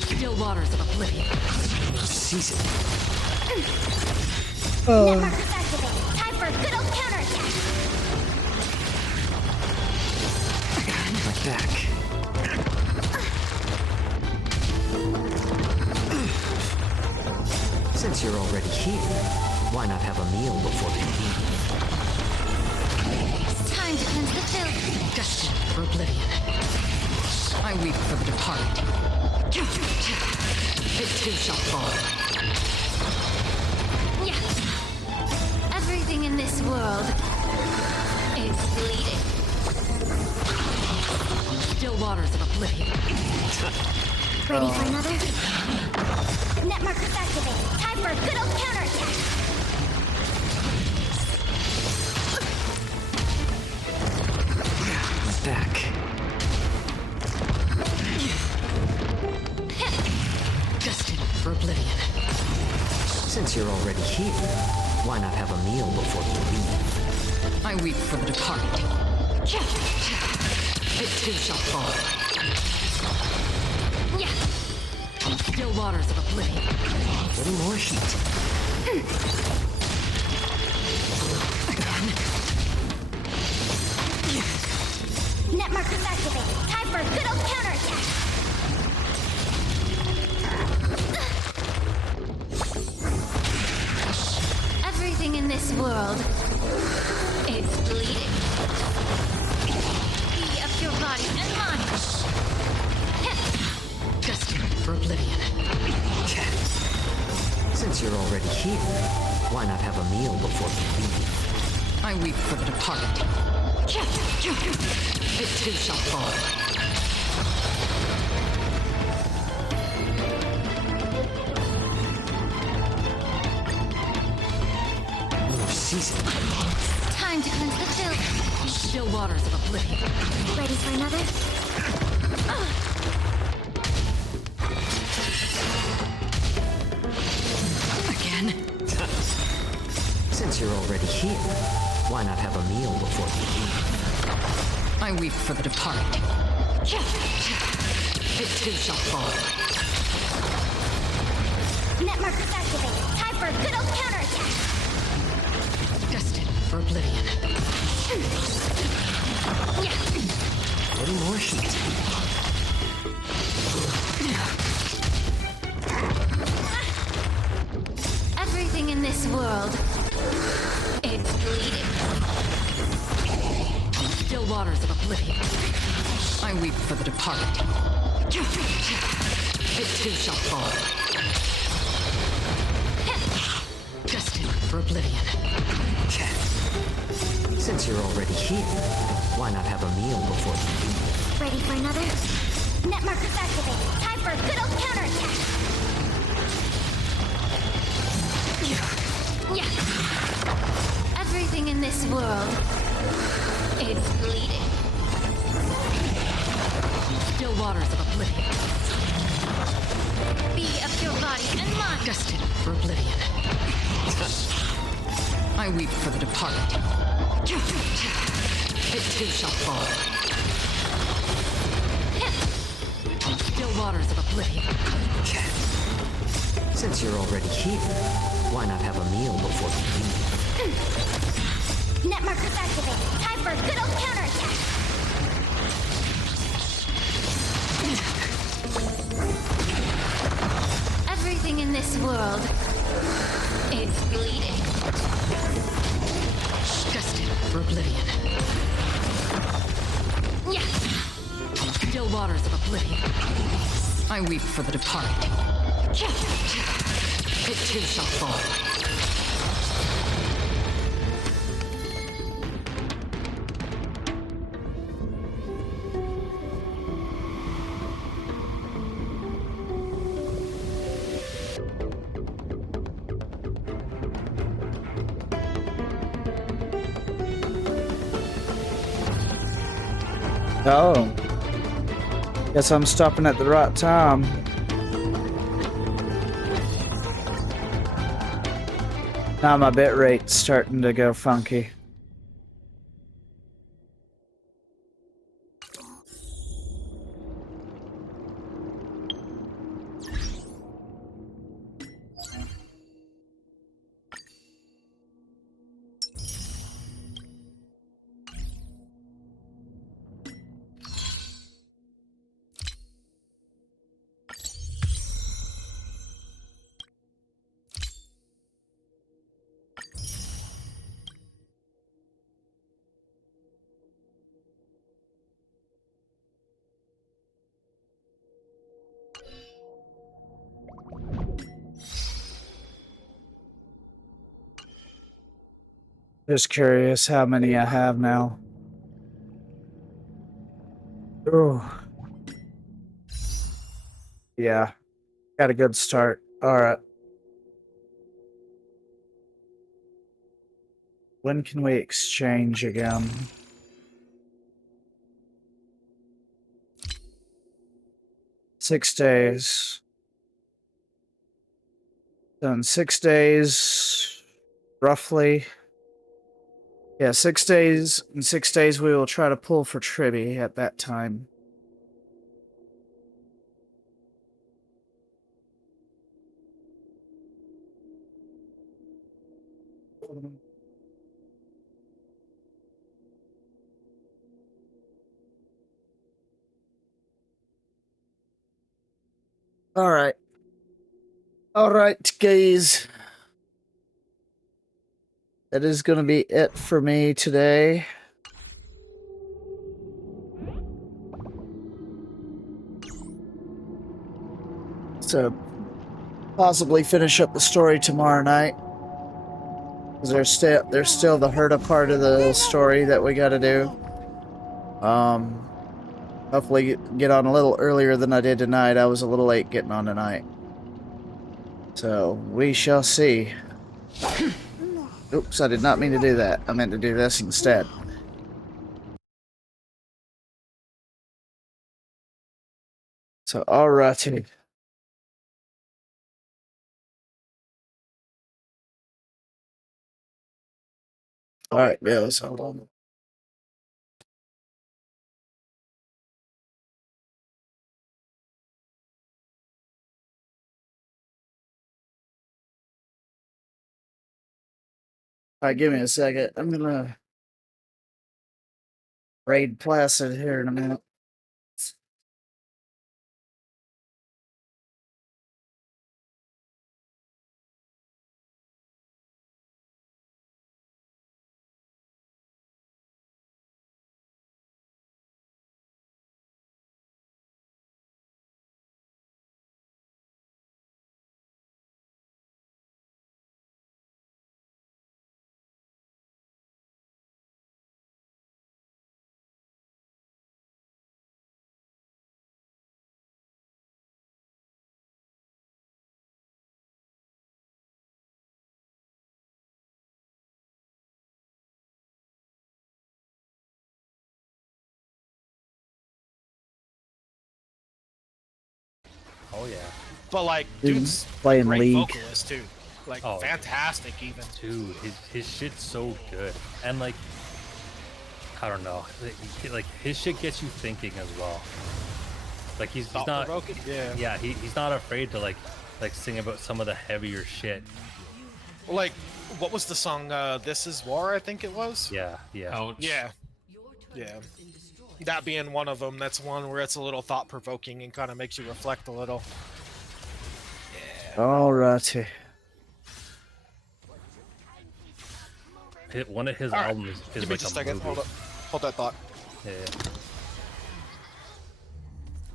Still waters of oblivion. Seize it. Netmarkers activate. Time for a good old counterattack. My back. Since you're already here, why not have a meal before we leave? It's time to cleanse the filth. Destined for oblivion. I weep for the departed. It too shall fall. Everything in this world is bleeding. Still waters of oblivion. Ready for another? Netmarkers activate. Time for a good old counterattack. Back. Destined for oblivion. Since you're already here, why not have a meal before you leave? I weep for the departed. It too shall fall. Still waters of oblivion. A little more heat. Netmarkers activate. Time for a good old counterattack. Everything in this world is bleeding. Be of your body and mind. Destined for oblivion. Since you're already here, why not have a meal before you leave? I weep for the departed. It too shall fall. Season. Time to cleanse the filth. Still waters of oblivion. Ready for another? Again? Since you're already here, why not have a meal before you leave? I weep for the departed. It too shall fall. Netmarkers activate. Time for a good old counterattack. Destined for oblivion. A little more heat. Everything in this world is bleeding. Still waters of oblivion. I weep for the departed. It too shall fall. Destined for oblivion. Since you're already here, why not have a meal before you leave? Ready for another? Net markers activated. Time for a good old counterattack. Everything in this world is bleeding. Still waters of oblivion. Be of your body and mind. Destined for oblivion. I weep for the departed. It too shall fall. Still waters of oblivion. Since you're already here, why not have a meal before you leave? Net markers activated. Time for a good old counterattack. Everything in this world is bleeding. Destined for oblivion. Still waters of oblivion. I weep for the departed. It too shall fall. Oh. Guess I'm stopping at the right time. Now my bit rate's starting to go funky. Just curious how many I have now. Oh. Yeah. Got a good start. Alright. When can we exchange again? Six days. So in 6 days, roughly. Yeah, 6 days. In 6 days, we will try to pull for Tribby at that time. All right. All right, guys. That is going to be it for me today. So, possibly finish up the story tomorrow night. Because there's still the Herta part of the story that we got to do. Hopefully get on a little earlier than I did tonight. I was a little late getting on tonight. So, we shall see. Oops, I did not mean to do that. I meant to do this instead. So, alrighty. Alright, guys, hold on. Alright, give me a second. I'm gonna raid Placid here in a minute. yeah. But like, Dude's dude's playing great League. vocalist too. Like, Oh, fantastic even. Dude, his shit's so good, and like, I don't know, like his shit gets you thinking as well. Like he's not, Thought-provoking? Yeah. he's not afraid to like sing about some of the heavier shit. Like, what was the song? This Is War, I think it was. Yeah. Yeah. Yeah. That being one of them. That's one where it's a little thought-provoking and kind of makes you reflect a little. Alrighty. One of his All right. albums is Give me like just a a second. movie. Hold up. Hold that thought. Yeah.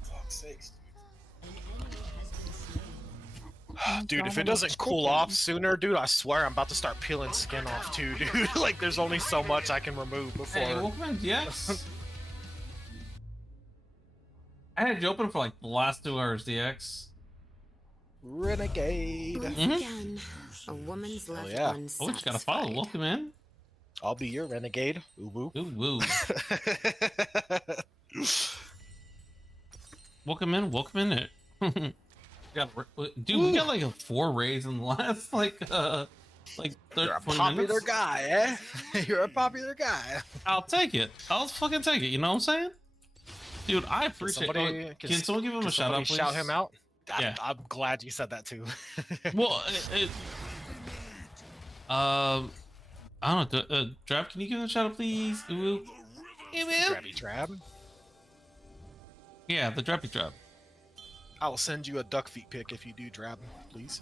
Fuck's sakes. Dude, if it doesn't cool off sooner, dude, I swear I'm about to start peeling skin off too, dude. Like, there's only so much I can remove before. Hey, welcome to DX. I had you open for like the last 2 hours, DX. Renegade. Mm-hmm. A woman's left yeah. Oh, you gotta follow. Welcome in. I'll be your renegade. Ooh woo. Ooh woo. Welcome in. Welcome in. Dude, we got like 4 raids in the last like 30, You're a 20 popular minutes. guy, eh? You're a popular guy. I'll take it. I'll fucking take it. You know what I'm saying? Dude, I appreciate it. Can someone give him a shout out, please? Shout him out? Yeah. I'm glad you said that too. Well, I don't know. Drab, can you give him a shout out, please? Ooh. Hey, man. Drabby Drab? Yeah, the Drappy Drab. I will send you a duck feet pic if you do Drab, please.